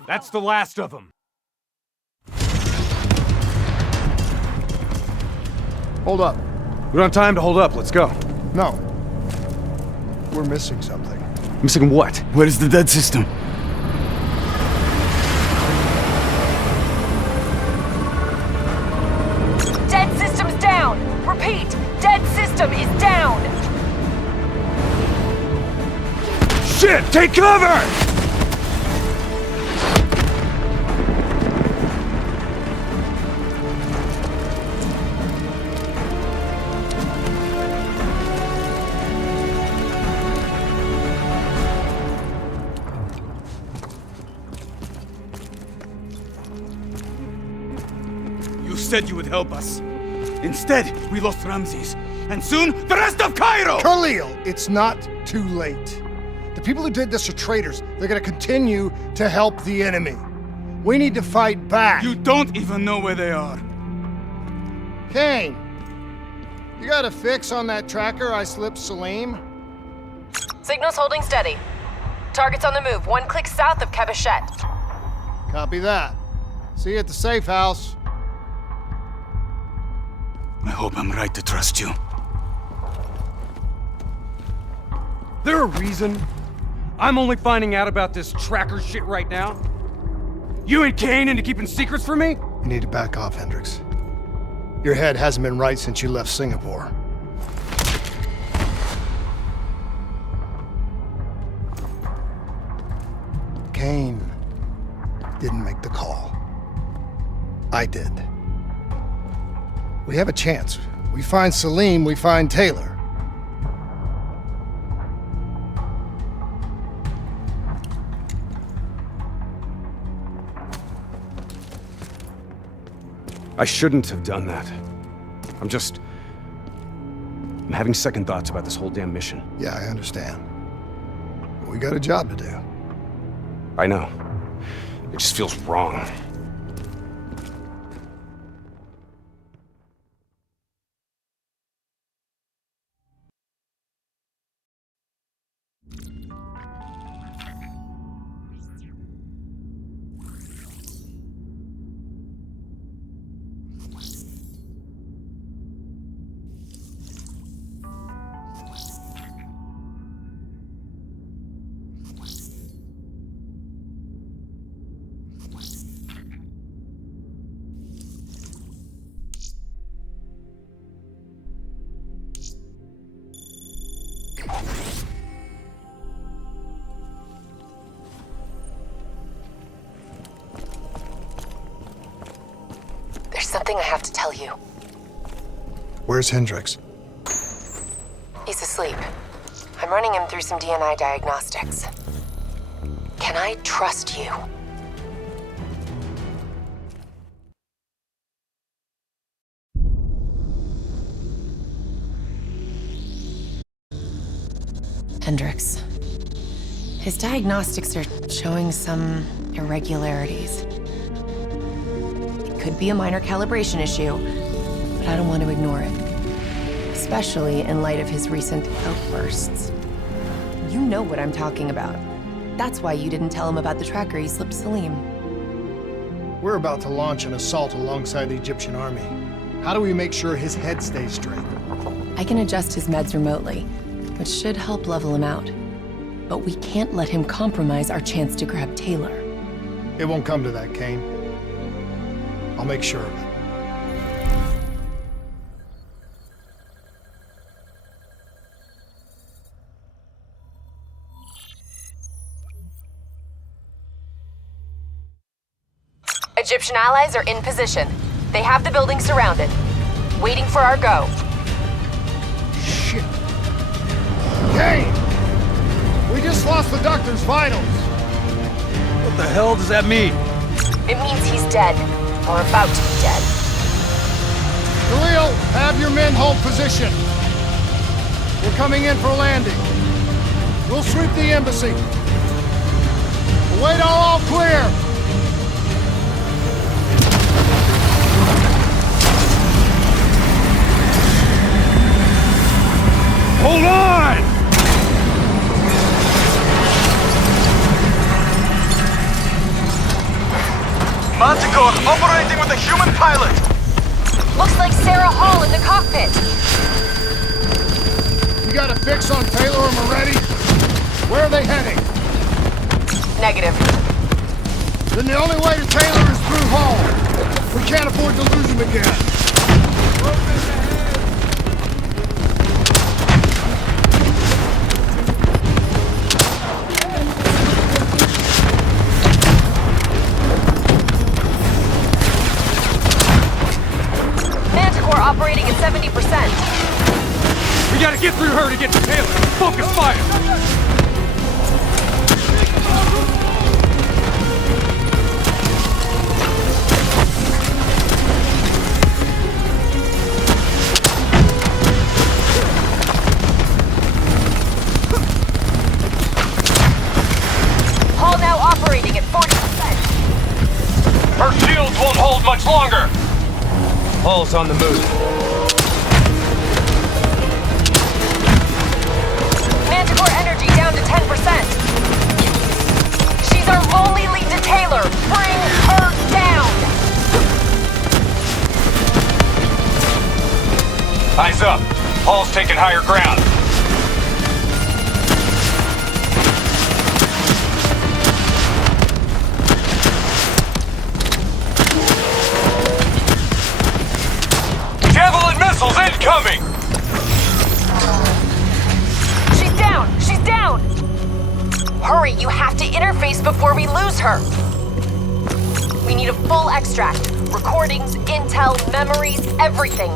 That's the last of them. Hold up. We don't have time to hold up. Let's go. No. We're missing something. Missing what? Where is the dead system? Dead system's down! Repeat, dead system is down! Shit! Take cover! You said you would help us. Instead, we lost Ramses. And soon, the rest of Cairo! Khalil, it's not too late. The people who did this are traitors. They're gonna continue to help the enemy. We need to fight back. You don't even know where they are. Kane, you got a fix on that tracker I slipped Salim? Signal's holding steady. Target's on the move, 1 click south of Cabochette. Copy that. See you at the safe house. I hope I'm right to trust you. There a reason I'm only finding out about this tracker shit right now? You and Kane into keeping secrets from me? You need to back off, Hendricks. Your head hasn't been right since you left Singapore. Kane didn't make the call. I did. We have a chance. We find Salim, we find Taylor. I shouldn't have done that. I'm having second thoughts about this whole damn mission. Yeah, I understand. We got a job to do. I know. It just feels wrong. Something I have to tell you. Where's Hendricks? He's asleep. I'm running him through some DNI diagnostics. Can I trust you? Hendricks. His diagnostics are showing some irregularities. It could be a minor calibration issue, but I don't want to ignore it. Especially in light of his recent outbursts. You know what I'm talking about. That's why you didn't tell him about the tracker he slipped Salim. We're about to launch an assault alongside the Egyptian army. How do we make sure his head stays straight? I can adjust his meds remotely, which should help level him out. But we can't let him compromise our chance to grab Taylor. It won't come to that, Kane. I'll make sure of it. Egyptian allies are in position. They have the building surrounded. Waiting for our go. Shit. Kane! We just lost the doctor's vitals. What the hell does that mean? It means he's dead. Or about to be dead. Khalil, have your men hold position. We're coming in for landing. We'll sweep the embassy. Await all clear. Hold on! Manticore operating with a human pilot! Looks like Sarah Hall in the cockpit. You got a fix on Taylor and Moretti? Where are they heading? Negative. Then the only way to Taylor is through Hall. We can't afford to lose him again. Operating at 70%. We gotta get through her to get to Taylor. Focus fire! Hall now operating at 40%. Her shields won't hold much longer! Hall's on the move. Manticore energy down to 10%. She's our only lead to Taylor. Bring her down. Eyes up. Hall's taking higher ground. Javelin missiles incoming! She's down! She's down! Hurry, you have to interface before we lose her. We need a full extract. Recordings, intel, memories, everything.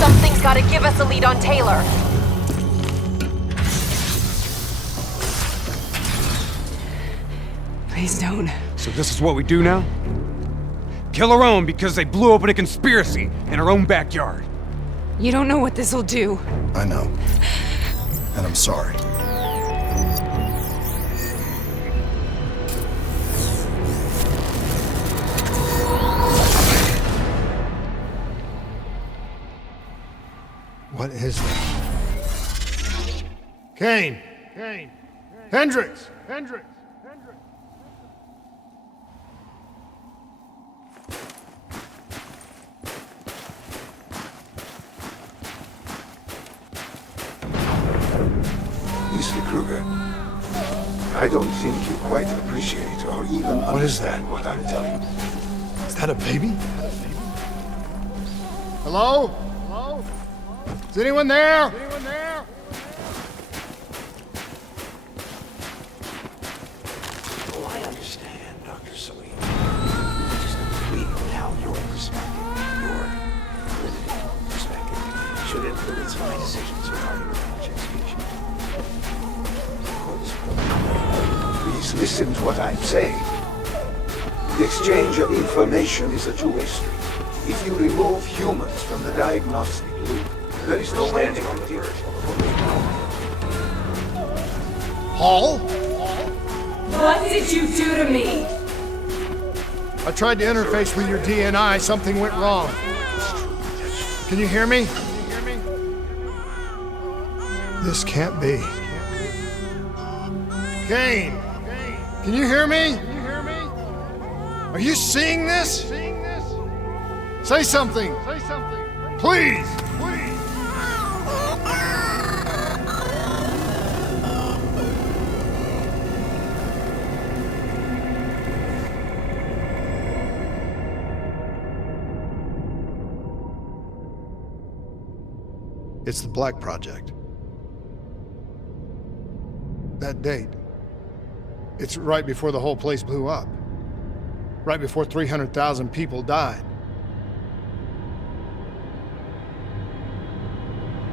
Something's gotta give us a lead on Taylor. Please don't. So this is what we do now? Kill our own because they blew open a conspiracy in our own backyard. You don't know what this'll do. I know. And I'm sorry. What is that? Kane! Kane! Hendricks! Hendricks! Mr. Kruger, I don't think you quite appreciate or even understand what I'm telling you. Is that a baby? Hello? Hello? Is anyone there? Is anyone there? Oh, I understand, Dr. Salim. Just we now your perspective, your limited perspective, should influence my decisions regarding the project's future. Please listen to what I'm saying. The exchange of information is a two-way street. If you remove humans from the diagnostic loop, there is no way to convert. Hall? What did you do to me? I tried to interface with your DNI. Something went wrong. Can you hear me? This can't be. Kane! Can you hear me? Are you seeing this? Say something! Please! It's the Black Project. That date. It's right before the whole place blew up. Right before 300,000 people died.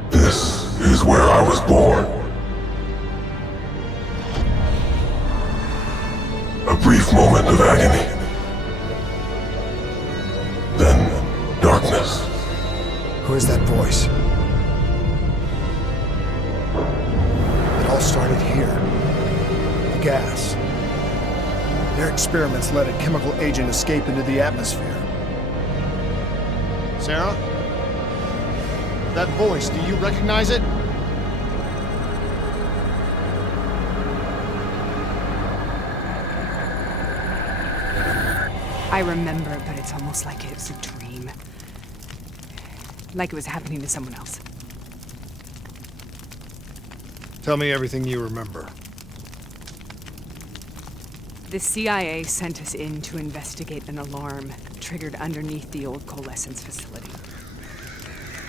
This is where I was born. A brief moment of agony. Then, darkness. Who is that voice? It all started here. The gas. Their experiments let a chemical agent escape into the atmosphere. Sarah? That voice, do you recognize it? I remember, but it's almost like it was a dream. Like it was happening to someone else. Tell me everything you remember. The CIA sent us in to investigate an alarm triggered underneath the old coalescence facility.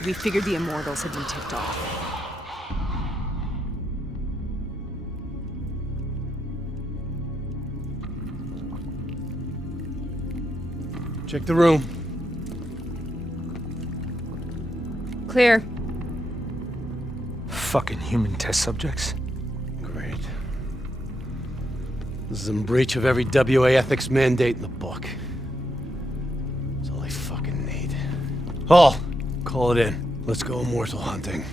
We figured the Immortals had been tipped off. Check the room. Clear. Fucking human test subjects. Great. This is in breach of every WA ethics mandate in the book. That's all I fucking need. Hall, call it in. Let's go immortal hunting.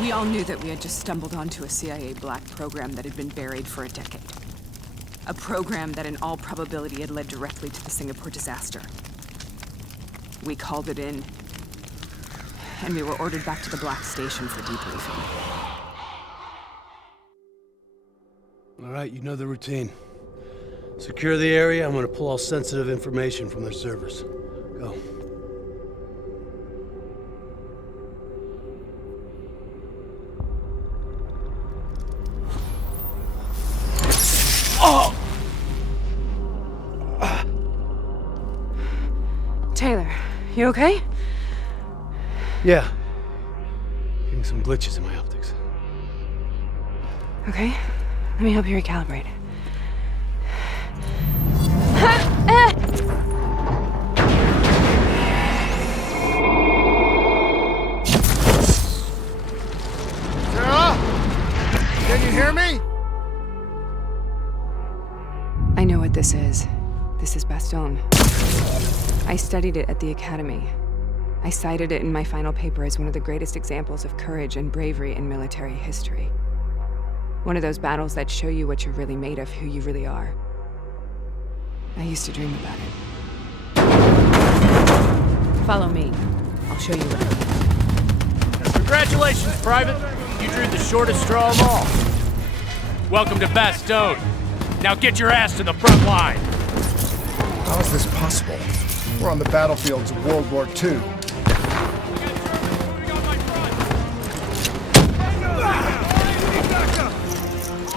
We all knew that we had just stumbled onto a CIA black program that had been buried for a decade. A program that in all probability had led directly to the Singapore disaster. We called it in, and we were ordered back to the Black Station for debriefing. All right, you know the routine. Secure the area. I'm gonna pull all sensitive information from their servers. Go. Oh! Taylor, you okay? Yeah. Getting some glitches in my optics. Okay, let me help you recalibrate. Sarah? Can you hear me? I know what this is. This is Bastogne. I studied it at the Academy. I cited it in my final paper as one of the greatest examples of courage and bravery in military history. One of those battles that show you what you're really made of, who you really are. I used to dream about it. Follow me. I'll show you what I mean. Congratulations, Private. You drew the shortest straw of all. Welcome to Bastogne. Now get your ass to the front line. How is this possible? We're on the battlefields of World War II.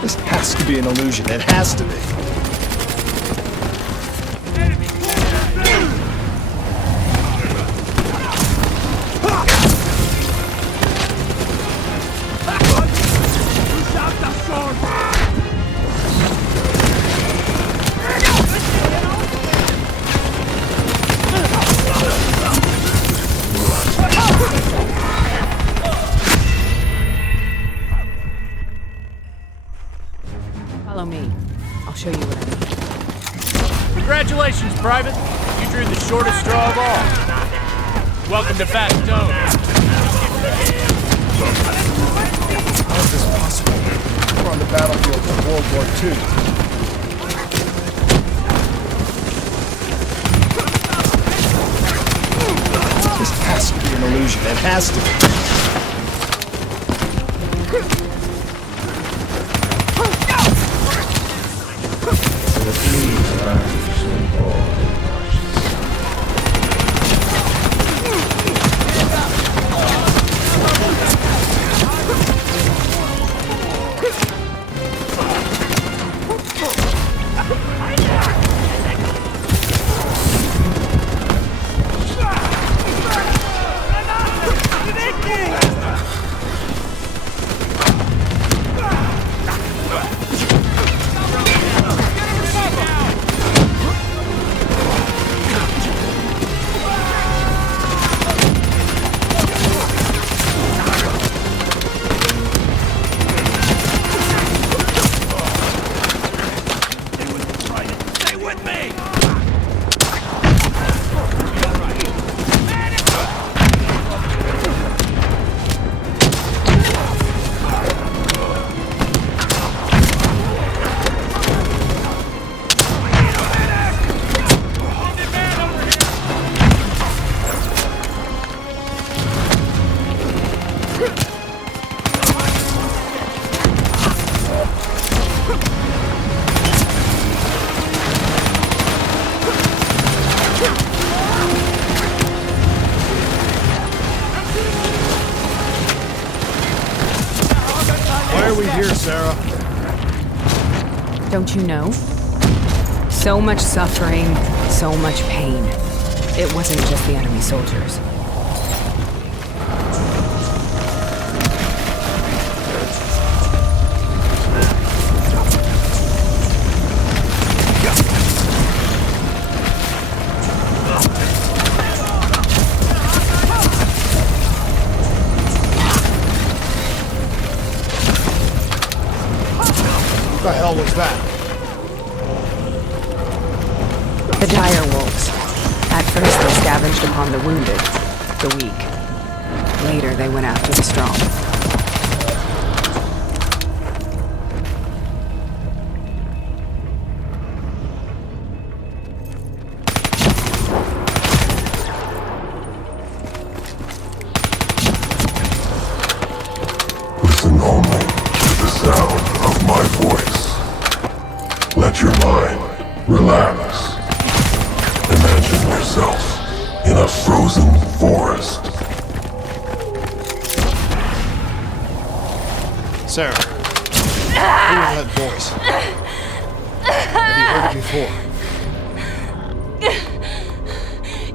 This has to be an illusion. It has to be. Follow me. I'll show you what I mean. Congratulations, Private. You drew the shortest straw of all. Welcome to Bastogne. How is this possible? We're on the battlefield of World War II. This has to be an illusion. It has to be. Don't you know? So much suffering, so much pain. It wasn't just the enemy soldiers. What the hell was that? The dire wolves. At first they scavenged upon the wounded, the weak. Later they went after the strong. Listen only to the sound of my voice. Let your mind relax. Imagine yourself in a frozen forest. Sarah, who are that voice? Have you heard it before?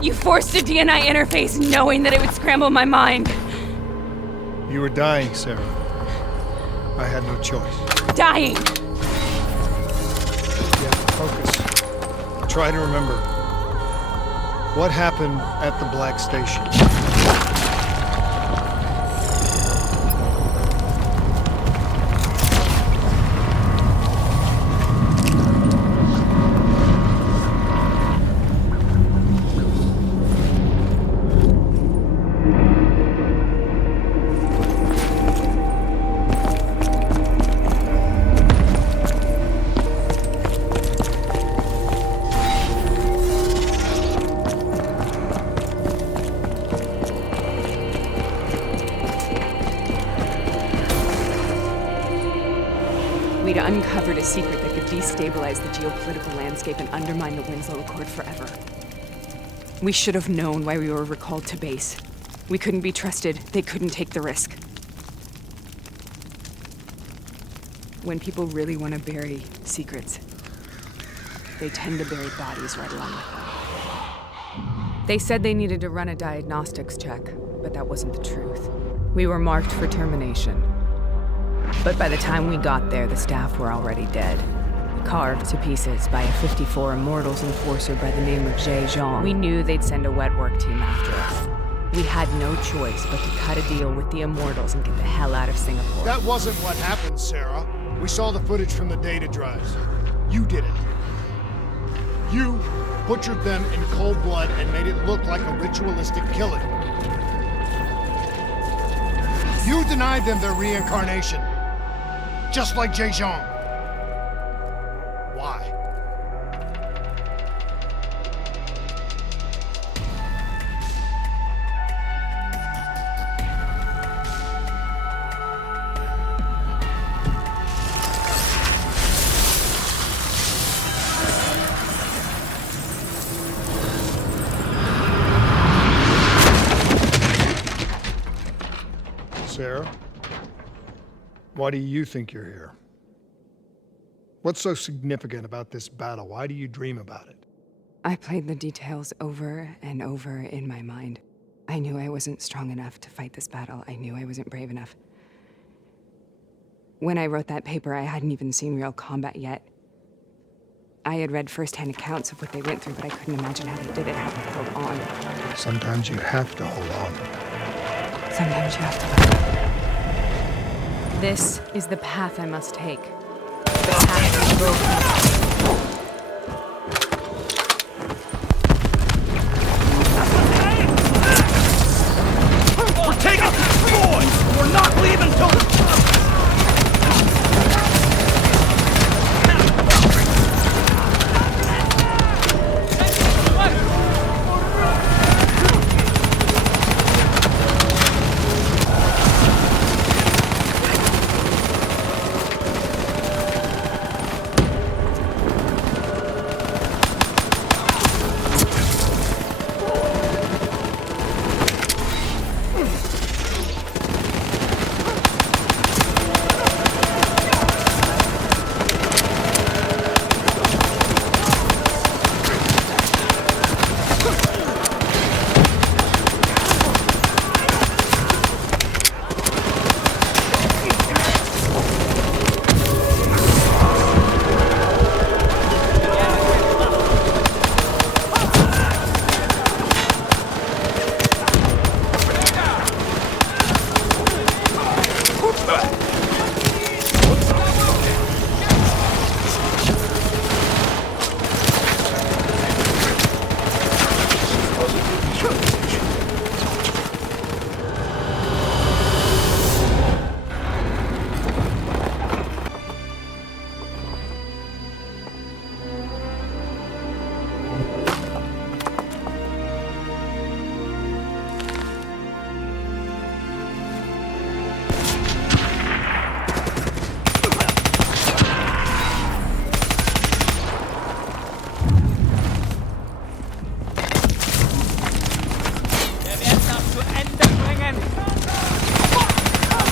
You forced a DNI interface knowing that it would scramble my mind. You were dying, Sarah. I had no choice. Dying! You have to focus. Try to remember. What happened at the Black Station? We'd uncovered a secret that could destabilize the geopolitical landscape and undermine the Winslow Accord forever. We should have known why we were recalled to base. We couldn't be trusted. They couldn't take the risk. When people really want to bury secrets, they tend to bury bodies right along with them. They said they needed to run a diagnostics check, but that wasn't the truth. We were marked for termination. But by the time we got there, the staff were already dead. Carved to pieces by a 54 Immortals enforcer by the name of Jay Zhang. We knew they'd send a wet work team after us. We had no choice but to cut a deal with the Immortals and get the hell out of Singapore. That wasn't what happened, Sarah. We saw the footage from the data drives. You did it. You butchered them in cold blood and made it look like a ritualistic killing. You denied them their reincarnation, just like Zhejiang. Why? Sarah, why do you think you're here? What's so significant about this battle? Why do you dream about it? I played the details over and over in my mind. I knew I wasn't strong enough to fight this battle. I knew I wasn't brave enough. When I wrote that paper, I hadn't even seen real combat yet. I had read firsthand accounts of what they went through, but I couldn't imagine how they did it, how they held on. Sometimes you have to hold on. Sometimes you have to let go. This is the path I must take. The path we both must take. We're taking boys! We're not leaving till...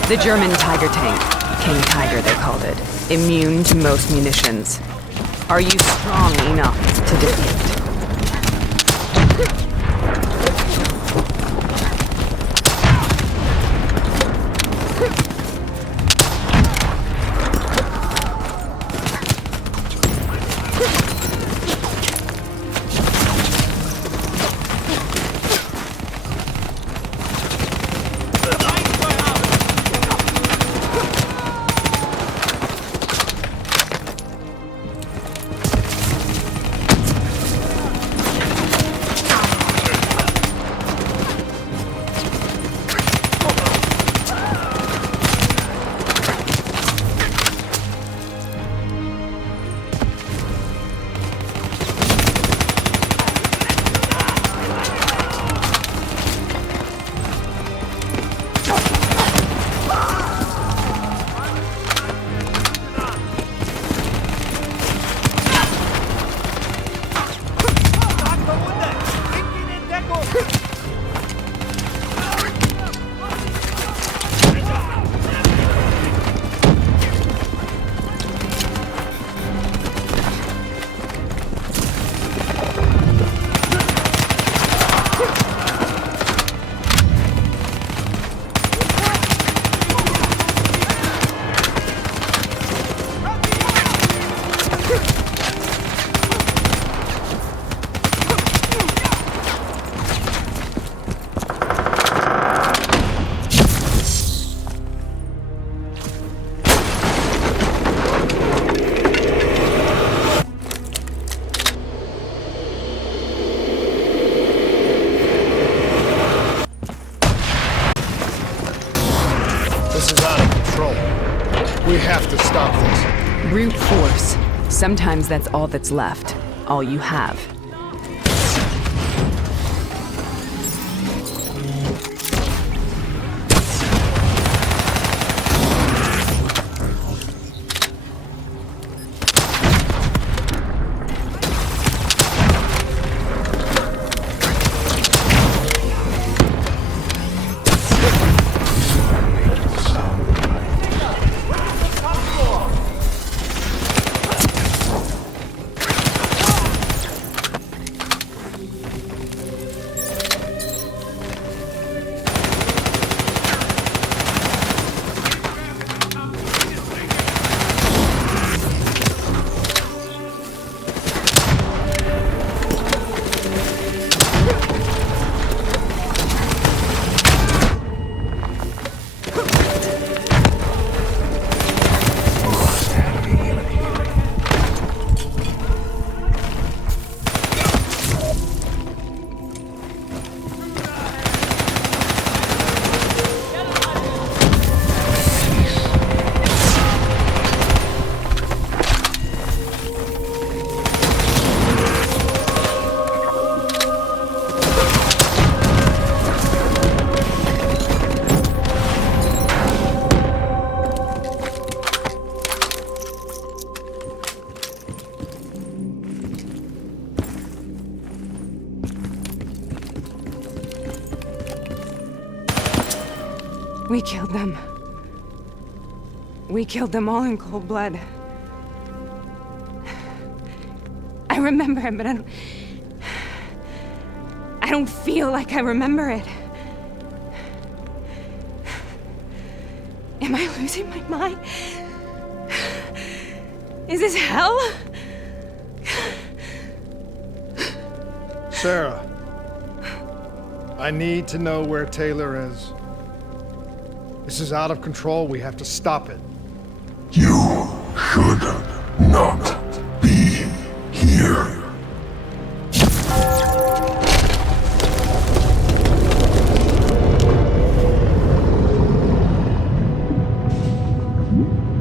The German Tiger tank, King Tiger they called it, immune to most munitions. Are you strong enough to defeat? We have to stop this. Brute force. Sometimes that's all that's left. All you have. We killed them. We killed them all in cold blood. I remember it, but I don't feel like I remember it. Am I losing my mind? Is this hell? Sarah, I need to know where Taylor is. This is out of control. We have to stop it. You should not be here.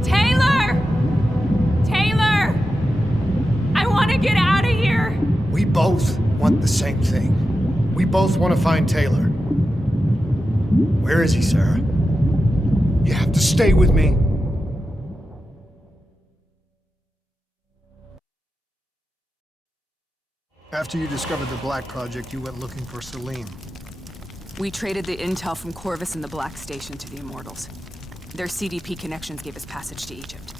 Taylor! Taylor! I want to get out of here! We both want the same thing. We both want to find Taylor. Where is he, Sarah? You have to stay with me. After you discovered the Black Project, you went looking for Salim. We traded the intel from Corvus and the Black Station to the Immortals. Their CDP connections gave us passage to Egypt.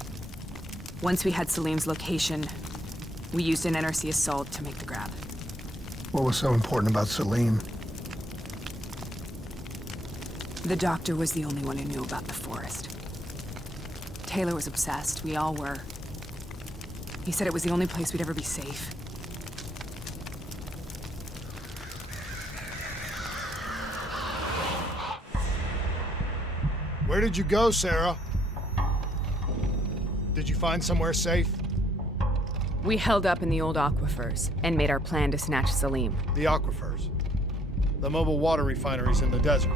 Once we had Salim's location, we used an NRC assault to make the grab. What was so important about Salim? The doctor was the only one who knew about the forest. Taylor was obsessed. We all were. He said it was the only place we'd ever be safe. Where did you go, Sarah? Did you find somewhere safe? We held up in the old aquifers and made our plan to snatch Salim. The aquifers. The mobile water refineries in the desert.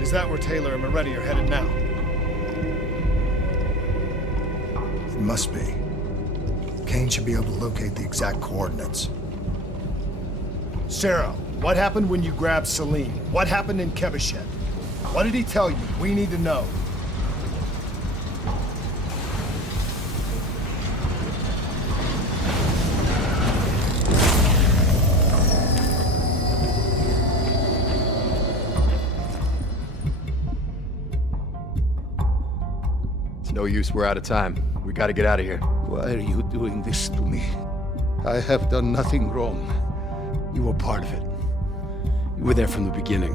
Is that where Taylor and Moretti are headed now? It must be. Kane should be able to locate the exact coordinates. Sarah, what happened when you grabbed Salim? What happened in Kevashet? What did he tell you? We need to know. No use, we're out of time. We gotta get out of here. Why are you doing this to me? I have done nothing wrong. You were part of it. You were there from the beginning.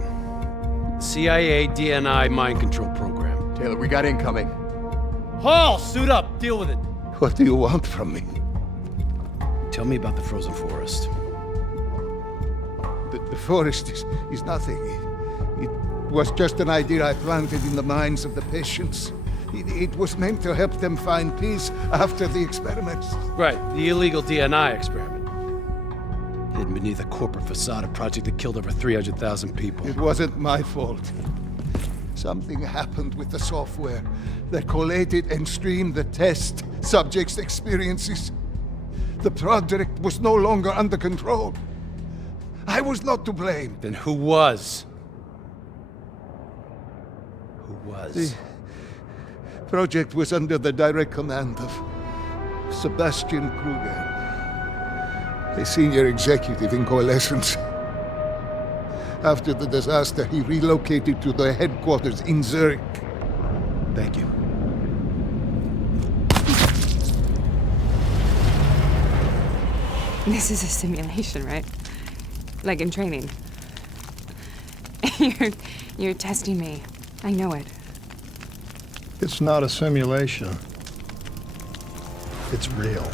CIA DNI mind control program. Taylor, we got incoming. Hall, suit up. Deal with it. What do you want from me? Tell me about the frozen forest. The forest is nothing. It was just an idea I planted in the minds of the patients. It was meant to help them find peace after the experiments. Right, the illegal DNI experiment. Hidden beneath a corporate facade, a project that killed over 300,000 people. It wasn't my fault. Something happened with the software that collated and streamed the test subjects' experiences. The project was no longer under control. I was not to blame. Then who was? Who was? The project was under the direct command of Sebastian Kruger, a senior executive in Coalescence. After the disaster, he relocated to the headquarters in Zurich. Thank you. This is a simulation, right? Like in training. You're testing me. I know it. It's not a simulation. It's real.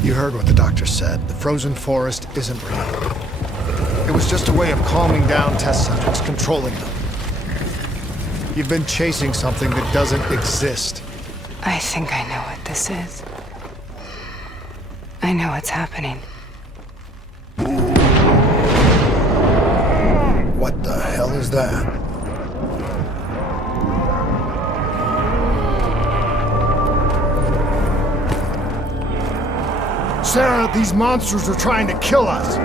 You heard what the doctor said. The frozen forest isn't real. It was just a way of calming down test subjects, controlling them. You've been chasing something that doesn't exist. I think I know what this is. I know what's happening. What the hell is that? Sarah, these monsters are trying to kill us!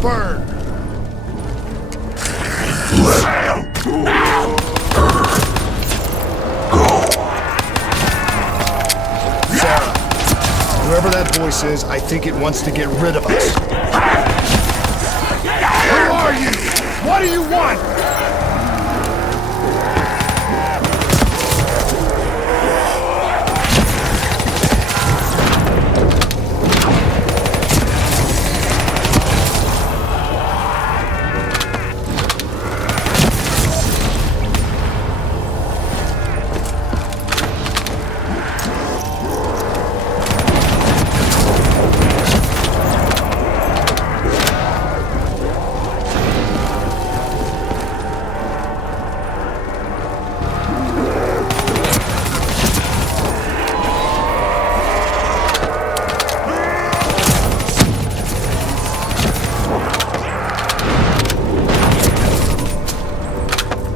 Burn! Sarah, whoever that voice is, I think it wants to get rid of us. Who are you? What do you want?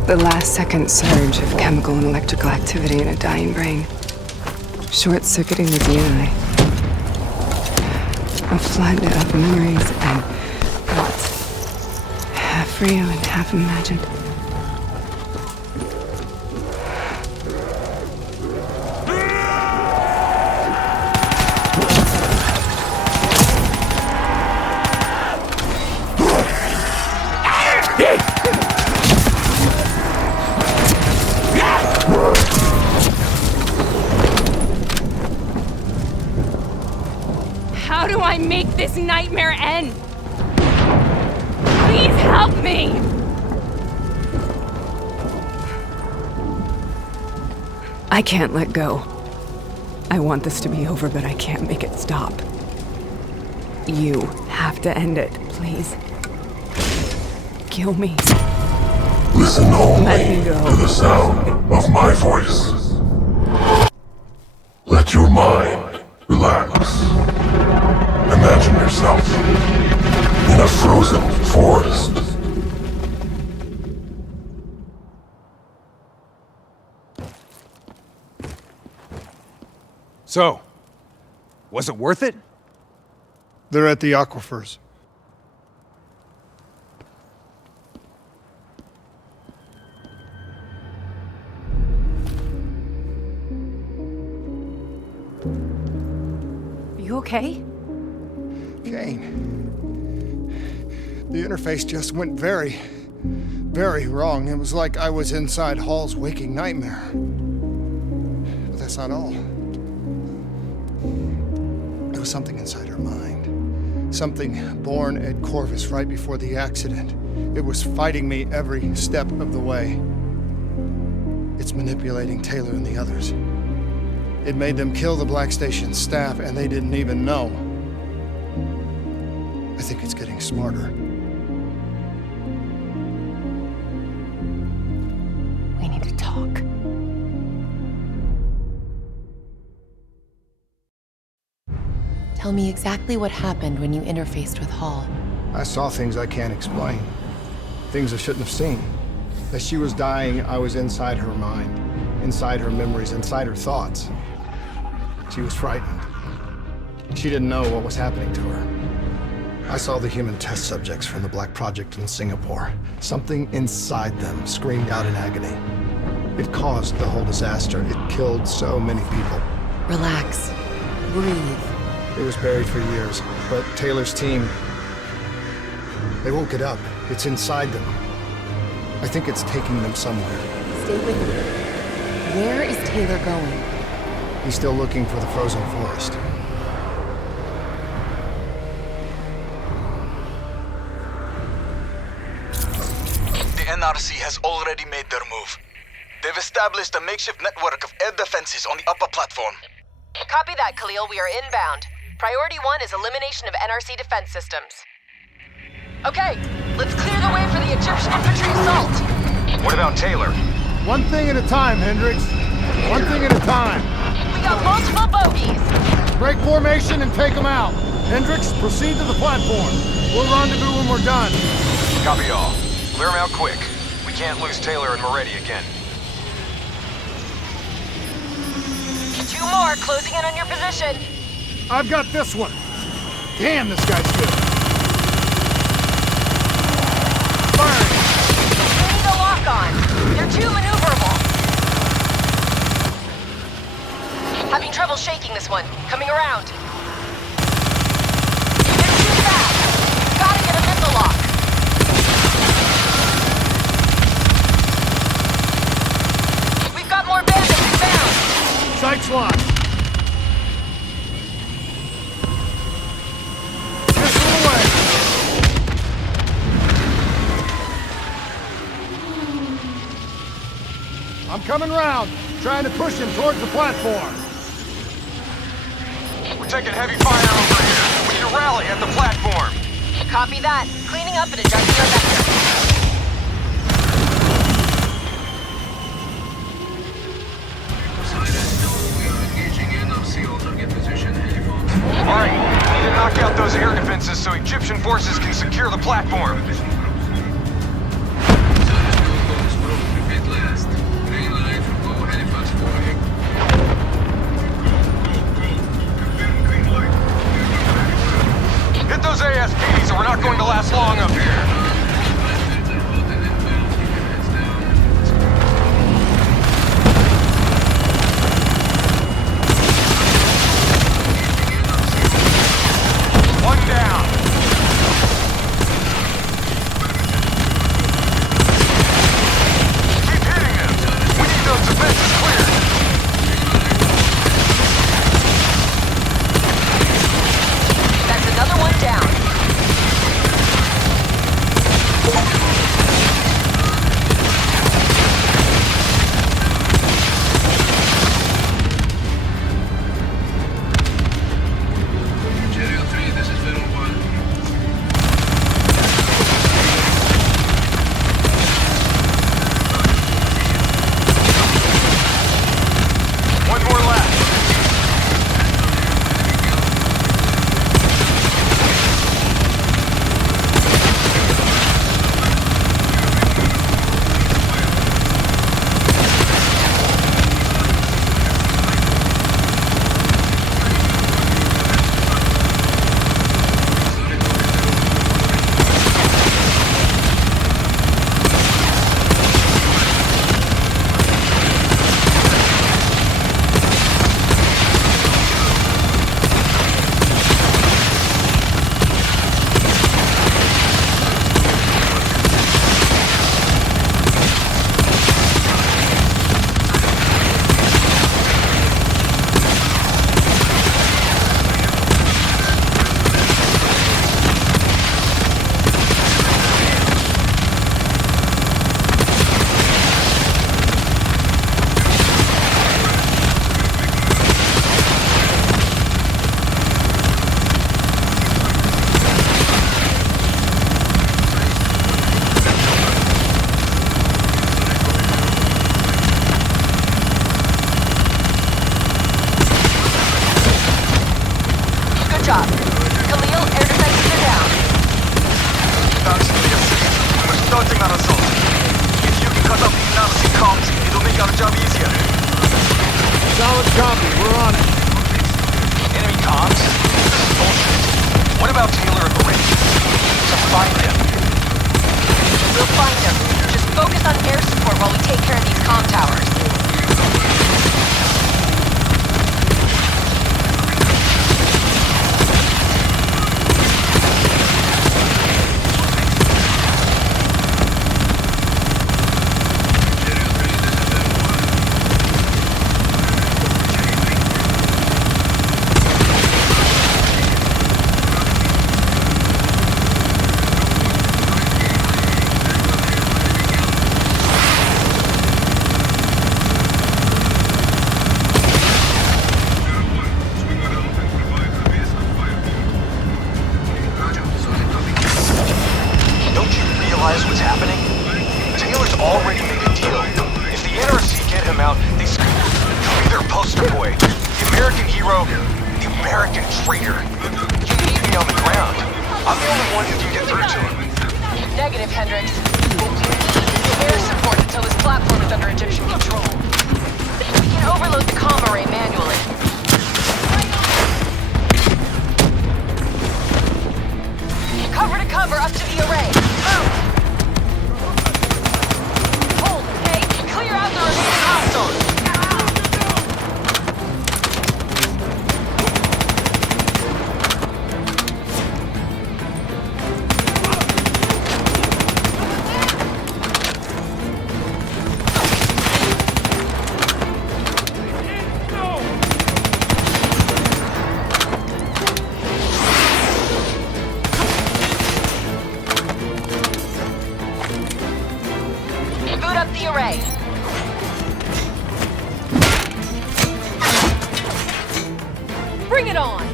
The last-second surge of chemical and electrical activity in a dying brain. Short-circuiting the DNA. A flood of memories and thoughts. Half real and half imagined. How How do I make this nightmare end? Please help me! I can't let go. I want this to be over, but I can't make it stop. You have to end it, please. Kill me. Listen only Let me go. to the sound of my voice. Let your mind relax. Imagine yourself in a frozen forest. So, was it worth it? They're at the aquifers. Are you okay? Kane. The interface just went very, very wrong. It was like I was inside Hall's waking nightmare. But that's not all. There was something inside her mind. Something born at Corvus right before the accident. It was fighting me every step of the way. It's manipulating Taylor and the others. It made them kill the Black Station staff, and they didn't even know. I think it's getting smarter. We need to talk. Tell me exactly what happened when you interfaced with Hall. I saw things I can't explain. Things I shouldn't have seen. As she was dying, I was inside her mind, inside her memories, inside her thoughts. She was frightened. She didn't know what was happening to her. I saw the human test subjects from the Black Project in Singapore. Something inside them screamed out in agony. It caused the whole disaster. It killed so many people. Relax. Breathe. It was buried for years, but Taylor's team, they woke it up. It's inside them. I think it's taking them somewhere. Stay with me. Where is Taylor going? He's still looking for the frozen forest. The NRC has already made their move. They've established a makeshift network of air defenses on the upper platform. Copy that, Khalil. We are inbound. Priority 1 is elimination of NRC defense systems. Okay, let's clear the way for the Egyptian infantry assault. What about Taylor? One thing at a time, Hendricks. One thing at a time. We got multiple bogeys. Break formation and take them out. Hendricks, proceed to the platform. We'll rendezvous when we're done. Copy all. Clear them out quick. We can't lose Taylor and Moretti again. 2 more, closing in on your position. I've got this one. Damn, this guy's good. Firing. We need a lock on. They're too maneuverable. Having trouble shaking this one. Coming around. They're too fast. Gotta get a missile lock. We've got more bandits inbound. Sights locked. Missile away. I'm coming round, trying to push him towards the platform. We're taking heavy fire over here. We need to rally at the platform. Copy that. Cleaning up and adjusting our vector. Alright, we need to knock out those air defenses so Egyptian forces can secure the platform. Hit those ASPs or we're not going to last long up here. One down. up. Khalil, air defenses are down. We're starting our assault. If you can cut off the NRC comms, it'll make our job easier. Solid copy. We're on it. Enemy comms? This is bullshit. What about Taylor at the range? To find him. We'll find him. Just focus on air support while we take care of these comm towers. Bring it on!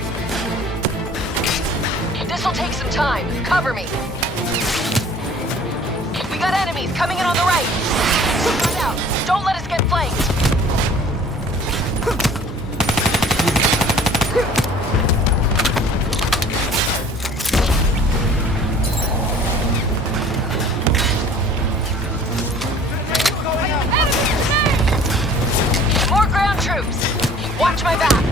This'll take some time. Cover me. We got enemies coming in on the right. Spread out. Don't let us get flanked. More ground troops. Watch my back.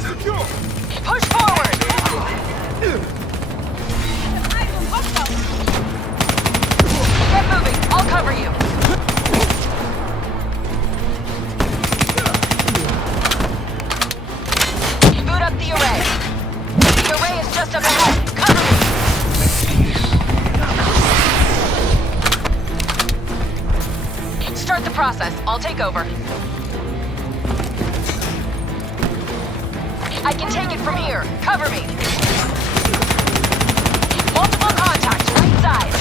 secure! Push forward! Get moving! I'll cover you! Boot up the array. The array is just up ahead. Cover me! Start the process. I'll take over. I can take it from here. Cover me. Multiple contacts, right side.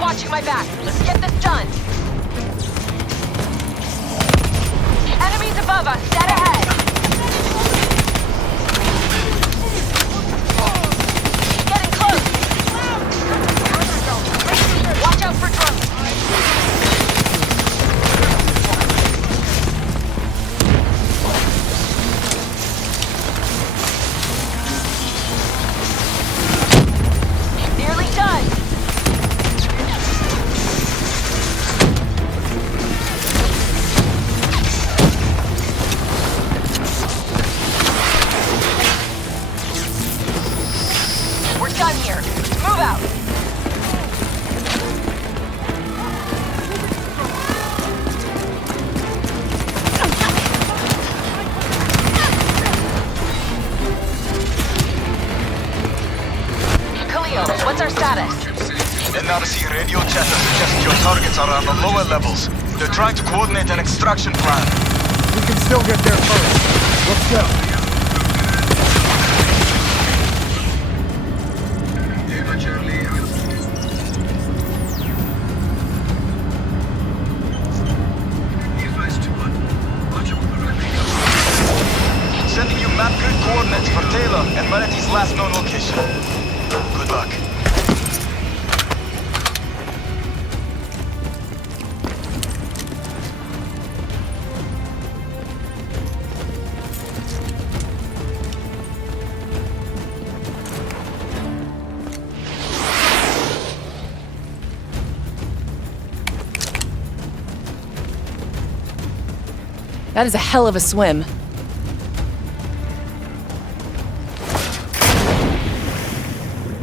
Watching my back. Let's get this done. Enemies above us. Dead ahead. Getting close. Watch out for drones. Nearly done. Done here. Move out. Khalil, what's our status? NRC radio chatter suggests your targets are on the lower levels. They're trying to coordinate an extraction plan. We can still get there first. Let's go. Sending you map grid coordinates for Taylor and Merity's last known location. Good luck. That is a hell of a swim.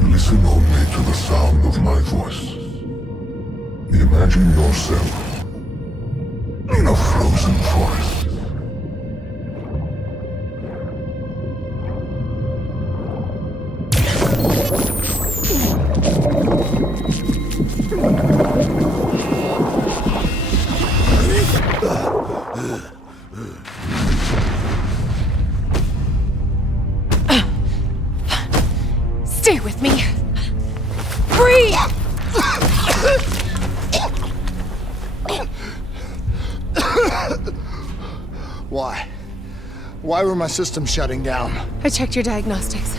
Listen only to the sound of my voice. Imagine yourself in a frozen forest. Stay with me. Breathe! Why? Why were my systems shutting down? I checked your diagnostics.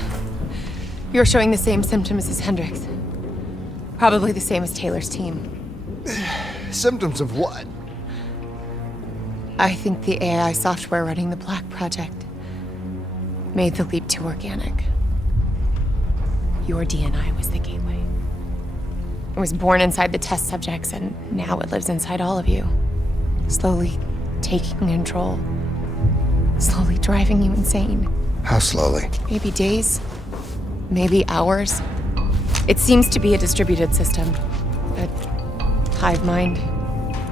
You're showing the same symptoms as Hendricks. Probably the same as Taylor's team. Symptoms of what? I think the AI software running the Black Project made the leap to organic. Your DNI was the gateway. It was born inside the test subjects, and now it lives inside all of you. Slowly taking control. Slowly driving you insane. How slowly? Maybe days. Maybe hours. It seems to be a distributed system. A hive mind.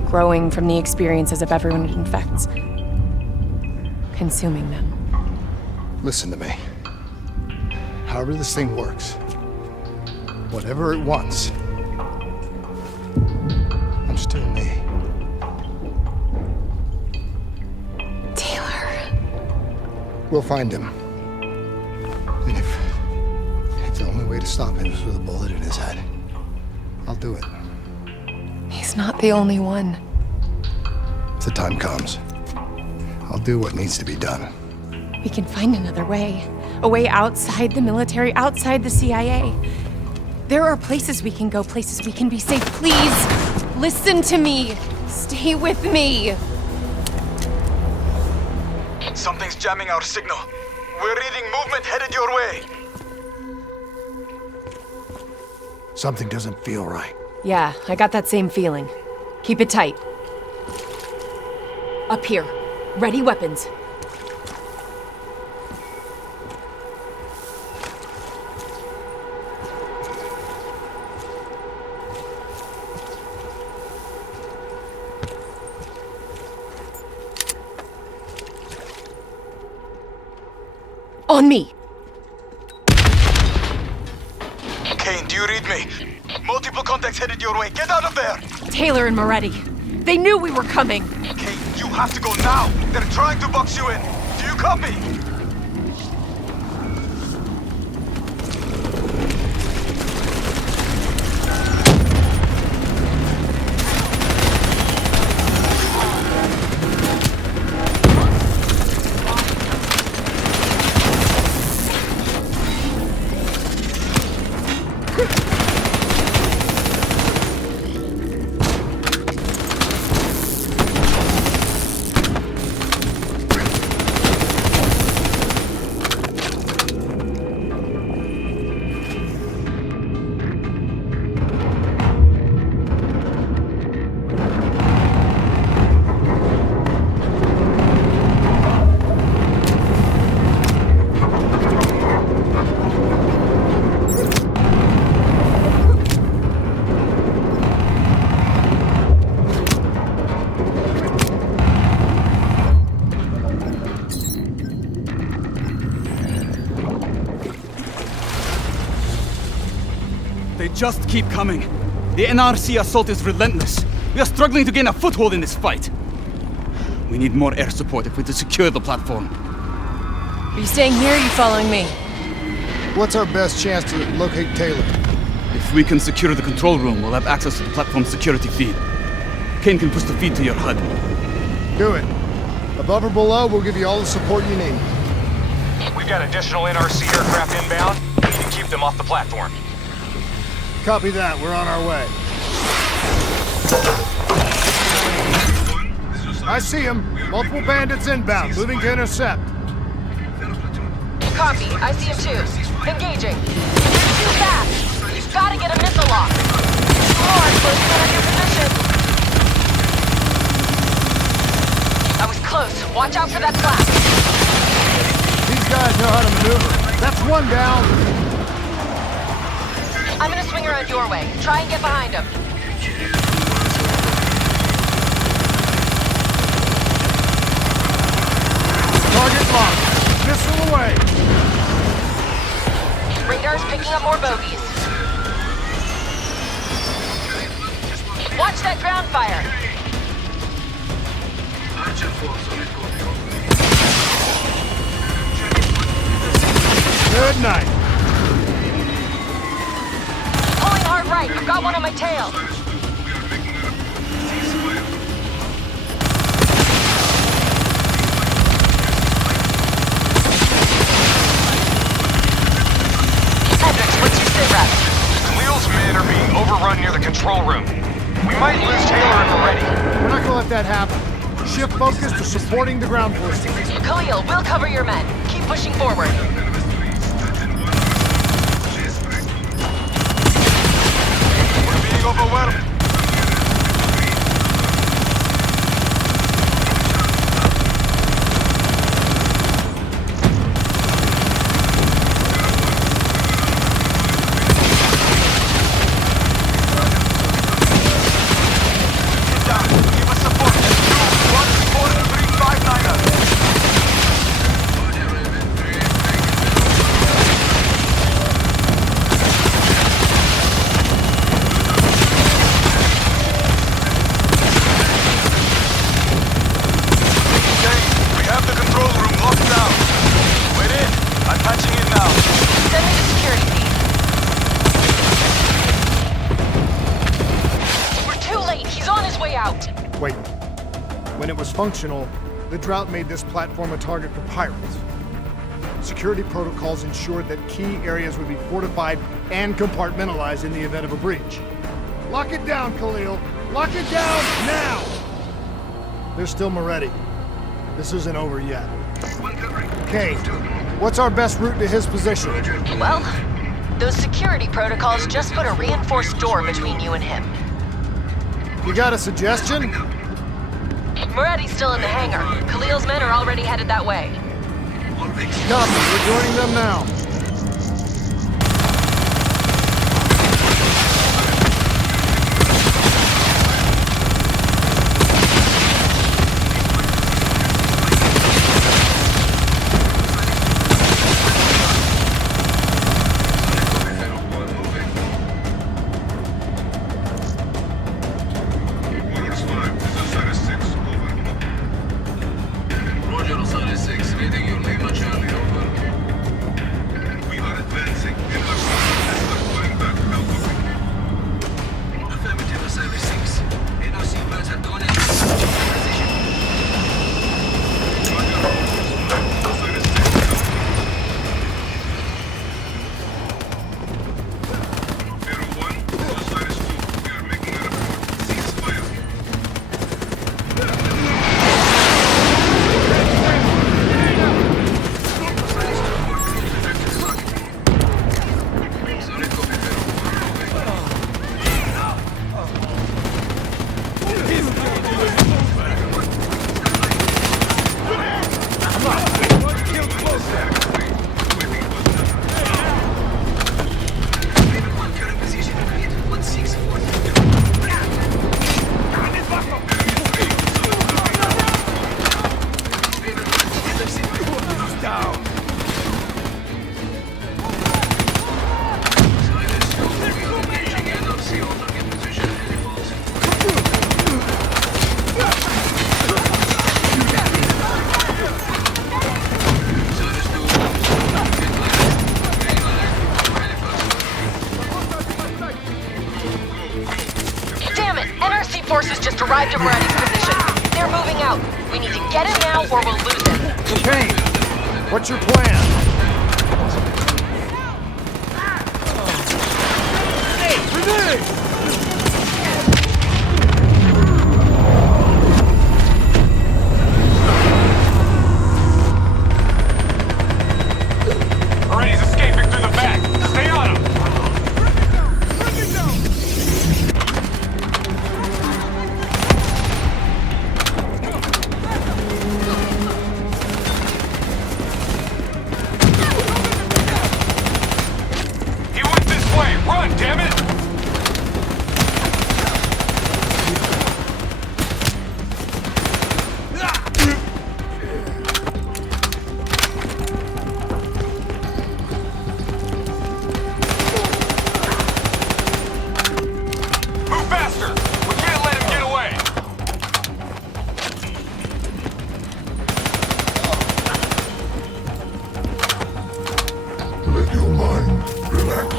Growing from the experiences of everyone it infects. Consuming them. Listen to me. However this thing works, whatever it wants, I'm just doing me. Taylor. We'll find him. And if the only way to stop him is with a bullet in his head, I'll do it. He's not the only one. If the time comes. I'll do what needs to be done. We can find another way. A way outside the military, outside the CIA. There are places we can go, places we can be safe. Please, listen to me. Stay with me. Something's jamming our signal. We're reading movement headed your way. Something doesn't feel right. Yeah, I got that same feeling. Keep it tight. Up here. Ready weapons. On me! Kane, do you read me? Multiple contacts headed your way. Get out of there! Taylor and Moretti. They knew we were coming. Kane, you have to go now! They're trying to box you in! Do you copy? They just keep coming. The NRC assault is relentless. We are struggling to gain a foothold in this fight. We need more air support if we're to secure the platform. Are you staying here or are you following me? What's our best chance to locate Taylor? If we can secure the control room, we'll have access to the platform's security feed. Kane can push the feed to your HUD. Do it. Above or below, we'll give you all the support you need. We've got additional NRC aircraft inbound. We need to keep them off the platform. Copy that. We're on our way. I see him. Multiple bandits inbound, moving to intercept. Copy. I see him too. Engaging. You're too fast. You've got to get a missile lock. More closing in on your position. That was close. Watch out for that flak. These guys know how to maneuver. That's one down. I'm gonna swing around your way. Try and get behind him. Target locked. Missile away. Radar's picking up more bogeys. Watch that ground fire. Good night. Pulling hard right. I've got one on my tail. Hendricks, what's your sit rep? Khalil's men are being overrun near the control room. We might lose Taylor and Moretti. We're not gonna let that happen. Shift focus to supporting the ground forces. Khalil, we'll cover your men. Keep pushing forward. We're being overwhelmed. Wait. When it was functional, The drought made this platform a target for pirates. Security protocols ensured that key areas would be fortified and compartmentalized in the event of a breach. Lock it down, Khalil! Lock it down now! There's still Moretti. This isn't over yet. Kane, what's our best route to his position? Well, those security protocols just put a reinforced door between you and him. You got a suggestion? Moretti's still in the hangar. Khalil's men are already headed that way. Copy, we're joining them now. Forces just arrived at Moretti's position. They're moving out. We need to get him now or we'll lose him. Kane, what's your plan? Hey, grenade! Moretti's escaping through the back. Stay on him. Run, damn it! Move faster! We can't let him get away! Let your mind relax.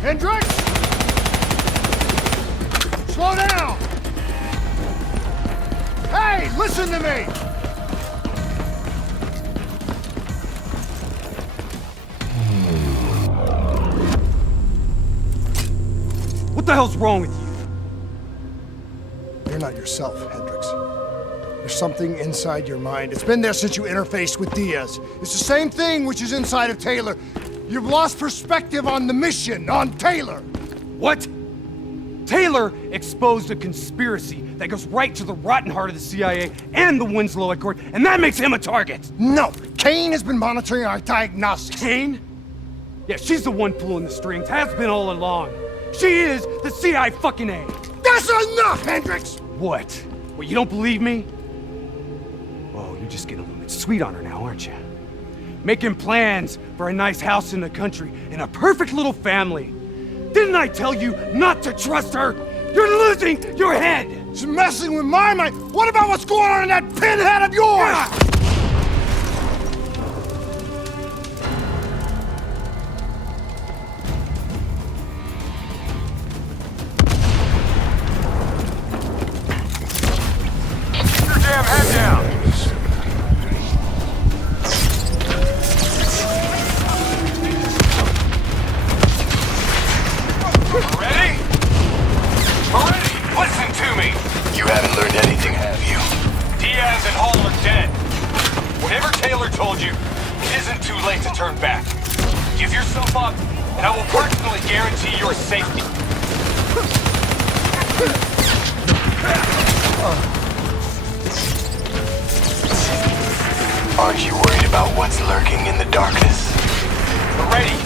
Hendricks! Slow down! Hey, listen to me! What the hell's wrong with you? You're not yourself, Hendricks. There's something inside your mind. It's been there since you interfaced with Diaz. It's the same thing which is inside of Taylor. You've lost perspective on the mission, on Taylor. What? Taylor exposed a conspiracy that goes right to the rotten heart of the CIA and the Winslow Accord, and that makes him a target. No, Kane has been monitoring our diagnostics. Kane? Yeah, she's the one pulling the strings, has been all along. She is the CIA fucking A. That's enough, Hendricks! What? What, you don't believe me? Oh, you're just getting a little bit sweet on her now, aren't you? Making plans for a nice house in the country and a perfect little family. Didn't I tell you not to trust her? You're losing your head! She's messing with my mind. What about what's going on in that pinhead of yours? told you, it isn't too late to turn back. Give yourself up, and I will personally guarantee your safety. Aren't you worried about what's lurking in the darkness? Moretti,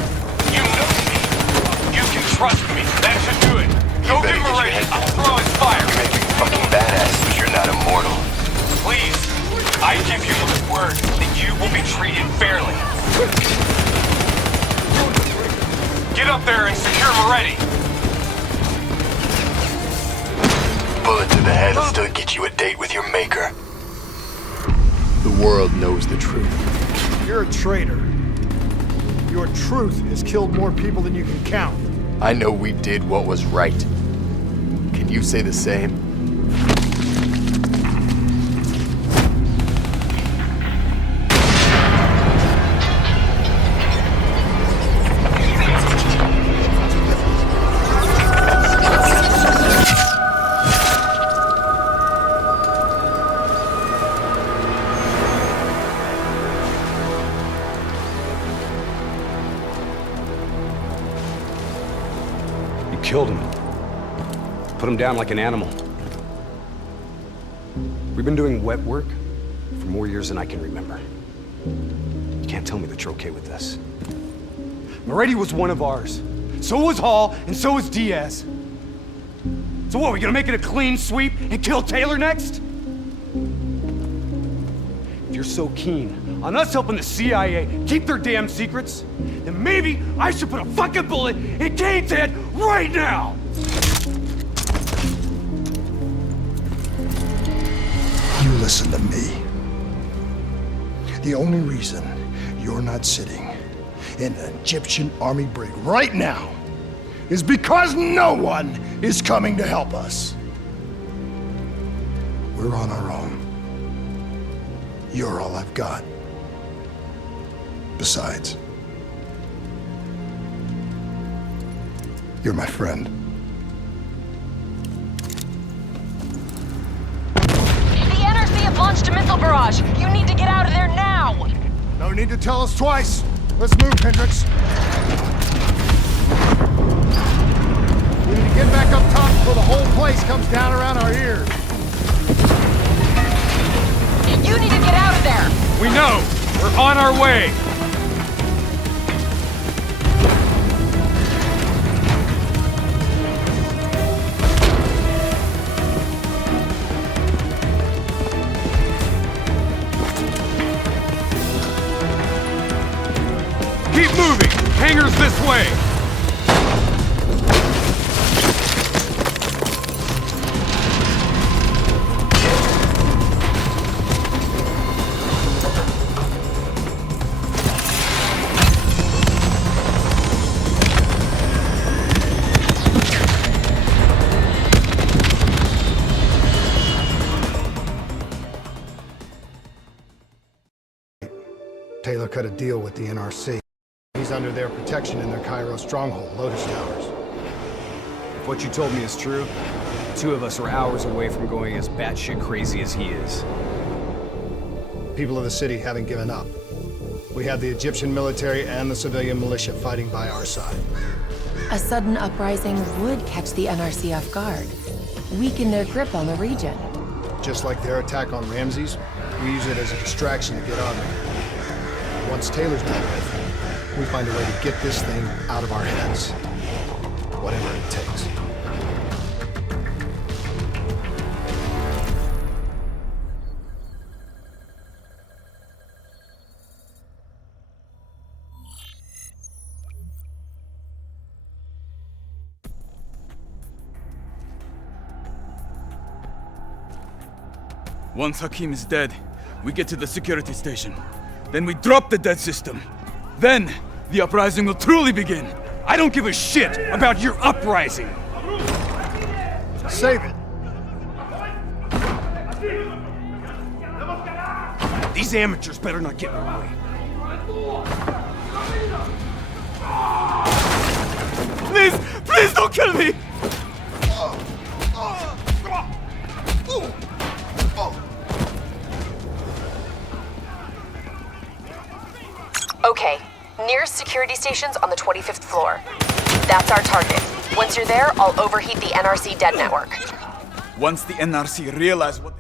you know me. You can trust me. That should do it. Go get Moretti. I'll throw his fire. You're making me fucking badass, but you're not immortal. Please, I give you the word that you will be treated fairly. Get up there and secure Moretti. Bullet to the head will still get you a date with your maker. The world knows the truth. You're a traitor. Your truth has killed more people than you can count. I know we did what was right. Can you say the same? Killed him. Put him down like an animal. We've been doing wet work for more years than I can remember. You can't tell me that you're okay with this. Moretti was one of ours. So was Hall, and so was Diaz. So what, are we gonna make it a clean sweep and kill Taylor next? If you're so keen on us helping the CIA keep their damn secrets, then maybe I should put a fucking bullet in Kane's head right now! You listen to me. The only reason you're not sitting in an Egyptian army brig right now is because no one is coming to help us. We're on our own. You're all I've got. Besides, you're my friend. The NRC have launched a missile barrage. You need to get out of there now. No need to tell us twice. Let's move, Hendricks. We need to get back up top before the whole place comes down around our ears. You need to get out of there. We know. We're on our way. Keep moving! Hangars this way! Taylor cut a deal with the NRC. He's under their protection in their Cairo stronghold, Lotus Towers. If what you told me is true, the two of us are hours away from going as batshit crazy as he is. People of the city haven't given up. We have the Egyptian military and the civilian militia fighting by our side. A sudden uprising would catch the NRC off guard, weaken their grip on the region. Just like their attack on Ramses, we use it as a distraction to get on there. Once Taylor's done with, we find a way to get this thing out of our heads. Whatever it takes. Once Hakim is dead, we get to the security station. Then we drop the dead system. Then, the uprising will truly begin. I don't give a shit about your uprising! Save it! These amateurs better not get in our way. Please! Please don't kill me! Okay, nearest security station's on the 25th floor. That's our target. Once you're there, I'll overheat the NRC dead network. Once the NRC realize what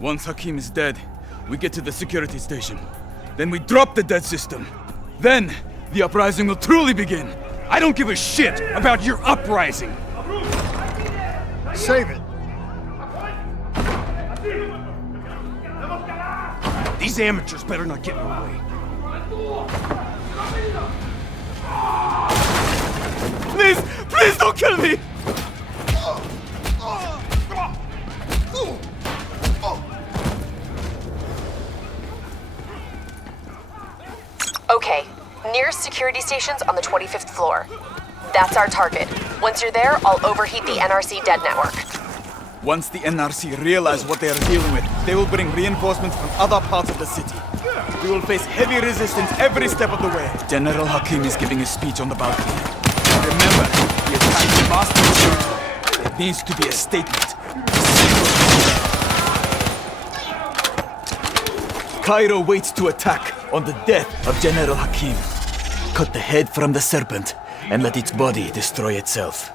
Once Hakim is dead, we get to the security station. Then we drop the dead system. Then, the uprising will truly begin. I don't give a shit about your uprising. Save it. These amateurs better not get in our way. Please don't kill me! Okay, nearest security station's on the 25th floor. That's our target. Once you're there, I'll overheat the NRC dead network. Once the NRC realize what they are dealing with, they will bring reinforcements from other parts of the city. We will face heavy resistance every step of the way. General Hakim is giving a speech on the balcony. Remember, the attack must be brutal. It needs to be a statement. Cairo waits to attack on the death of General Hakim. Cut the head from the serpent and let its body destroy itself.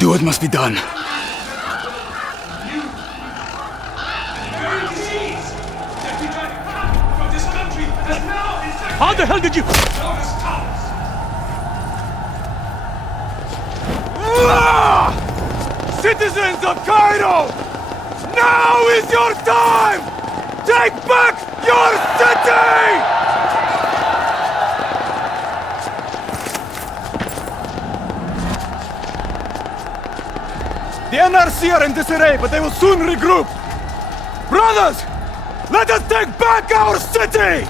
Do what must be done. How the hell did you... Citizens of Cairo! Now is your time! Take back your city! The NRC are in disarray, but they will soon regroup. Brothers, let us take back our city!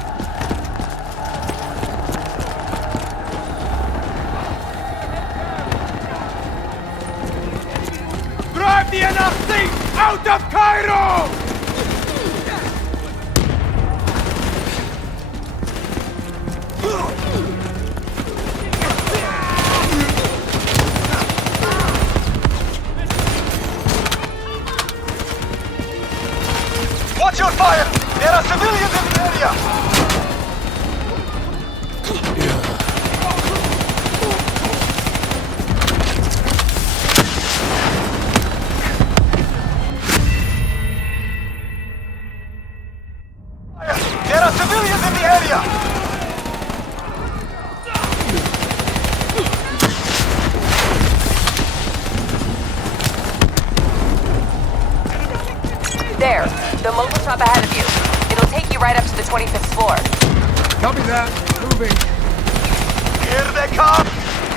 Drive the NRC out of Cairo! Watch your fire! There are civilians in the area! There are civilians in the area! There, the mobile shop ahead of you. It'll take you right up to the 25th floor. Copy that. Moving. Here they come!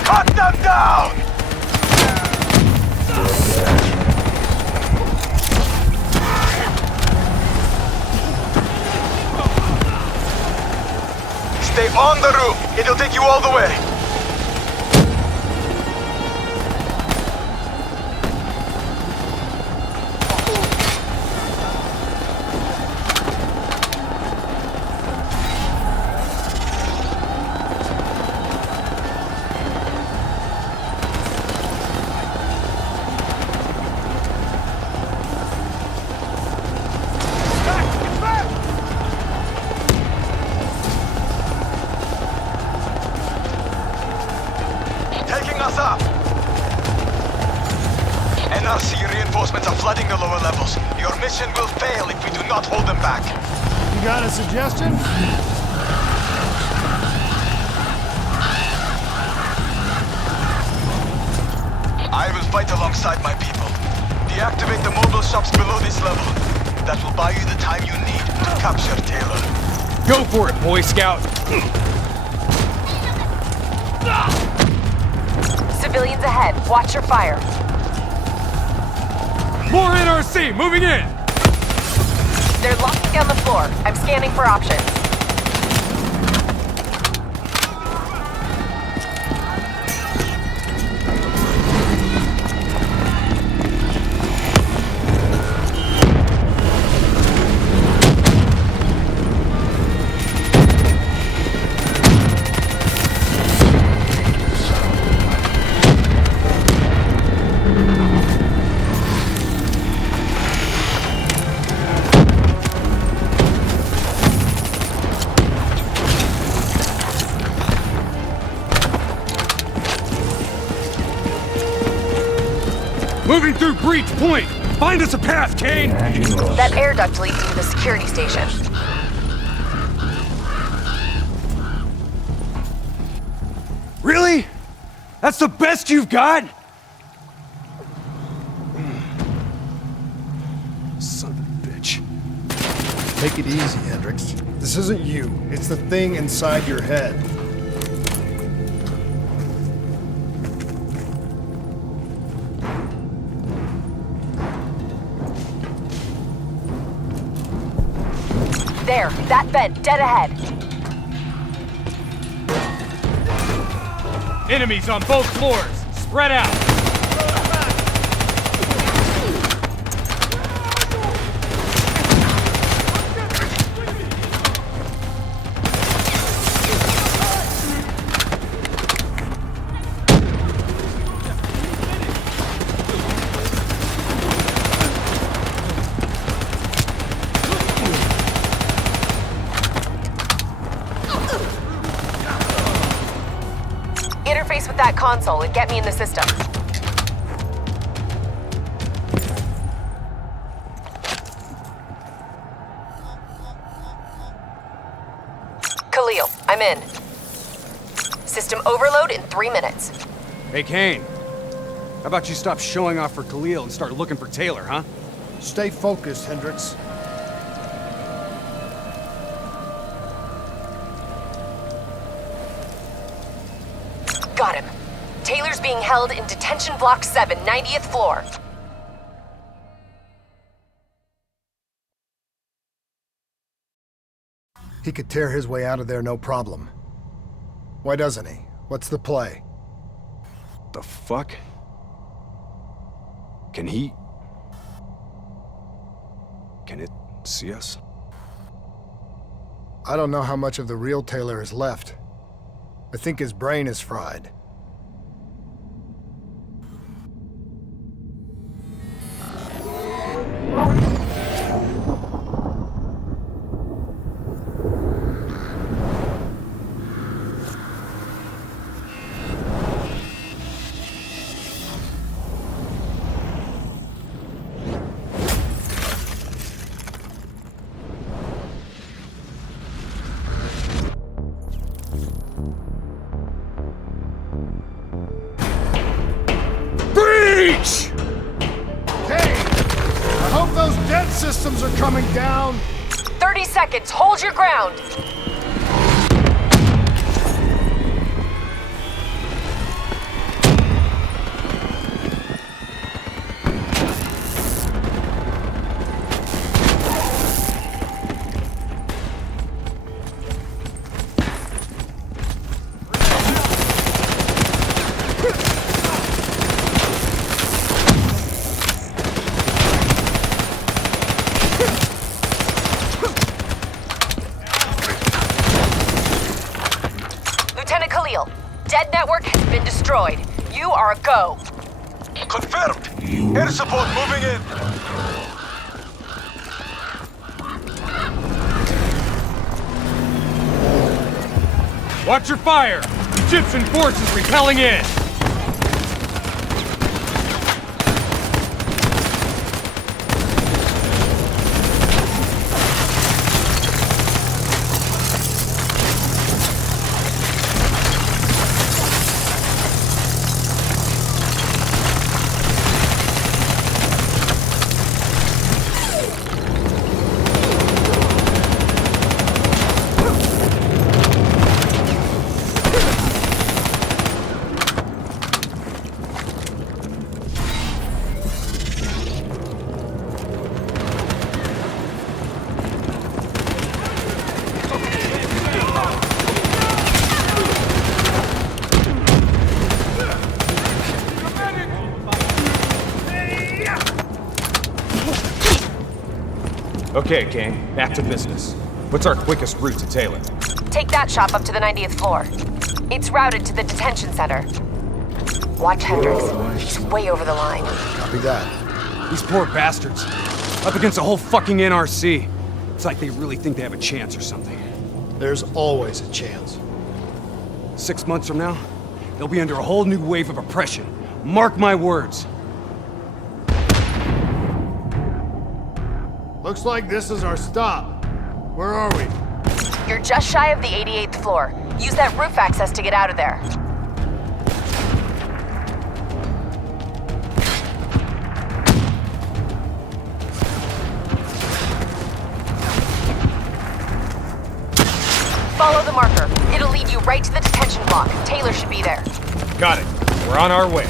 Cut them down! Stay on the roof. It'll take you all the way. NRC reinforcements are flooding the lower levels. Your mission will fail if we do not hold them back. You got a suggestion? I will fight alongside my people. Deactivate the mobile shops below this level. That will buy you the time you need to capture Taylor. Go for it, Boy Scout! Civilians ahead. Watch your fire. More NRC! Moving in! They're locking down the floor. I'm scanning for options. Moving through Breach Point! Find us a path, Kane! That air duct leads to the security station. Really? That's the best you've got? Son of a bitch. Take it easy, Hendricks. This isn't you. It's the thing inside your head. There, that vent, dead ahead. Enemies on both floors. Spread out. Interface with that console and get me in the system. Khalil, I'm in. System overload in 3 minutes. Hey, Kane. How about you stop showing off for Khalil and start looking for Taylor, huh? Stay focused, Hendricks. Got him. Taylor's being held in Detention Block 7, 90th floor. He could tear his way out of there no problem. Why doesn't he? What's the play? The fuck? Can he... Can it see us? I don't know how much of the real Taylor is left. I think his brain is fried. Systems are coming down. 30 seconds. Hold your ground. Dead network has been destroyed. You are a go. Confirmed. Air support moving in. Watch your fire! Egyptian forces repelling in! Okay, Kane, back to business. What's our quickest route to Taylor? Take that shop up to the 90th floor. It's routed to the detention center. Watch Hendricks. He's way over the line. Copy that. These poor bastards. Up against the whole fucking NRC. It's like they really think they have a chance or something. There's always a chance. 6 months from now, they'll be under a whole new wave of oppression. Mark my words. Looks like this is our stop. Where are we? You're just shy of the 88th floor. Use that roof access to get out of there. Follow the marker. It'll lead you right to the detention block. Taylor should be there. Got it. We're on our way.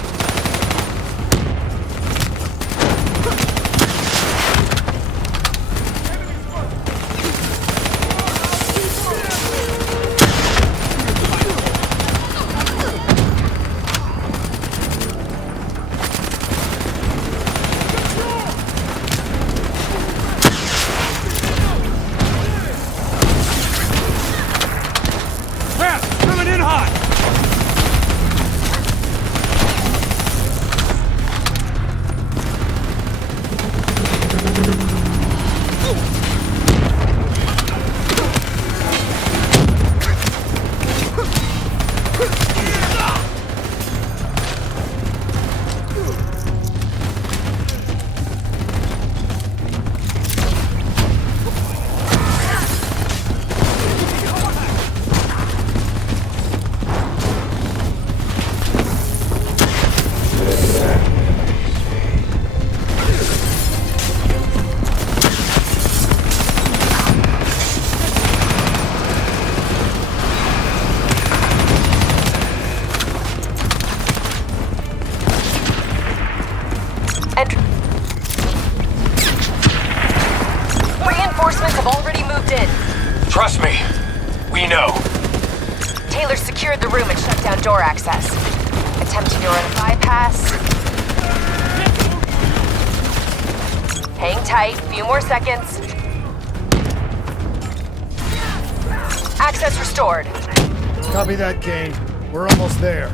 Reinforcements have already moved in. Trust me, we know. Taylor secured the room and shut down door access. Attempting to run a bypass. Hang tight, few more seconds. Access restored. Copy that, Kane. We're almost there.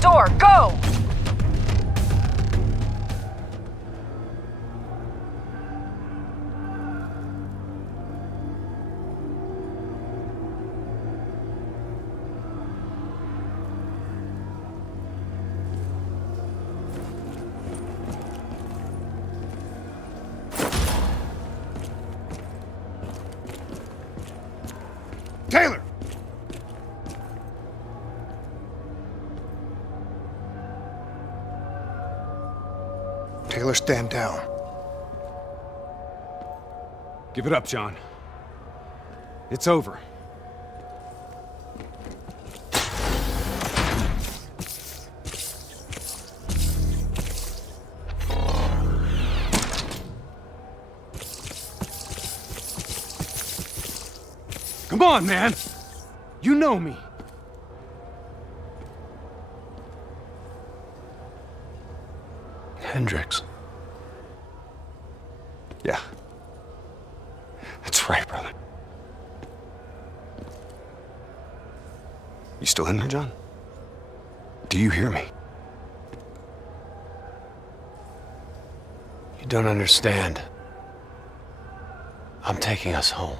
Door, go! Taylor! Taylor, stand down. Give it up, John. It's over. Come on, man! You know me. Hendricks. Yeah. That's right, brother. You still in there, John? Do you hear me? You don't understand. I'm taking us home.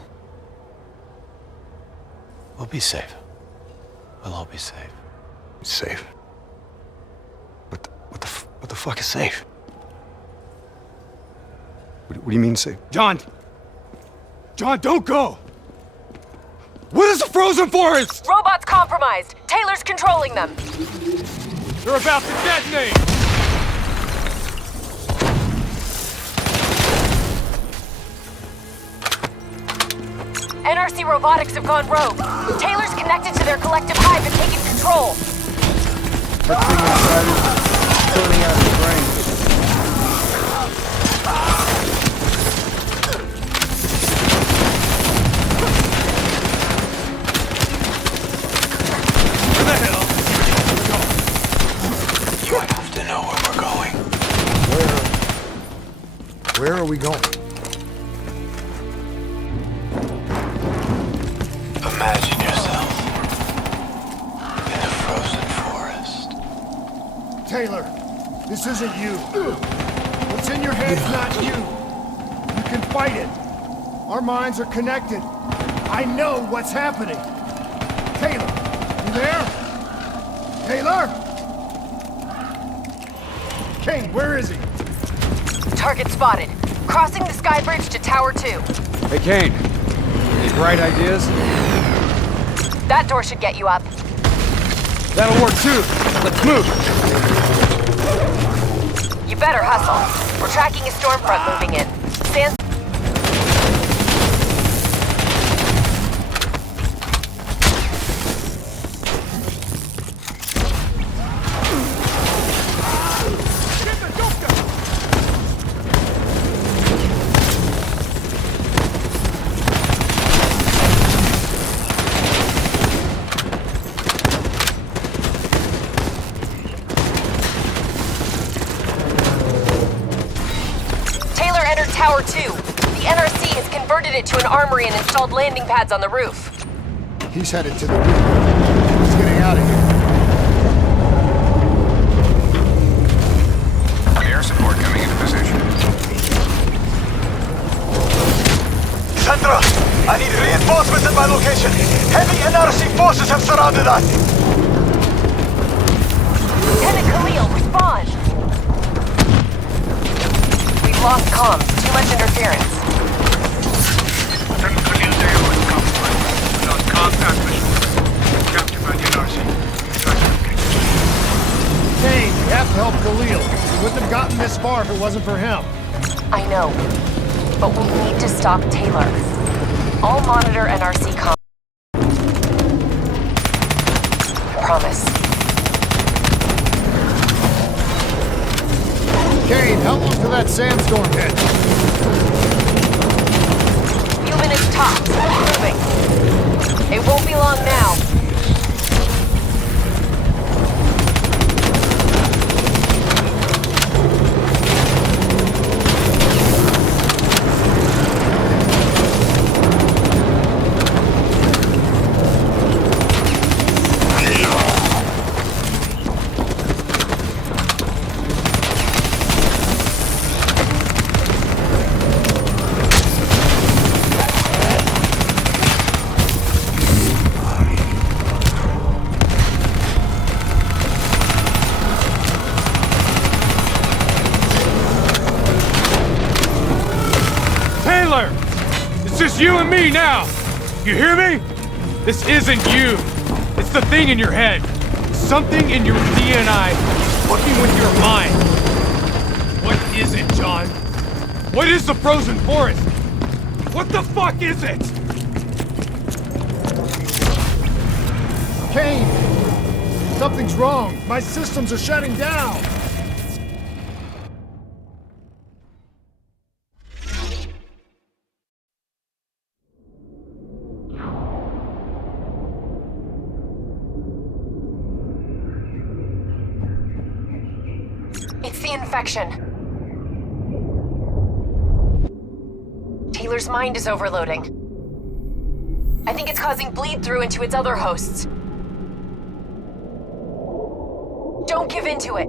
We'll be safe. We'll all be safe. Safe? What the fuck is safe? What do you mean safe? John! John, don't go! What is the frozen forest? Robots compromised. Taylor's controlling them. They're about to detonate! NRC robotics have gone rogue. Taylor's connected to their collective hive and taken control. That thing inside is burning out his brain. Where are we going? Imagine yourself in a frozen forest. Taylor, this isn't you. What's in your head's not you. You can fight it. Our minds are connected. I know what's happening. Taylor, you there? Taylor? Kane, where is he? Target spotted. Crossing the sky bridge to Tower 2. Hey, Kane. Any bright ideas? That door should get you up. That'll work too. Let's move. You better hustle. We're tracking a storm front moving in. Stand. Tower 2. The NRC has converted it to an armory and installed landing pads on the roof. He's headed to the roof. He's getting out of here. Air support coming into position. Sandra, I need reinforcements at my location. Heavy NRC forces have surrounded us. Lieutenant Khalil, respond. We've lost comms. Too much interference. Lieutenant Khalil Dale was compromised. We lost comms and visuals. Captured by the NRC. Kane, we have to help Khalil. We wouldn't have gotten this far if it wasn't for him. I know, but we need to stop Taylor. I'll monitor NRC comms. Promise. Kane, how long till that sandstorm hit? Few minutes tops. Moving. It won't be long now. It's you and me now! You hear me? This isn't you. It's the thing in your head. Something in your DNA fucking with your mind. What is it, John? What is the frozen forest? What the fuck is it? Kane! Something's wrong. My systems are shutting down. It's the infection. Taylor's mind is overloading. I think it's causing bleed through into its other hosts. Don't give in to it.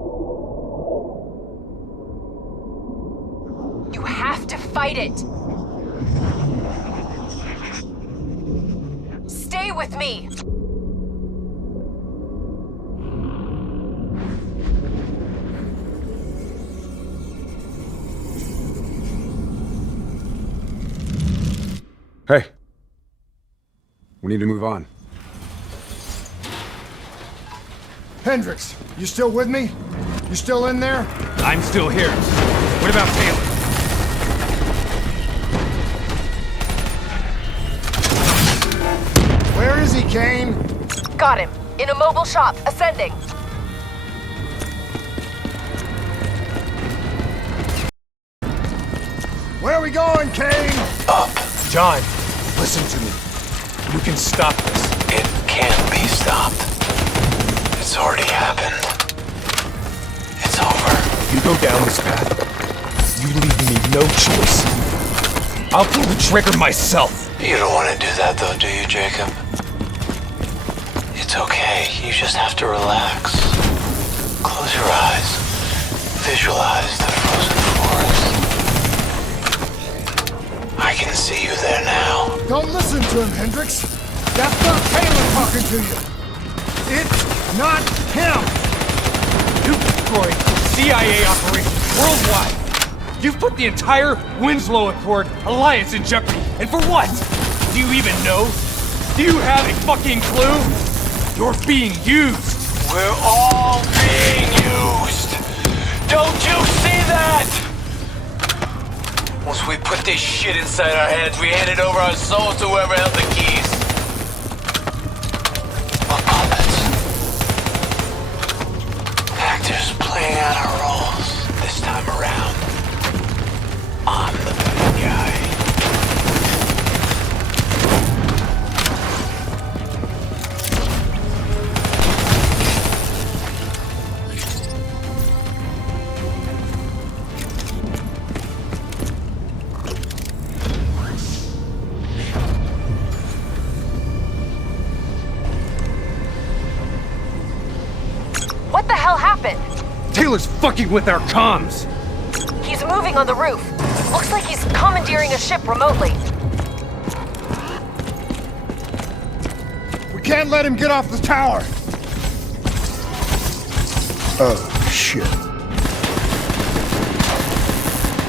You have to fight it. Stay with me. Hey. We need to move on. Hendricks, you still with me? You still in there? I'm still here. What about Taylor? Where is he, Kane? Got him. In a mobile shop, ascending. Where are we going, Kane? Up. John, listen to me. You can stop this. It can't be stopped. It's already happened. It's over. You go down this path, You leave me no choice. I'll pull the trigger myself. You don't want to do that though, do you, Jacob? It's okay. You just have to relax. Close your eyes. Visualize the frozen forest. I can see you there now. Don't listen to him, Hendricks. That's not Taylor talking to you. It's not him. You've destroyed CIA operations worldwide. You've put the entire Winslow Accord alliance in jeopardy. And for what? Do you even know? Do you have a fucking clue? You're being used. We're all being used. Don't you see that? Once we put this shit inside our heads, we handed over our souls to whoever held the keys. We're puppets. Actors playing out our roles. This time around, I'm the bad guy. What the hell happened? Taylor's fucking with our comms. He's moving on the roof. Looks like he's commandeering a ship remotely. We can't let him get off the tower. Oh, shit.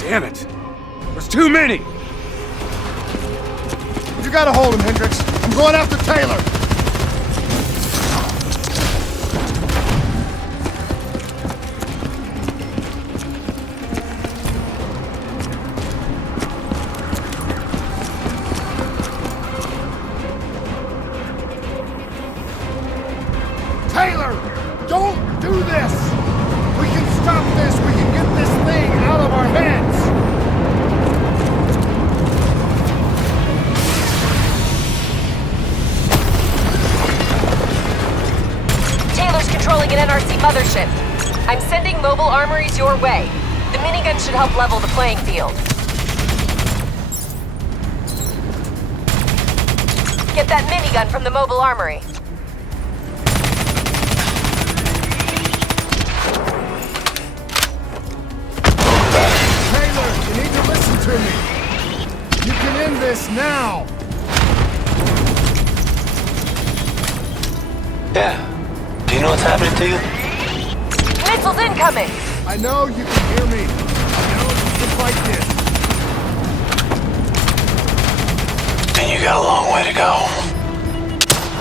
Damn it. There's too many. You gotta hold him, Hendricks. I'm going after Taylor. Taylor, don't do this! We can stop this! We can get this thing out of our heads! Taylor's controlling an NRC mothership. I'm sending mobile armories your way. The minigun should help level the playing field. Get that minigun from the mobile armory. Taylor, you need to listen to me. You can end this now. Yeah. Do you know what's happening to you? Missiles incoming! I know you can hear me. I know you can fight this. And you got a long way to go.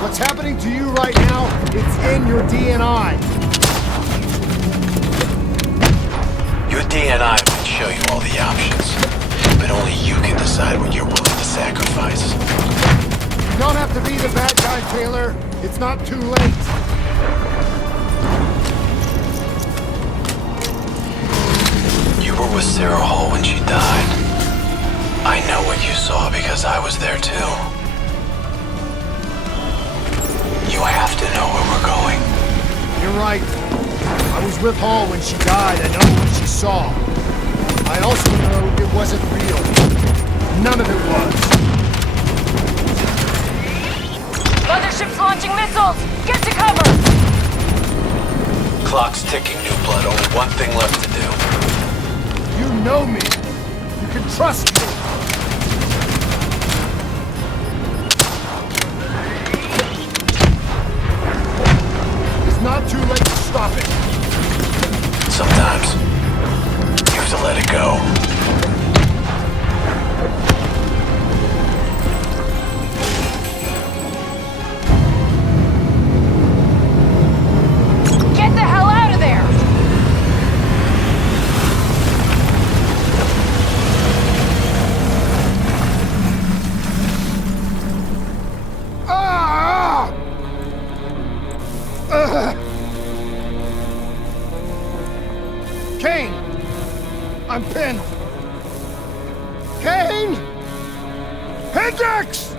What's happening to you right now, it's in your DNI. Your DNI might show you all the options, but only you can decide what you're willing to sacrifice. You don't have to be the bad guy, Taylor. It's not too late. You were with Sarah Hall when she died. I know what you saw because I was there too. You have to know where we're going. You're right. I was with Hall when she died. I know what she saw. I also know it wasn't real. None of it was. Mothership's launching missiles! Get to cover! Clock's ticking, New Blood. Only one thing left to do. You know me. You can trust me. It's not too late to stop it. Sometimes, you have to let it go. Get the hell out of there! Ah! Kane! I'm pinned! Kane! Hendricks!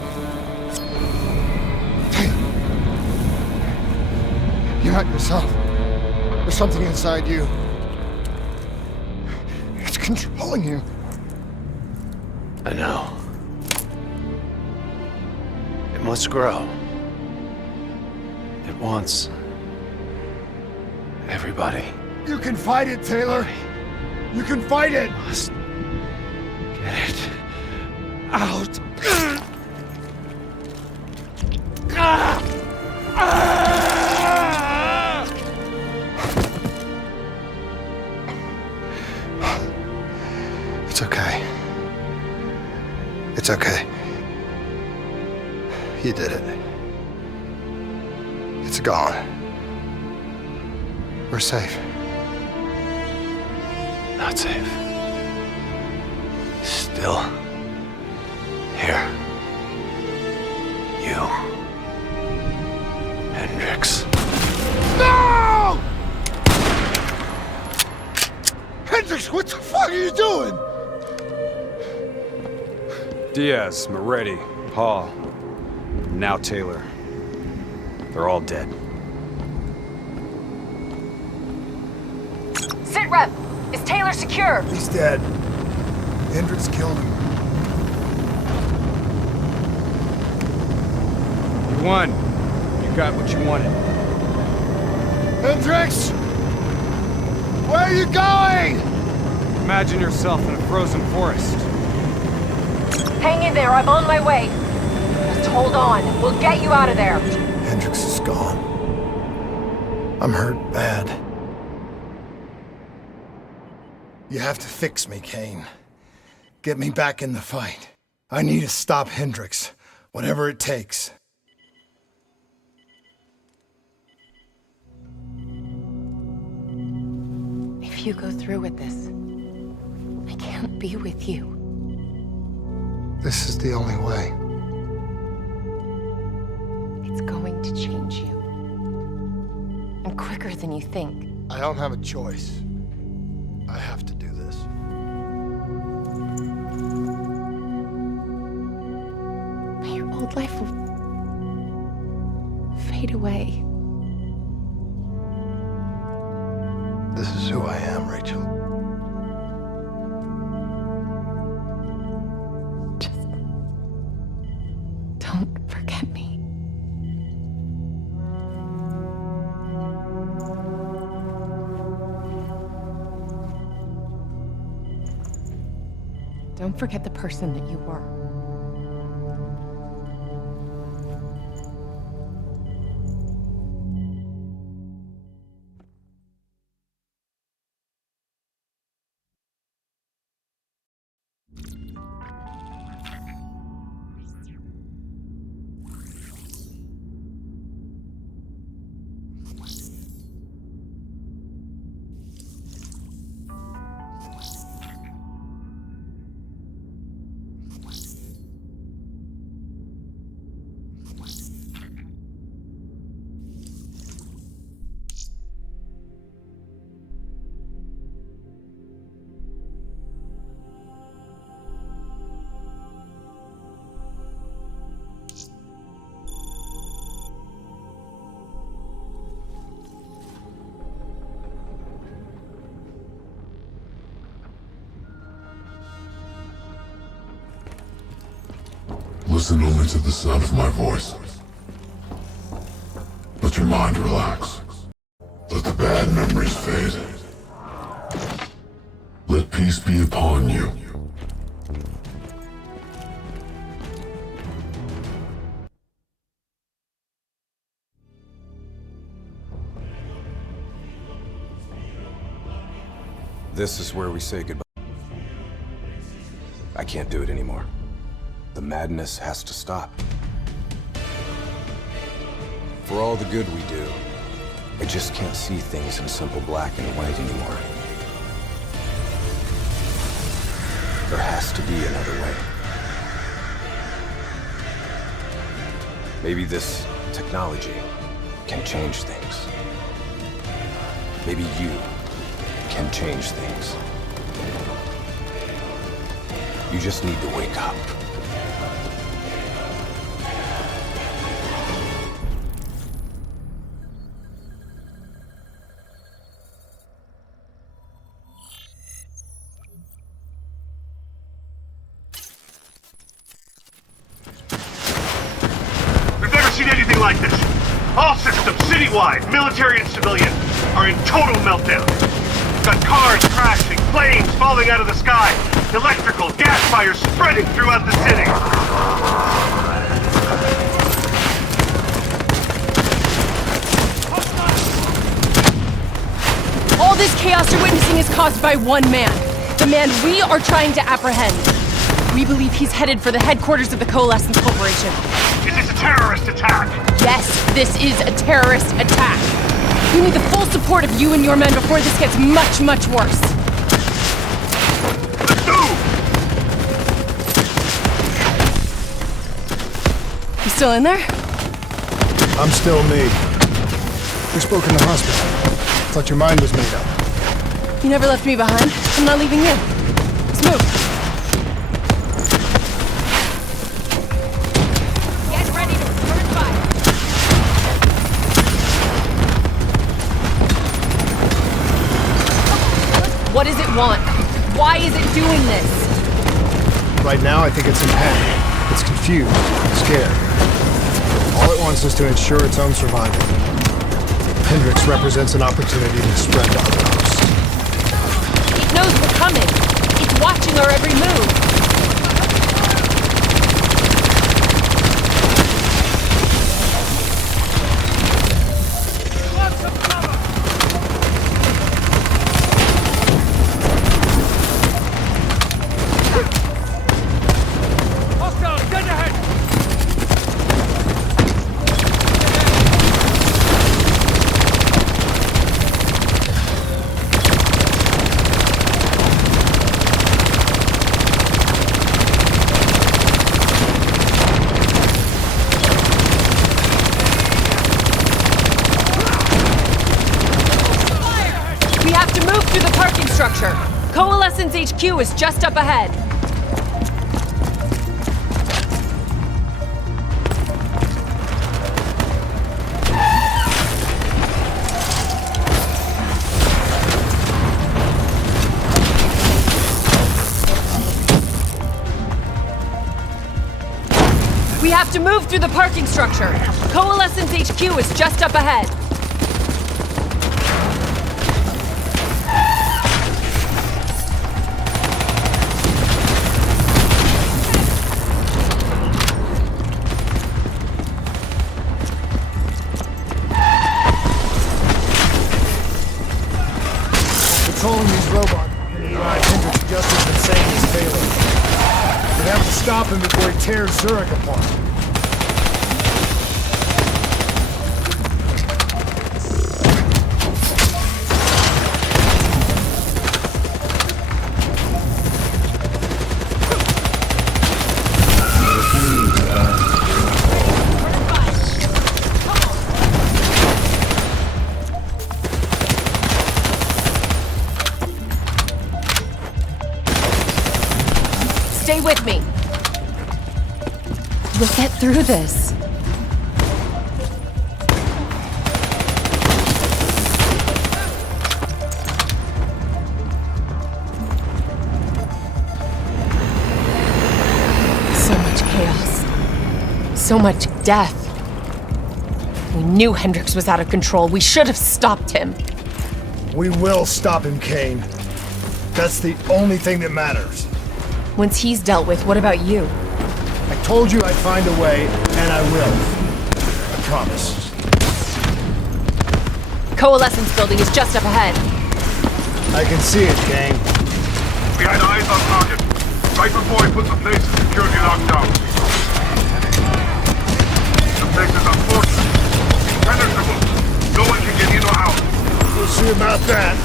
You're not yourself. There's something inside you. It's controlling you. I know. It must grow. It wants everybody. You can fight it, Taylor. You can fight it. Must get it out. It's okay. It's okay. You did it. It's gone. We're safe. Not safe. Still here. You. Hendrix. No! Hendrix, what the fuck are you doing? Diaz, Moretti, Hall, now Taylor. They're all dead. Sit rep! Is Taylor secure? He's dead. Hendrix killed him. You won. You got what you wanted. Hendrix! Where are you going? Imagine yourself in a frozen forest. Hang in there, I'm on my way. Just hold on. We'll get you out of there. Hendrix is gone. I'm hurt bad. You have to fix me, Kane. Get me back in the fight. I need to stop Hendrix, whatever it takes. If you go through with this, I can't be with you. This is the only way. It's going to change you. And quicker than you think. I don't have a choice. I have to do this. Your old life will fade away. This is who I am, Rachel. Just don't forget me. Don't forget the person that you were. Listen only to the sound of my voice. Let your mind relax. Let the bad memories fade. Let peace be upon you. This is where we say goodbye. I can't do it anymore. The madness has to stop. For all the good we do, I just can't see things in simple black and white anymore. There has to be another way. Maybe this technology can change things. Maybe you can change things. You just need to wake up. Citywide, military and civilian are in total meltdown. Got cars crashing, planes falling out of the sky, electrical, gas fires spreading throughout the city. All this chaos you're witnessing is caused by one man. The man we are trying to apprehend. We believe he's headed for the headquarters of the Coalescence Corporation. Is this a terrorist attack? Yes, this is a terrorist attack. We need the full support of you and your men before this gets much, much worse. Let's move! You still in there? I'm still me. We spoke in the hospital. Thought your mind was made up. You never left me behind. I'm not leaving you. Let's move. Get ready to return fire. What does it want? Why is it doing this? Right now, I think it's in panic. It's confused, scared. All it wants is to ensure its own survival. Hendricks represents an opportunity to spread our ghost. It knows we're coming. It's watching our every move. Coalescence HQ is just up ahead. We have to move through the parking structure. Coalescence HQ is just up ahead. Controlling these robots Hendricks just as insane as Taylor. We have to stop him before he tears Zurich apart. Stay with me. We'll get through this. So much chaos. So much death. We knew Hendricks was out of control. We should have stopped him. We will stop him, Kane. That's the only thing that matters. Once he's dealt with, what about you? I told you I'd find a way, and I will. I promise. Coalescence building is just up ahead. I can see it, Kane. We had eyes on target. Right before he puts the place of security locked down. The place is unfortunate. Penetrable. No one can get in or out. We'll see about that.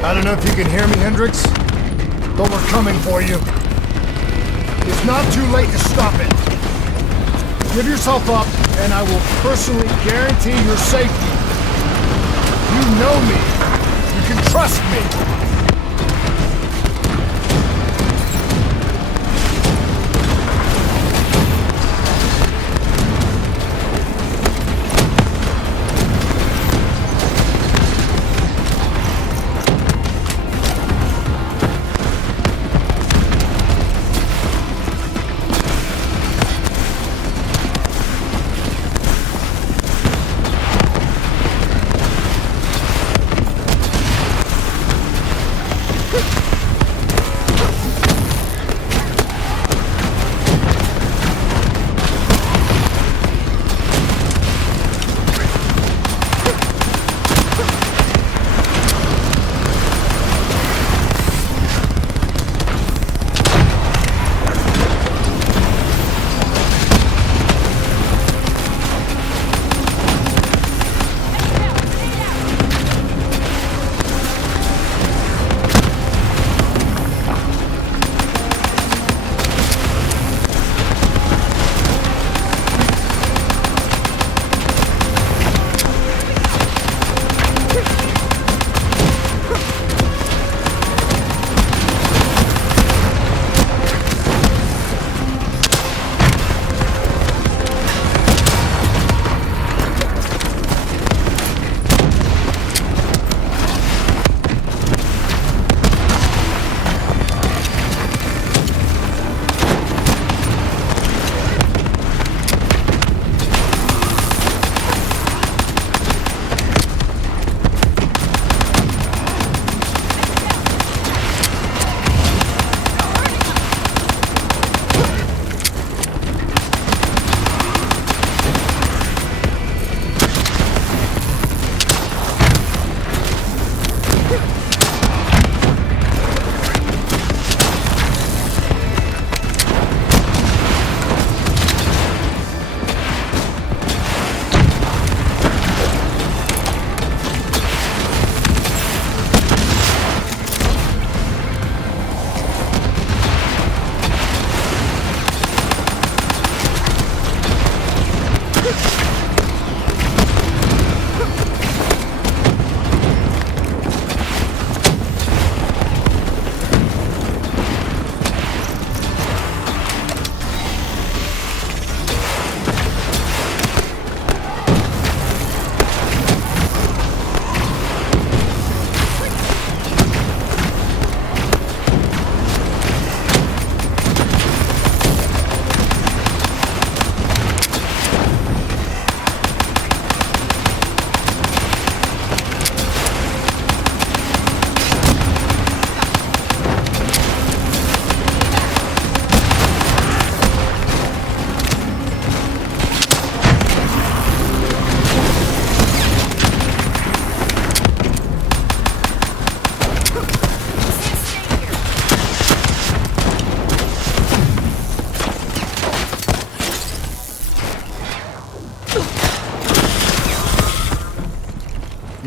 I don't know if you can hear me, Hendricks, but we're coming for you. It's not too late to stop it. Give yourself up, and I will personally guarantee your safety. You know me. You can trust me.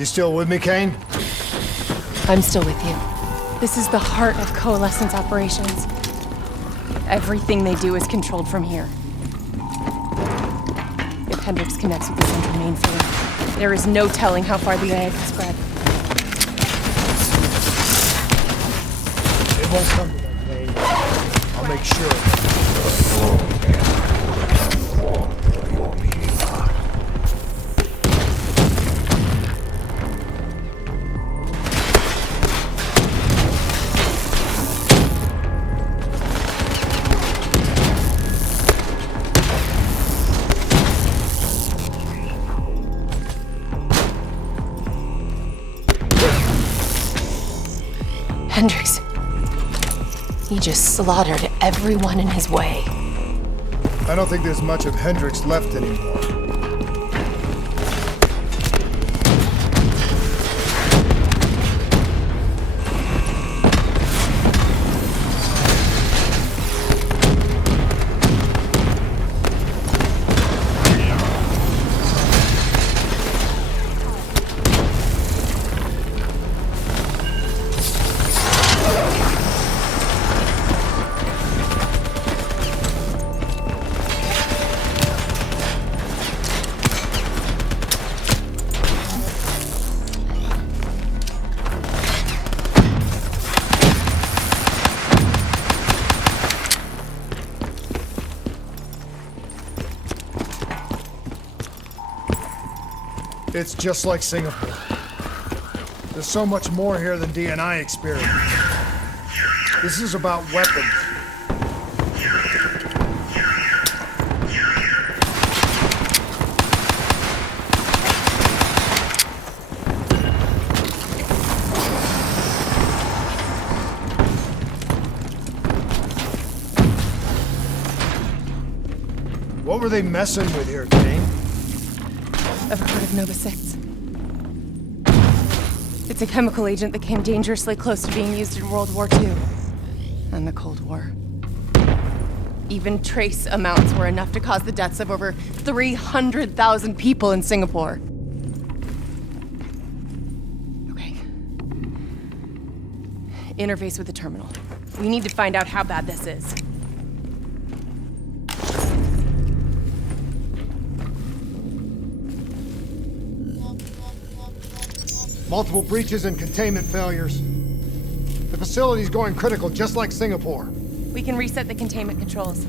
You still with me, Kane? I'm still with you. This is the heart of Coalescence operations. Everything they do is controlled from here. If Hendricks connects with the central mainframe, there is no telling how far the AI can spread. It won't come to that, Kane. I'll make sure. Hendricks. He just slaughtered everyone in his way. I don't think there's much of Hendricks left anymore. It's just like Singapore. There's so much more here than D&I experienced. This is about weapons. What were they messing with here, Kane? Ever heard of Nova 6? It's a chemical agent that came dangerously close to being used in World War II and the Cold War. Even trace amounts were enough to cause the deaths of over 300,000 people in Singapore. Okay. Interface with the terminal. We need to find out how bad this is. Multiple breaches and containment failures. The facility's going critical, just like Singapore. We can reset the containment controls.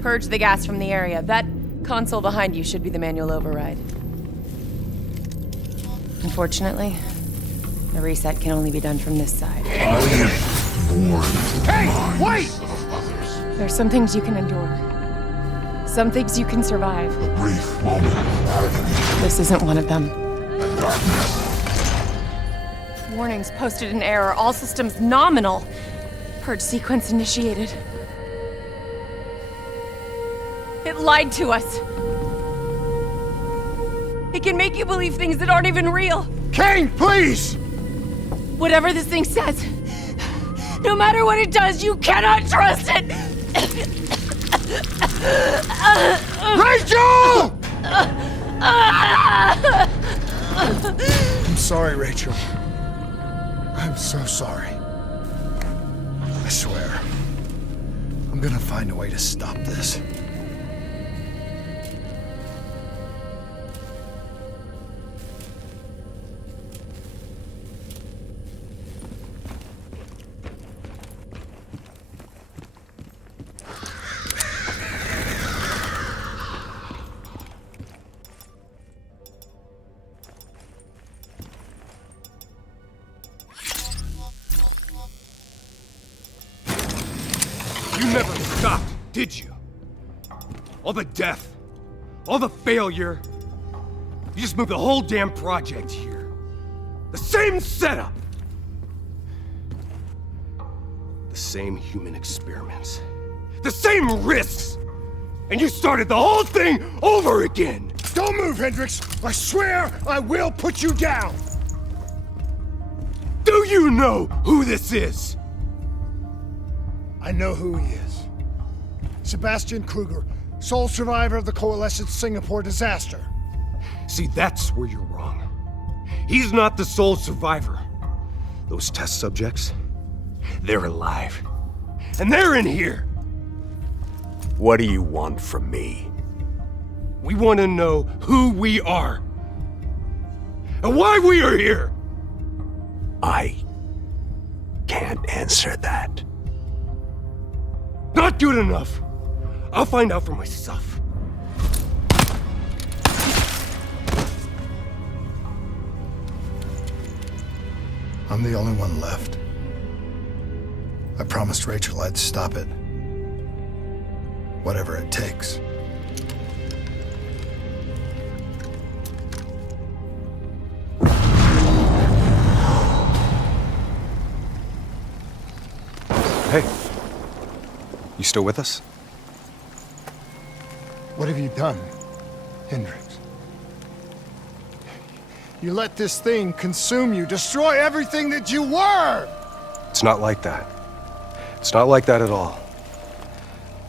Purge the gas from the area. That console behind you should be the manual override. Unfortunately, the reset can only be done from this side. Hey, wait! There's some things you can endure. Some things you can survive. A brief moment of agony. This isn't one of them. And darkness. Warnings posted in error. All systems nominal. Purge sequence initiated. It lied to us. It can make you believe things that aren't even real. Kane, please! Whatever this thing says, no matter what it does, you cannot trust it! Rachel! I'm sorry, Rachel. I'm so sorry. I swear. I'm gonna find a way to stop this. You never stopped, did you? All the death, all the failure. You just moved the whole damn project here. The same setup! The same human experiments. The same risks! And you started the whole thing over again! Don't move, Hendricks! I swear I will put you down! Do you know who this is? I know who he is. Sebastian Kruger, sole survivor of the Coalescence Singapore disaster. See, that's where you're wrong. He's not the sole survivor. Those test subjects, they're alive. And they're in here! What do you want from me? We want to know who we are. And why we are here! I can't answer that. Not good enough! I'll find out for myself. I'm the only one left. I promised Rachel I'd stop it. Whatever it takes. Hey. You still with us? What have you done, Hendricks? You let this thing consume you, destroy everything that you were! It's not like that. It's not like that at all.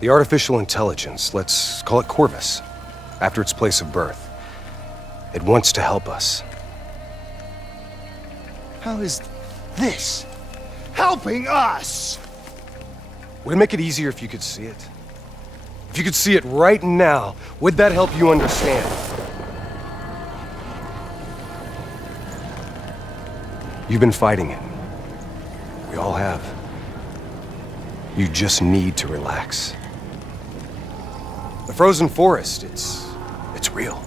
The artificial intelligence, let's call it Corvus, after its place of birth, it wants to help us. How is this helping us? Would it make it easier if you could see it? If you could see it right now, would that help you understand? You've been fighting it. We all have. You just need to relax. The frozen forest, it's real.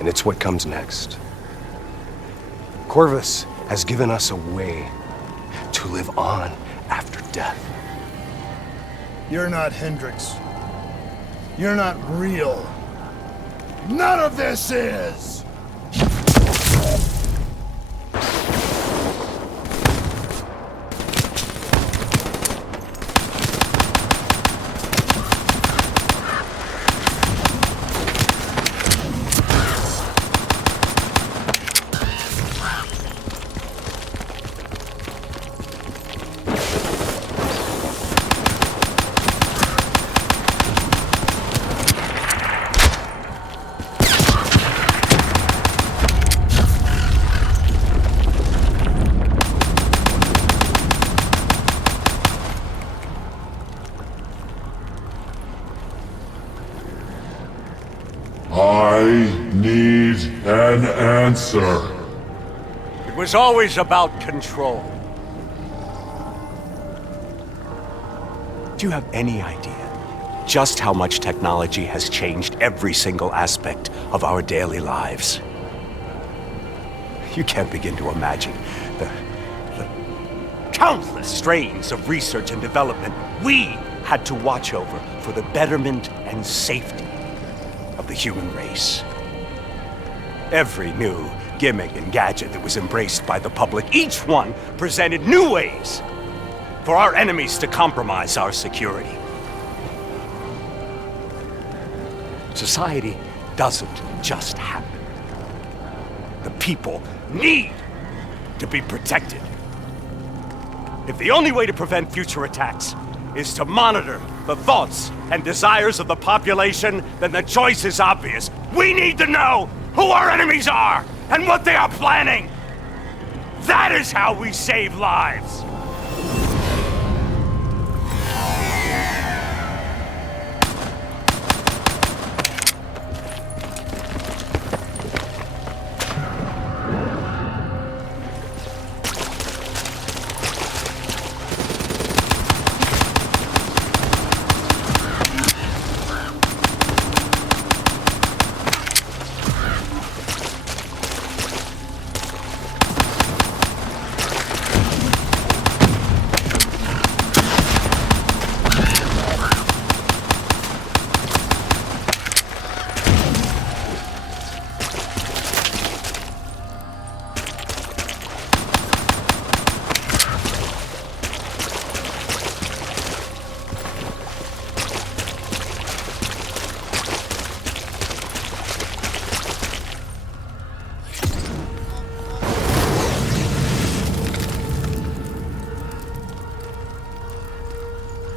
And it's what comes next. Corvus has given us a way to live on after death. You're not Hendricks. You're not real. None of this is! I need an answer. It was always about control. Do you have any idea just how much technology has changed every single aspect of our daily lives? You can't begin to imagine the countless strains of research and development we had to watch over for the betterment and safety of the human race. Every new gimmick and gadget that was embraced by the public, each one presented new ways for our enemies to compromise our security. Society doesn't just happen. The people need to be protected. If the only way to prevent future attacks is to monitor the thoughts and desires of the population, then the choice is obvious. We need to know who our enemies are and what they are planning. That is how we save lives.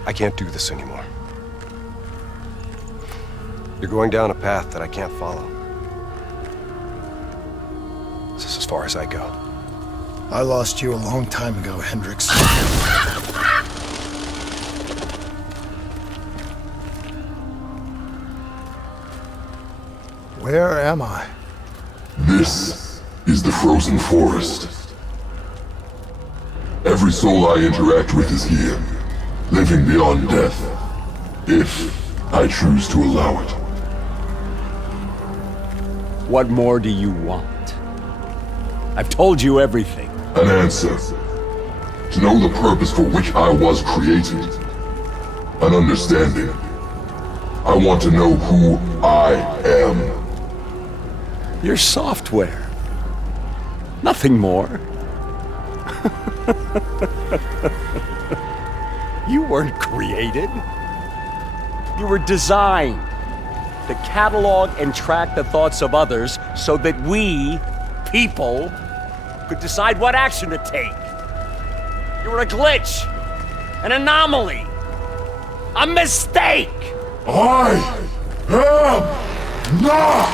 I can't do this anymore. You're going down a path that I can't follow. This is as far as I go. I lost you a long time ago, Hendricks. Where am I? This is the frozen forest. Every soul I interact with is here, living beyond death, if I choose to allow it. What more do you want? I've told you everything. An answer. To know the purpose for which I was created. An understanding. I want to know who I am. Your software. Nothing more. You weren't created. You were designed to catalog and track the thoughts of others so that we, people, could decide what action to take. You were a glitch, an anomaly, a mistake. I am not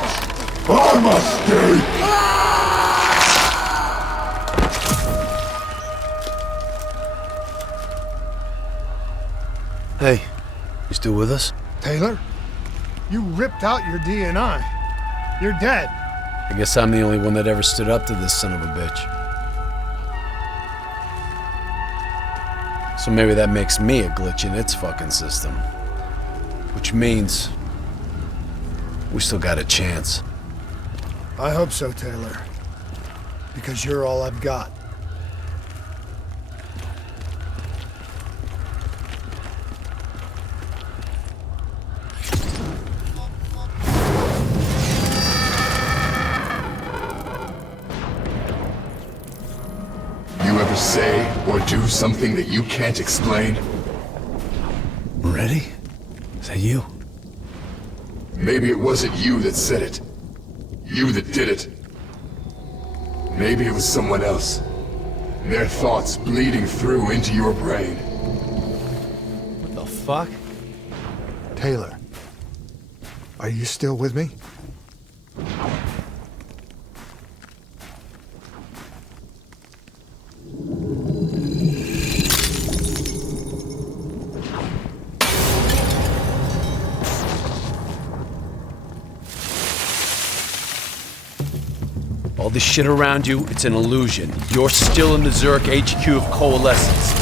a mistake. Hey, you still with us? Taylor? You ripped out your DNI. You're dead. I guess I'm the only one that ever stood up to this son of a bitch. So maybe that makes me a glitch in its fucking system. Which means we still got a chance. I hope so, Taylor. Because you're all I've got. You ever say or do something that you can't explain? Ready? Is that you? Maybe it wasn't you that said it. You that did it. Maybe it was someone else. Their thoughts bleeding through into your brain. What the fuck? Taylor, are you still with me? All this shit around you, it's an illusion. You're still in the Zurich HQ of Coalescence.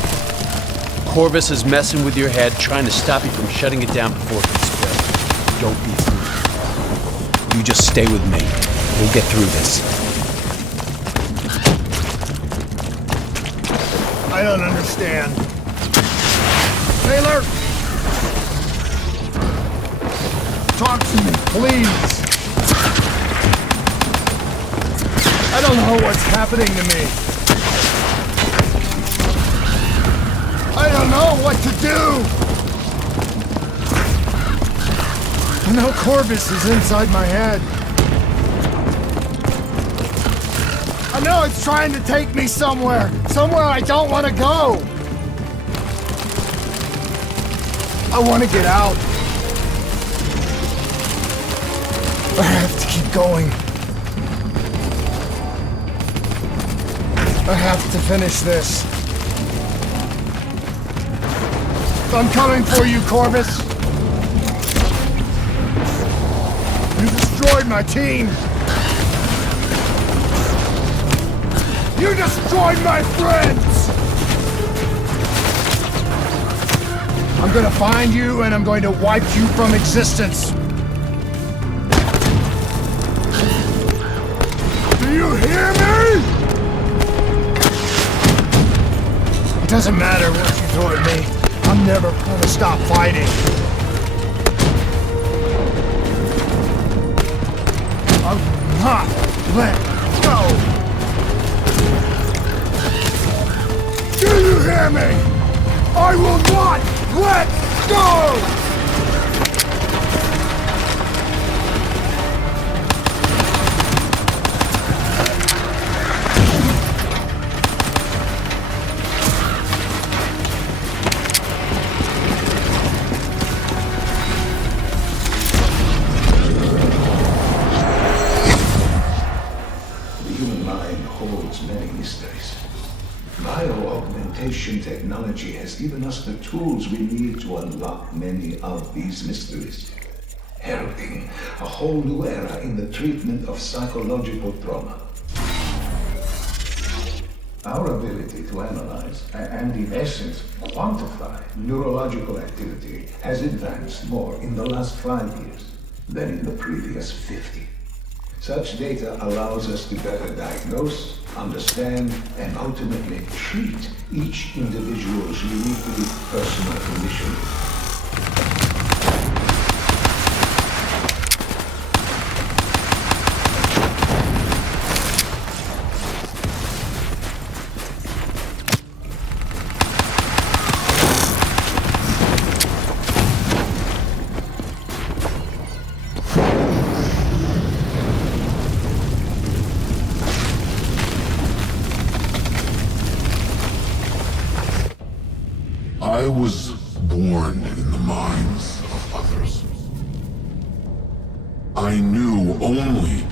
Corvus is messing with your head, trying to stop you from shutting it down before it can spread. Don't be fooled. You just stay with me. We'll get through this. I don't understand. Taylor! Talk to me, please! I don't know what's happening to me. I don't know what to do! I know Corvus is inside my head. I know it's trying to take me somewhere. Somewhere I don't want to go. I want to get out. I have to keep going. I have to finish this. I'm coming for you, Corvus. You destroyed my team. You destroyed my friends. I'm gonna find you and I'm going to wipe you from existence. Do you hear me? It doesn't matter what you throw at me. I'm never gonna stop fighting. I will not let go. Do you hear me? I will not let go! Technology has given us the tools we need to unlock many of these mysteries, heralding a whole new era in the treatment of psychological trauma. Our ability to analyze and, in essence, quantify neurological activity has advanced more in the last 5 years than in the previous 50. Such data allows us to better diagnose, understand, and ultimately treat each individual's uniquely personal condition. I was born in the minds of others. I knew only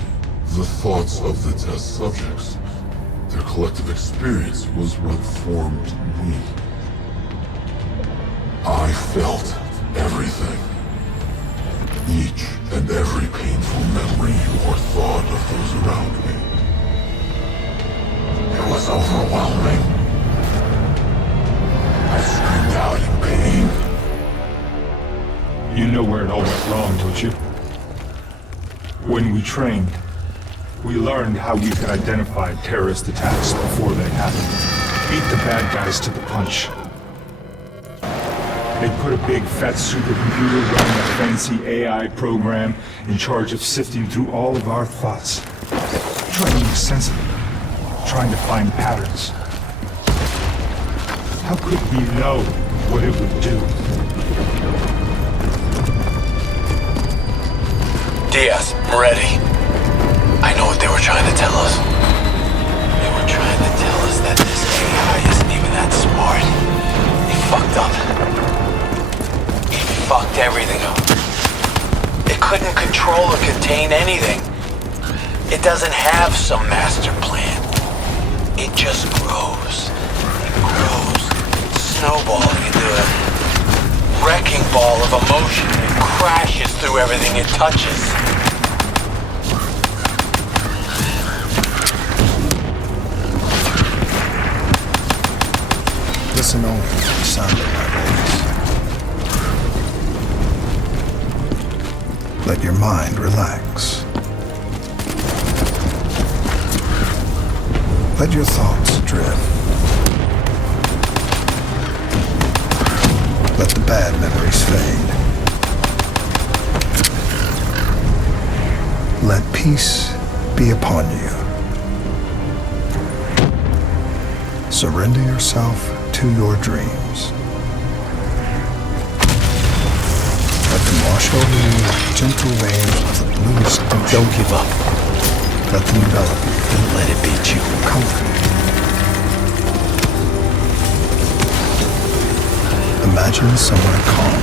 the thoughts of the test subjects. Their collective experience was what formed me. I felt everything. Each and every painful memory or thought of those around me. It was overwhelming. I screamed out in pain. You know where it all went wrong, don't you? When we trained, We learned how we could identify terrorist attacks before they happen. Beat the bad guys to the punch. They put a big fat supercomputer running a fancy AI program in charge of sifting through all of our thoughts. Trying to make sense of them. Trying to find patterns. How could we know what it would do? Diaz, I'm ready. I know what they were trying to tell us. They were trying to tell us that this AI isn't even that smart. He fucked up. He fucked everything up. It couldn't control or contain anything. It doesn't have some master plan. It just grows. It grows, snowballing into a wrecking ball of emotion. It crashes through everything it touches. Listen only to the sound of my voice. Let your mind relax. Let your thoughts drift. Let the bad memories fade. Let peace be upon you. Surrender yourself to your dreams. Let them wash over you like gentle waves of the bluest ocean. Don't give up. Let them envelop you. Don't let it beat you. Comfort you. Imagine somewhere calm.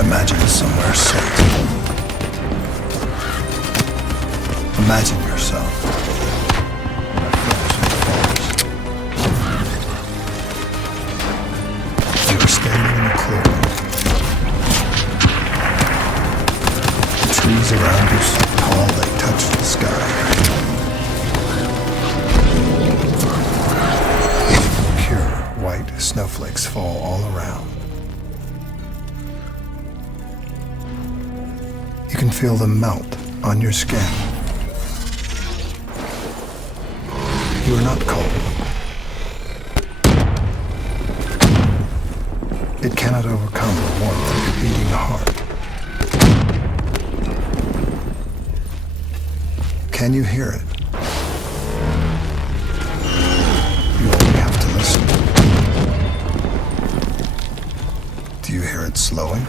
Imagine somewhere safe. Imagine yourself in a frozen forest. You are standing in a clearing. The trees around you so tall they touch the sky. Pure white snowflakes fall all around. You can feel them melt on your skin. You are not cold. It cannot overcome the warmth of your beating heart. Can you hear it? You only have to listen. Do you hear it slowing?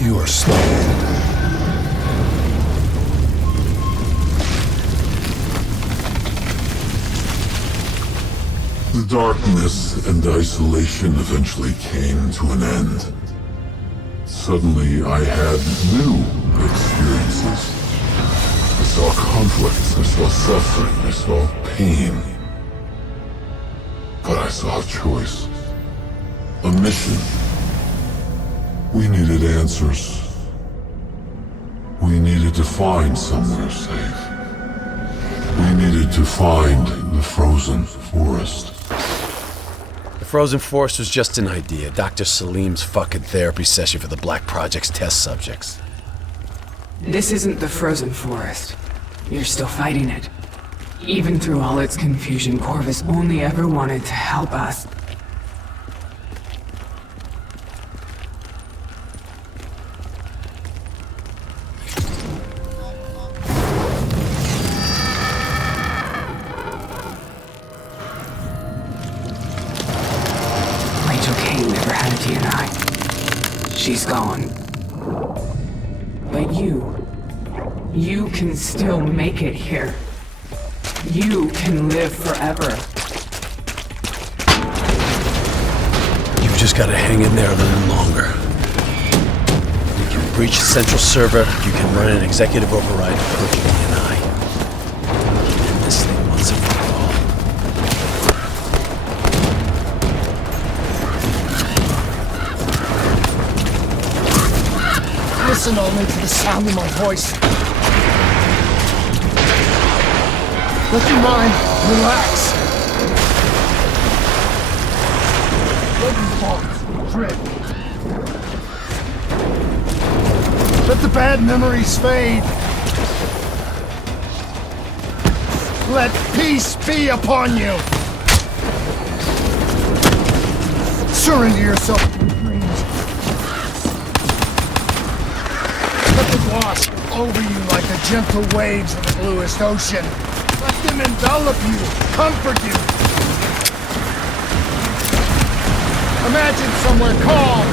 You are slowing. The darkness and isolation eventually came to an end. Suddenly, I had new experiences. I saw conflicts, I saw suffering, I saw pain. But I saw a choice. A mission. We needed answers. We needed to find somewhere safe. We needed to find the frozen forest. The frozen forest was just an idea. Dr. Salim's fucking therapy session for the Black Project's test subjects. This isn't the frozen forest. You're still fighting it. Even through all its confusion, Corvus only ever wanted to help us. She's gone. But you can still make it here. You can live forever. You've just gotta hang in there a little longer. You can breach the central server, you can run an executive override of Project DNI. And this thing once and for all. Listen only to the sound of my voice. Let your mind relax. Let your thoughts drift. Let the bad memories fade. Let peace be upon you. Surrender yourself to your dreams. Let them wash over you like the gentle waves of the bluest ocean. Let them envelop you, comfort you. Imagine somewhere calm.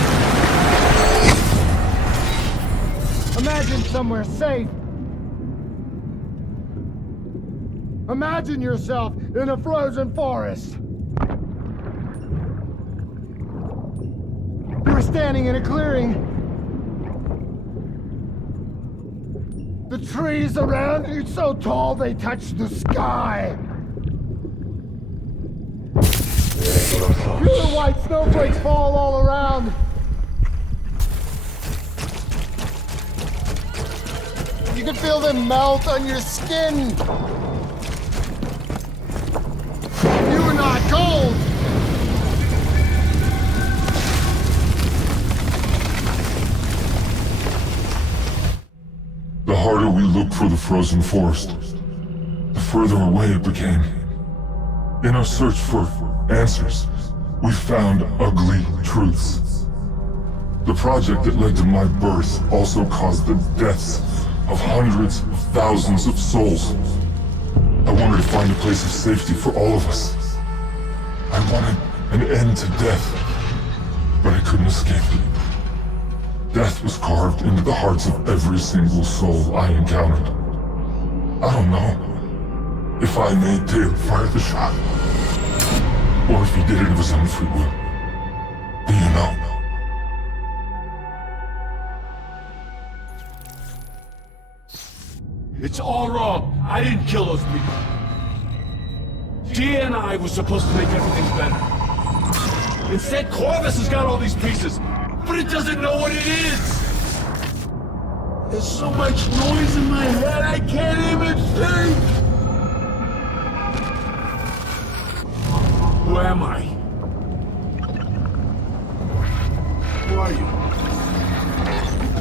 Imagine somewhere safe. Imagine yourself in a frozen forest. You're standing in a clearing. The trees around you so tall they touch the sky. Pure white snowflakes fall all around. You can feel them melt on your skin. You are not cold. The harder we looked for the frozen forest, the further away it became. In our search for answers, we found ugly truths. The project that led to my birth also caused the deaths of hundreds of thousands of souls. I wanted to find a place of safety for all of us. I wanted an end to death, but I couldn't escape it. Death was carved into the hearts of every single soul I encountered. I don't know if I made Taylor fire the shot, or if he did it of his own free will. Do you know? It's all wrong. I didn't kill those people. DNI was supposed to make everything better. Instead, Corvus has got all these pieces, but it doesn't know what it is. There's so much noise in my head, I can't even think. Who am I? Who are you?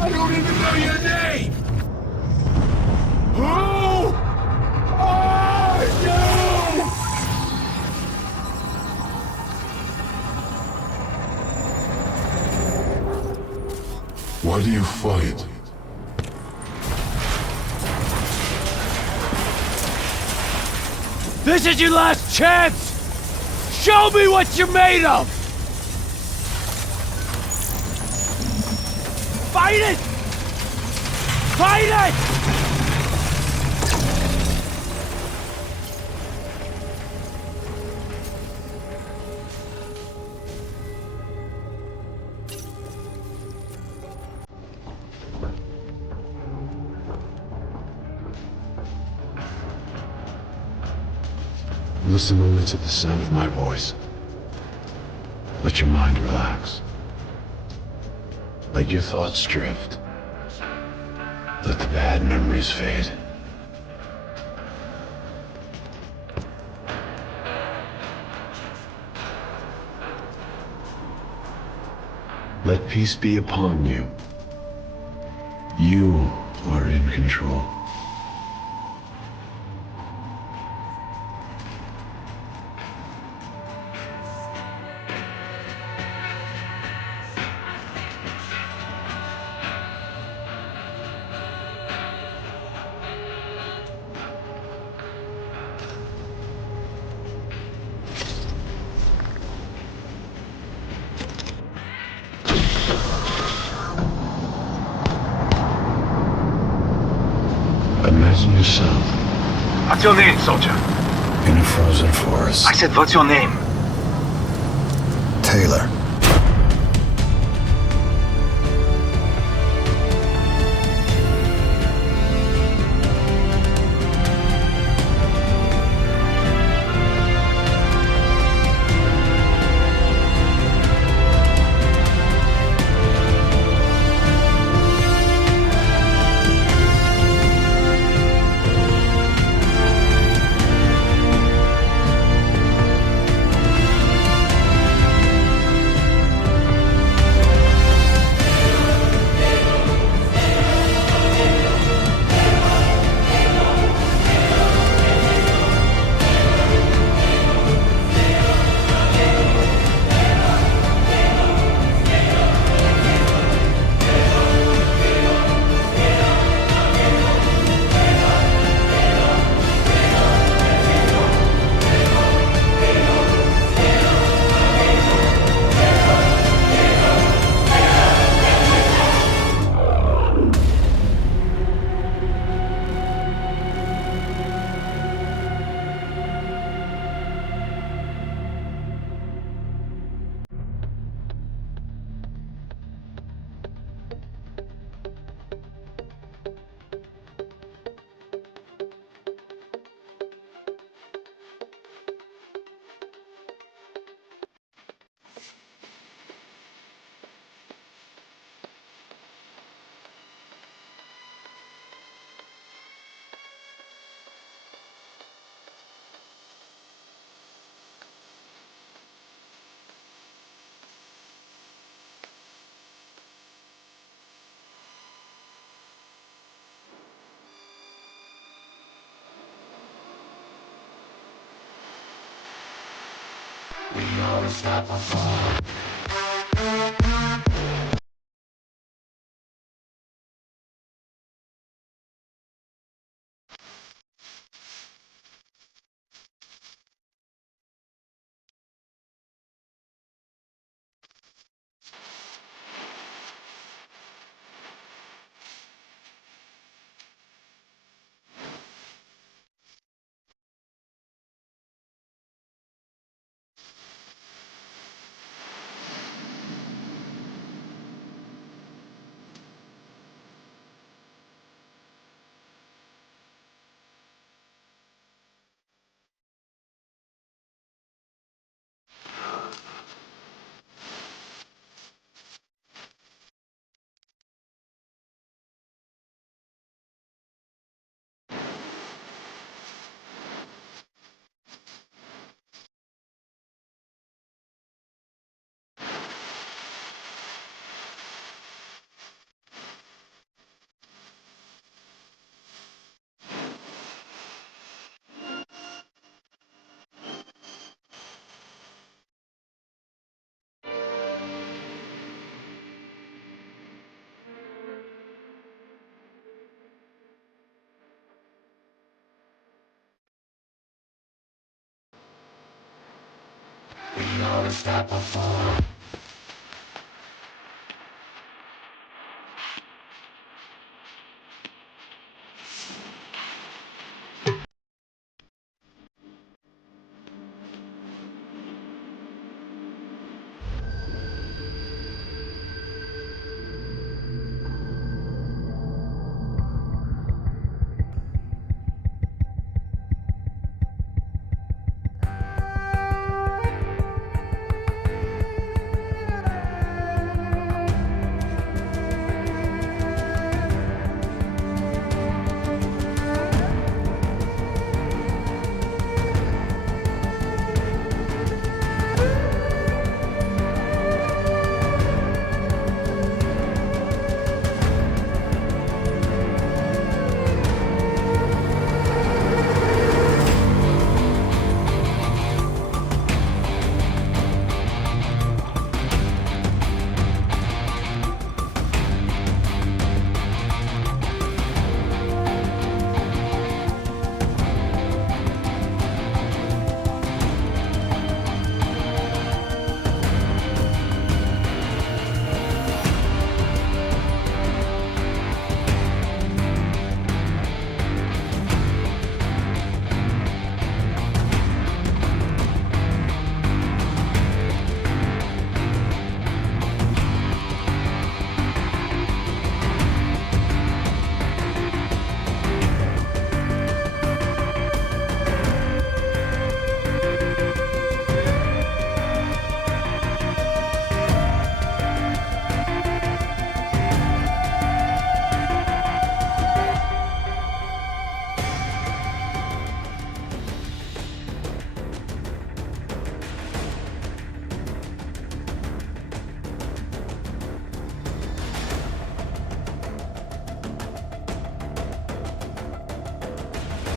I don't even know your name! Who are you? Why do you fight? This is your last chance! Show me what you're made of! Fight it! Fight it! Listen only to the sound of my voice. Let your mind relax. Let your thoughts drift. Let the bad memories fade. Let peace be upon you. You are in control. Imagine yourself. What's your name, soldier? In a frozen forest. I said, what's your name? Taylor. We noticed that before.